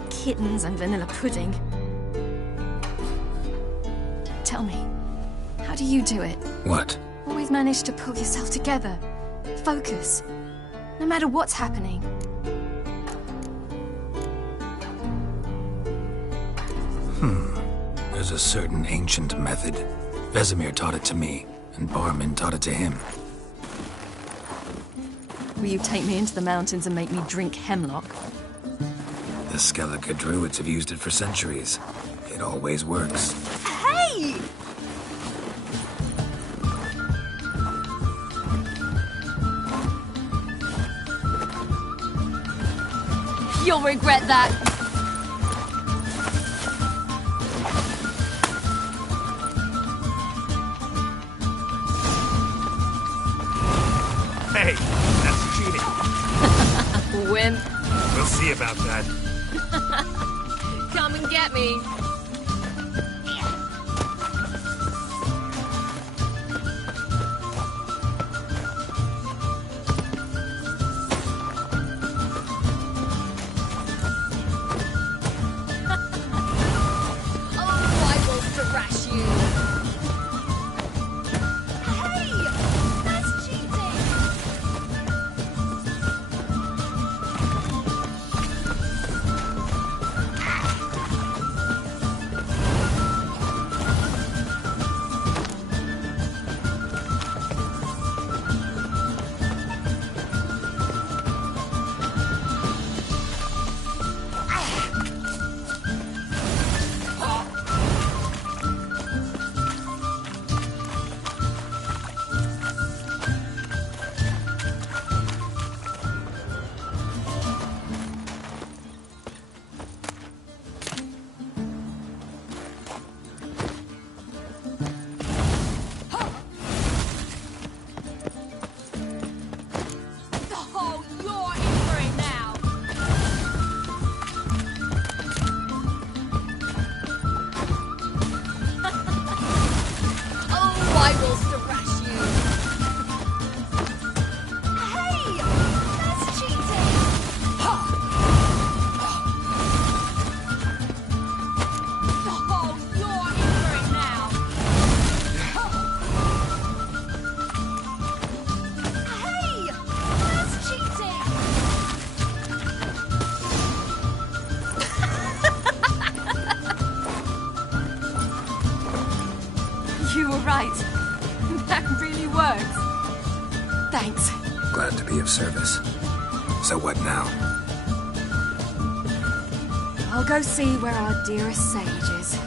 kittens and vanilla pudding. Tell me, how do you do it? What? Always manage to pull yourself together. Focus. No matter what's happening. There's a certain ancient method. Vesemir taught it to me, and Barman taught it to him. Will you take me into the mountains and make me drink hemlock? The Skellige druids have used it for centuries. It always works. Hey! You'll regret that. Hey, that's cheating. Wimp. We'll see about that. Come and get me. words. Thanks. Glad to be of service. So what now? I'll go see where our dearest sage is.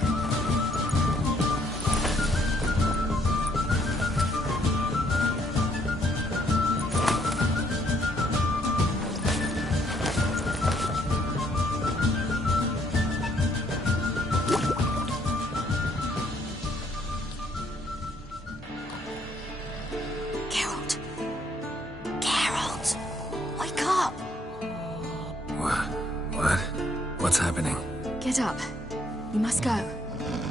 What's happening? Get up. You must go.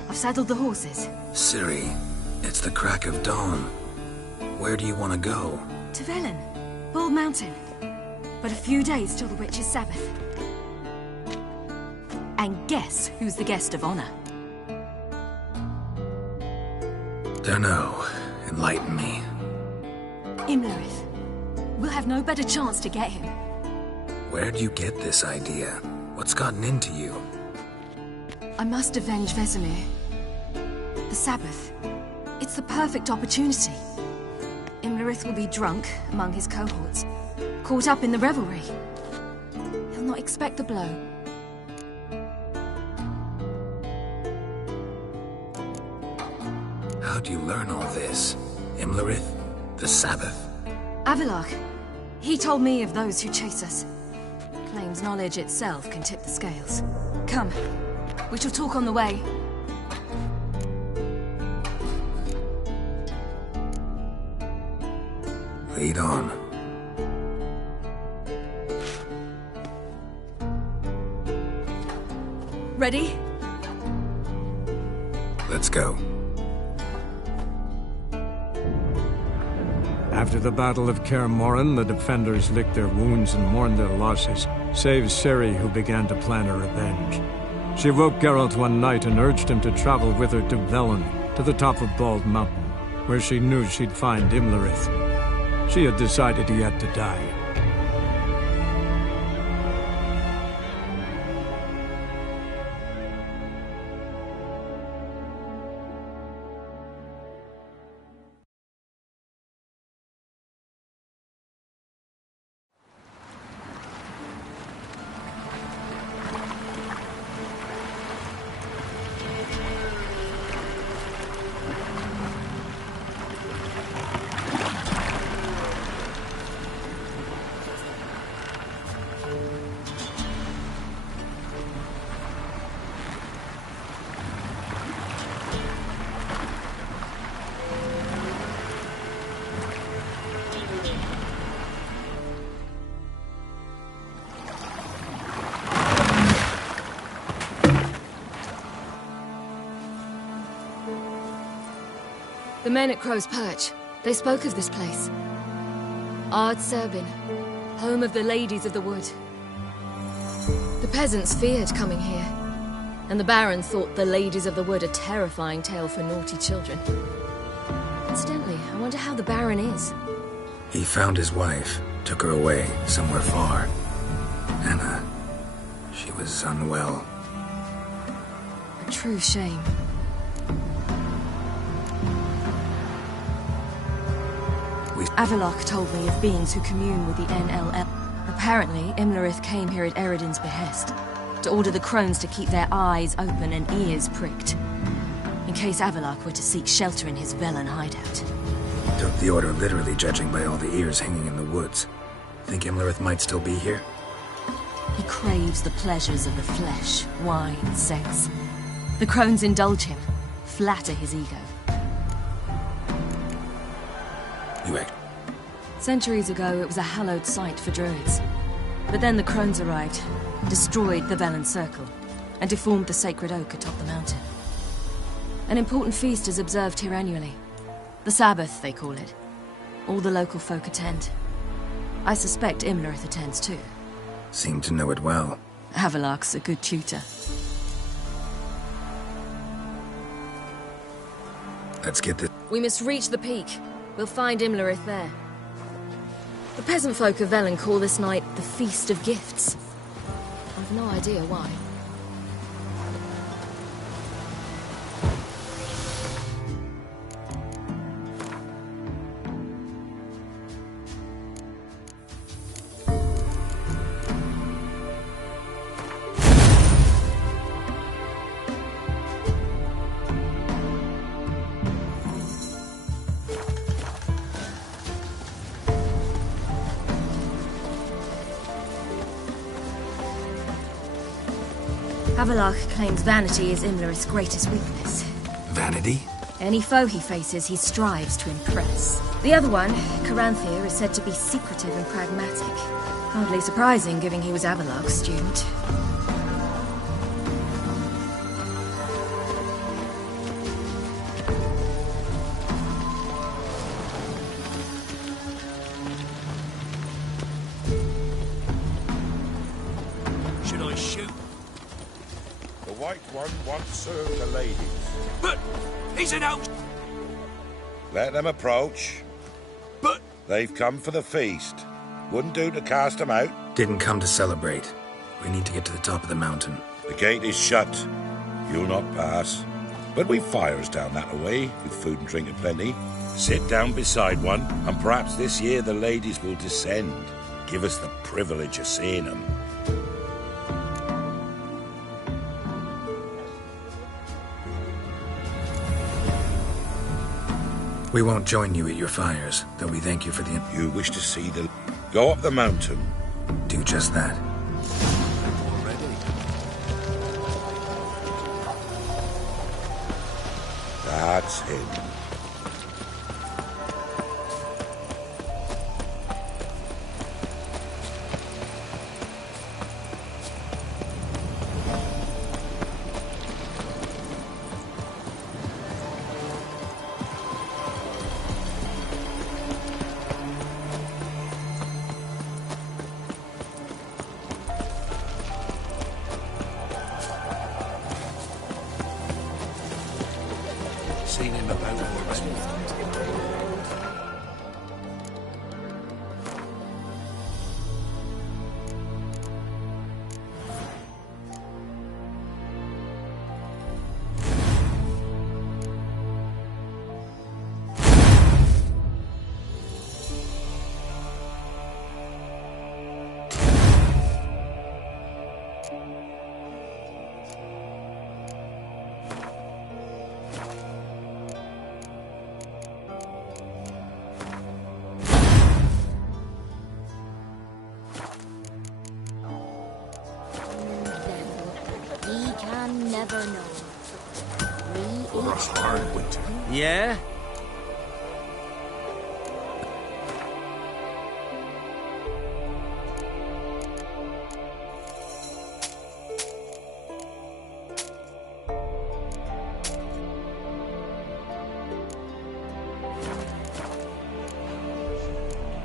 I've saddled the horses. Ciri, it's the crack of dawn. Where do you want to go? To Velen. Bald Mountain. But a few days till the Witch's Sabbath. And guess who's the guest of honor? Dunno. Enlighten me. Imlerith. We'll have no better chance to get him. Where'd you get this idea? What's gotten into you? I must avenge Vesemir. The Sabbath. It's the perfect opportunity. Imlerith will be drunk among his cohorts, caught up in the revelry. He'll not expect the blow. How'd you learn all this? Imlerith? The Sabbath? Avilark. He told me of those who chase us. Claims knowledge itself can tip the scales. Come. We shall talk on the way. Lead on. Ready? Let's go. After the Battle of Kaer Morhen, the defenders licked their wounds and mourned their losses, save Ciri, who began to plan her revenge. She woke Geralt one night and urged him to travel with her to Velen, to the top of Bald Mountain, where she knew she'd find Imlerith. She had decided he had to die. The men at Crow's Perch, they spoke of this place. Ard Serbin, home of the Ladies of the Wood. The peasants feared coming here, and the Baron thought the Ladies of the Wood a terrifying tale for naughty children. Incidentally, I wonder how the Baron is. He found his wife, took her away, somewhere far. Anna, she was unwell. A true shame. Avilark told me of beings who commune with the NLL. Apparently, Imlerith came here at Eredin's behest, to order the crones to keep their eyes open and ears pricked, in case Avilark were to seek shelter in his Velen hideout. Took the order literally, judging by all the ears hanging in the woods. Think Imlerith might still be here? He craves the pleasures of the flesh, wine, sex. The crones indulge him, flatter his ego. You act. Centuries ago, it was a hallowed site for druids. But then the crones arrived, destroyed the Velen Circle, and deformed the sacred oak atop the mountain. An important feast is observed here annually. The Sabbath, they call it. All the local folk attend. I suspect Imlerith attends too. Seem to know it well. Avilark's a good tutor. Let's get this. We must reach the peak. We'll find Imlerith there. The peasant folk of Velen call this night the Feast of Gifts. I've no idea why. Havelock claims vanity is Imlerith's greatest weakness. Vanity? Any foe he faces, he strives to impress. The other one, Caranthir, is said to be secretive and pragmatic. Hardly surprising, given he was Havelock's student. Should I shoot? The White One once served the ladies. But he's an out. Let them approach. But they've come for the feast. Wouldn't do to cast them out. Didn't come to celebrate. We need to get to the top of the mountain. The gate is shut. You'll not pass. But we've fires down that way, with food and drink aplenty. Sit down beside one, and perhaps this year the ladies will descend. Give us the privilege of seeing them. We won't join you at your fires, though we thank you for the... You wish to see the... Go up the mountain. Do just that. That's him. Seen him about already. Never know. For a hard winter. Yeah?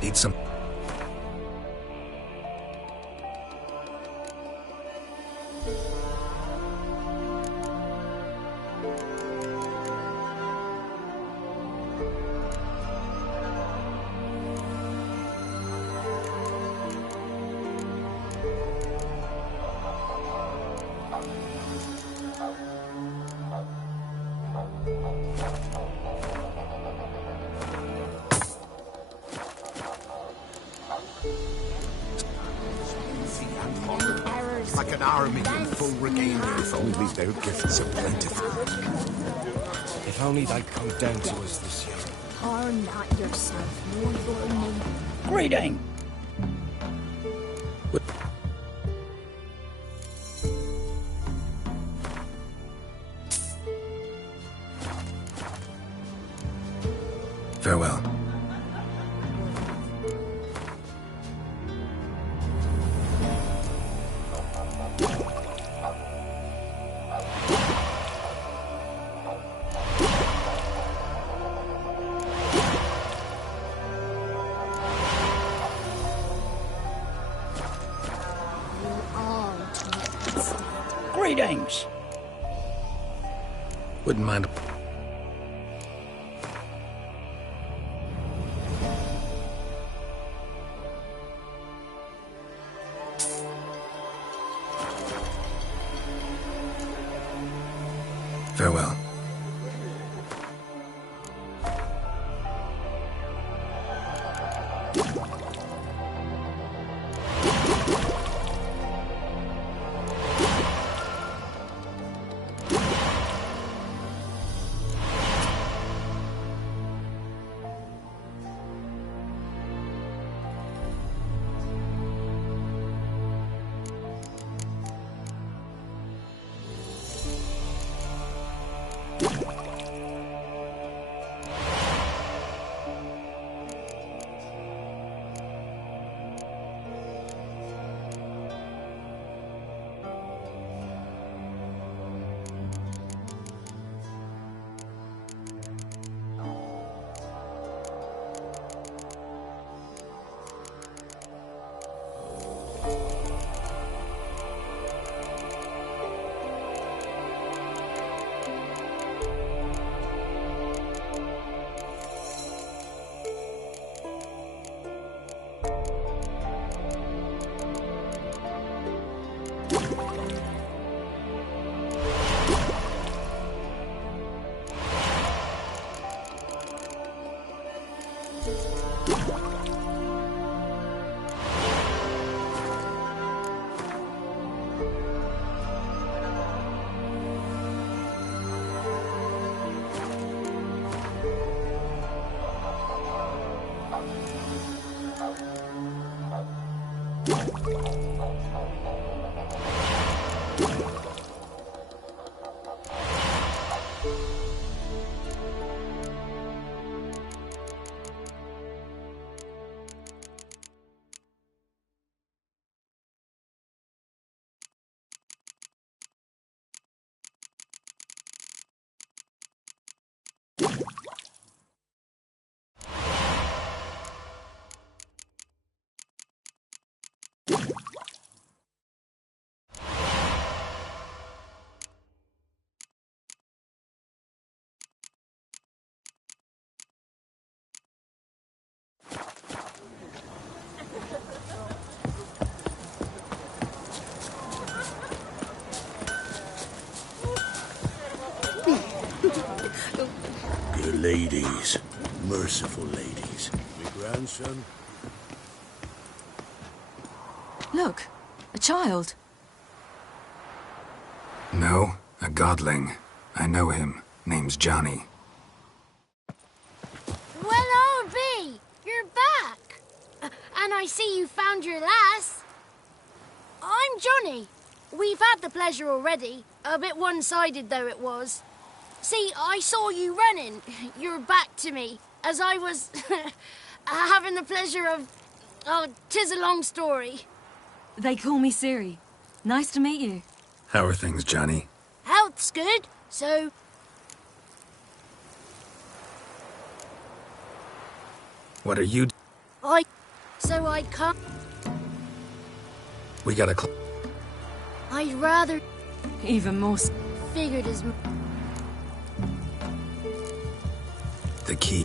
Need some... Like an army in full regalia. If only their gifts are plentiful. If only they'd come down to us this year. Harm not yourself, nor your neighbor. Greeting! Farewell. Greetings! Wouldn't mind... Farewell. Good ladies. Merciful ladies. My grandson. Look, a child. No, a godling. I know him. Name's Johnny. Well, I'll be. You're back. And I see you found your lass. I'm Johnny. We've had the pleasure already. A bit one-sided, though it was. See, I saw you running. Your back to me. As I was having the pleasure of... Oh, 'tis a long story. They call me Ciri. Nice to meet you. How are things, Johnny? Health's good, so... What are you... So I can't... We gotta... I'd rather... Even more... Figured as... The key.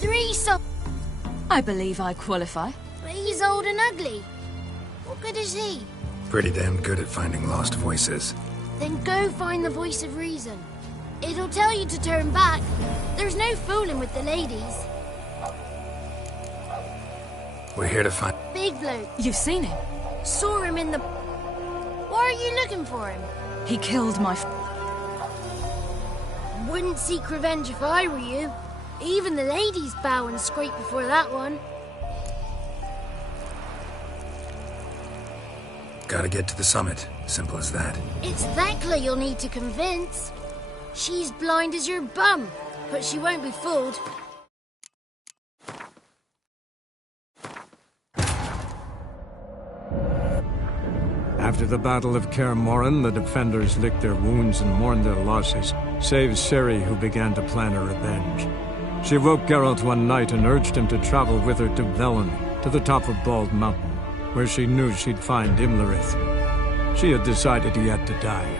3 so... I believe I qualify. But he's old and ugly. What good is he? Pretty damn good at finding lost voices. Then go find the voice of reason. It'll tell you to turn back. There's no fooling with the ladies. We're here to find... Big bloke. You've seen him? Saw him in the... Why are you looking for him? He killed my... Wouldn't seek revenge if I were you. Even the ladies bow and scrape before that one. Gotta get to the summit. Simple as that. It's Thekla you'll need to convince. She's blind as your bum, but she won't be fooled. After the Battle of Kaer Morhen, the defenders licked their wounds and mourned their losses, save Ciri, who began to plan a revenge. She woke Geralt one night and urged him to travel with her to Velen, to the top of Bald Mountain, where she knew she'd find Imlerith. She had decided he had to die.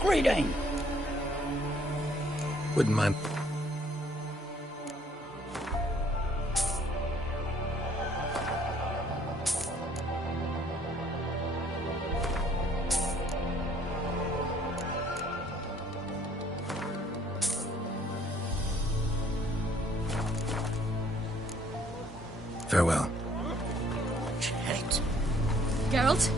Greeting. Wouldn't mind. Farewell. Geralt.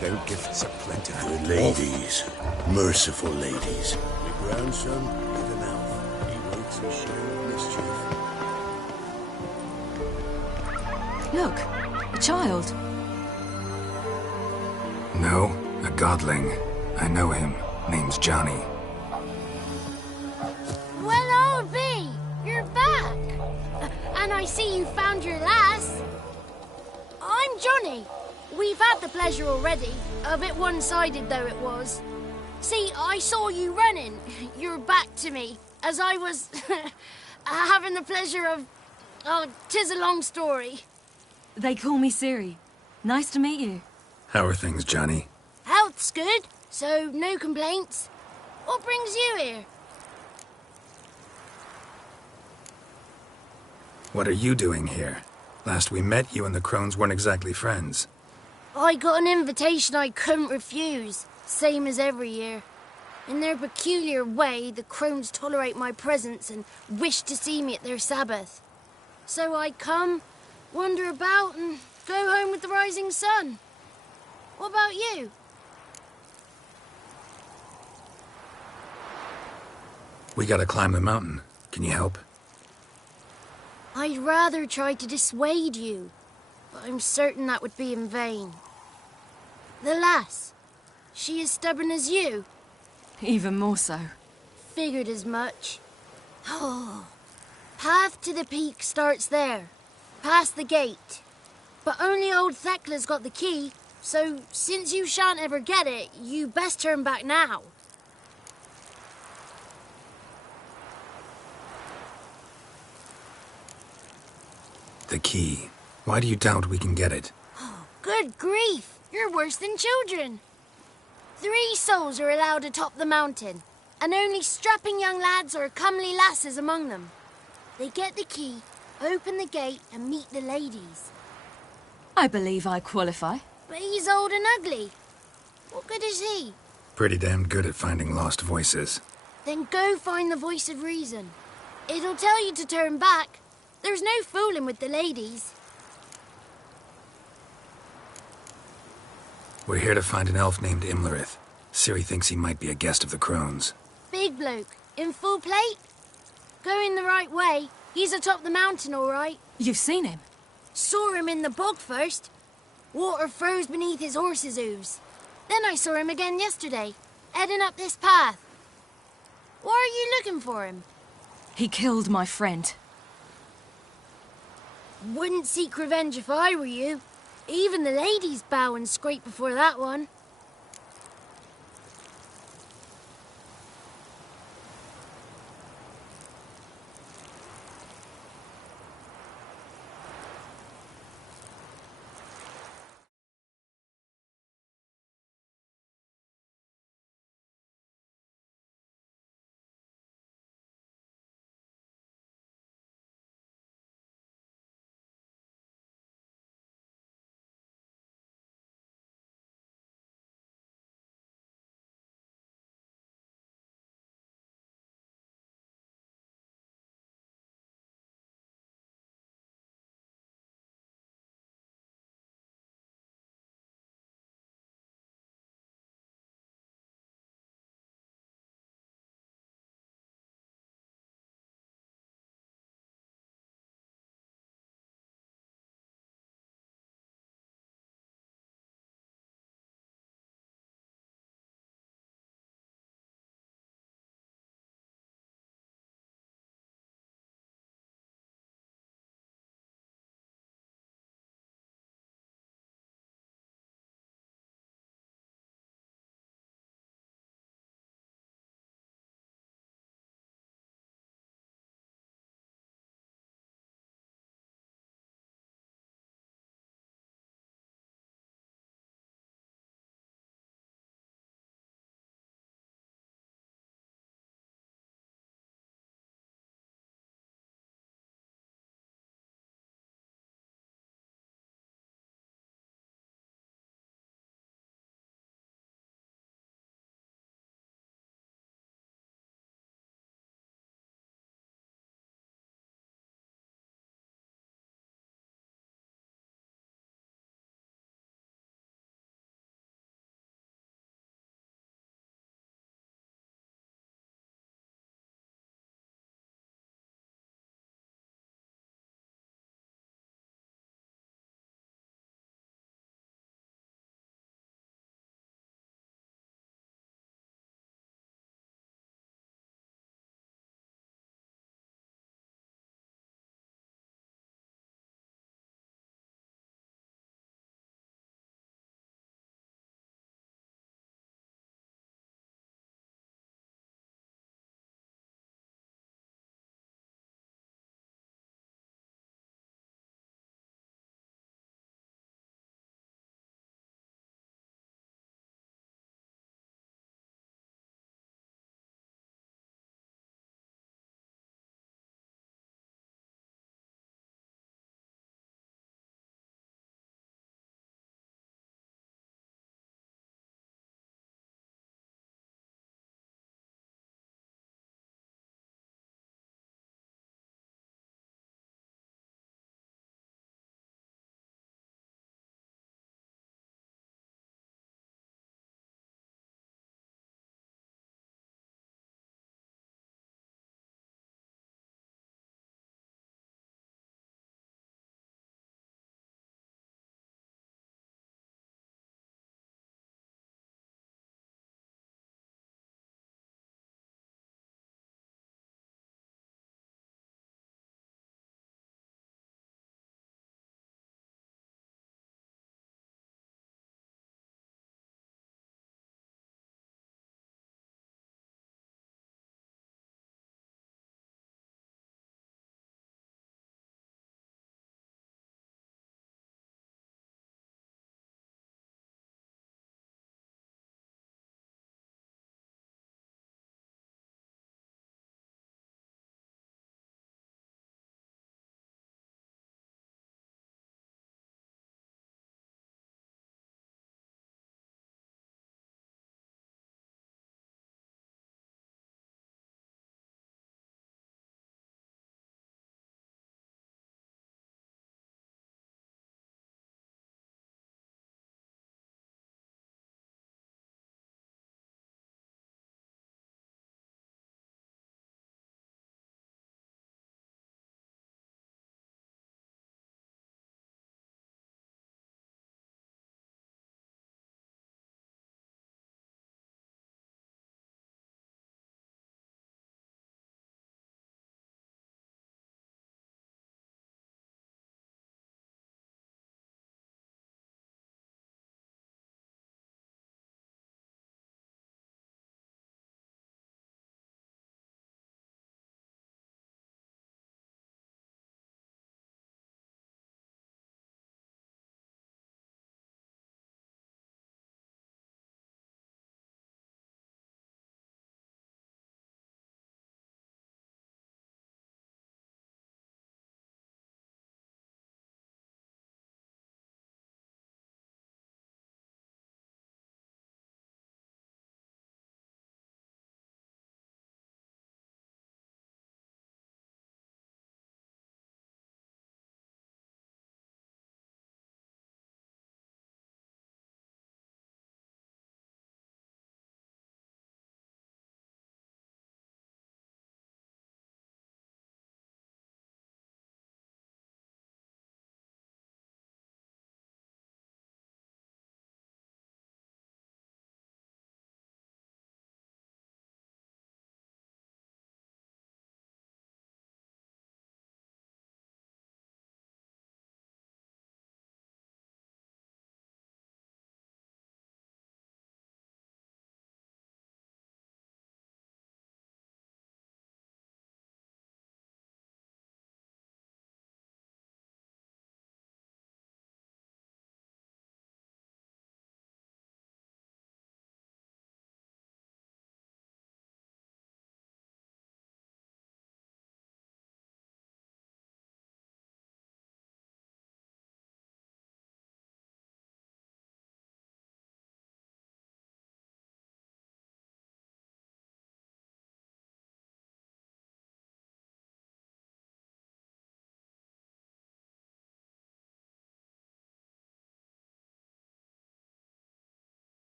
Their gifts are plentiful. Good ladies, merciful ladies. My grandson is an elf. He waits his share of mischief. Look, a child. No, a godling. I know him. Name's Johnny. Well, I'll be. You're back. And I see you found your lass. I'm Johnny. We've had the pleasure already. A bit one-sided, though it was. See, I saw you running. Your back to me. As I was having the pleasure of... Oh, 'tis a long story. They call me Ciri. Nice to meet you. How are things, Johnny? Health's good, so no complaints. What brings you here? What are you doing here? Last we met, you and the crones weren't exactly friends. I got an invitation I couldn't refuse, same as every year. In their peculiar way, the crones tolerate my presence and wish to see me at their Sabbath. So I come, wander about, and go home with the rising sun. What about you? We gotta climb the mountain. Can you help? I'd rather try to dissuade you, but I'm certain that would be in vain. The lass, she as stubborn as you? Even more so. Figured as much. Oh. Path to the peak starts there, past the gate. But only old Thekla's got the key, so since you shan't ever get it, you best turn back now. The key. Why do you doubt we can get it? Good grief, you're worse than children. 3 souls are allowed atop the mountain, and only strapping young lads or comely lasses among them. They get the key, open the gate, and meet the ladies. I believe I qualify. But he's old and ugly. What good is he? Pretty damn good at finding lost voices. Then go find the voice of reason. It'll tell you to turn back. There's no fooling with the ladies. We're here to find an elf named Imlerith. Ciri thinks he might be a guest of the crones. Big bloke, in full plate. Going the right way. He's atop the mountain, all right. You've seen him? Saw him in the bog first. Water froze beneath his horse's hooves. Then I saw him again yesterday, heading up this path. Why are you looking for him? He killed my friend. Wouldn't seek revenge if I were you. Even the ladies bow and scrape before that one.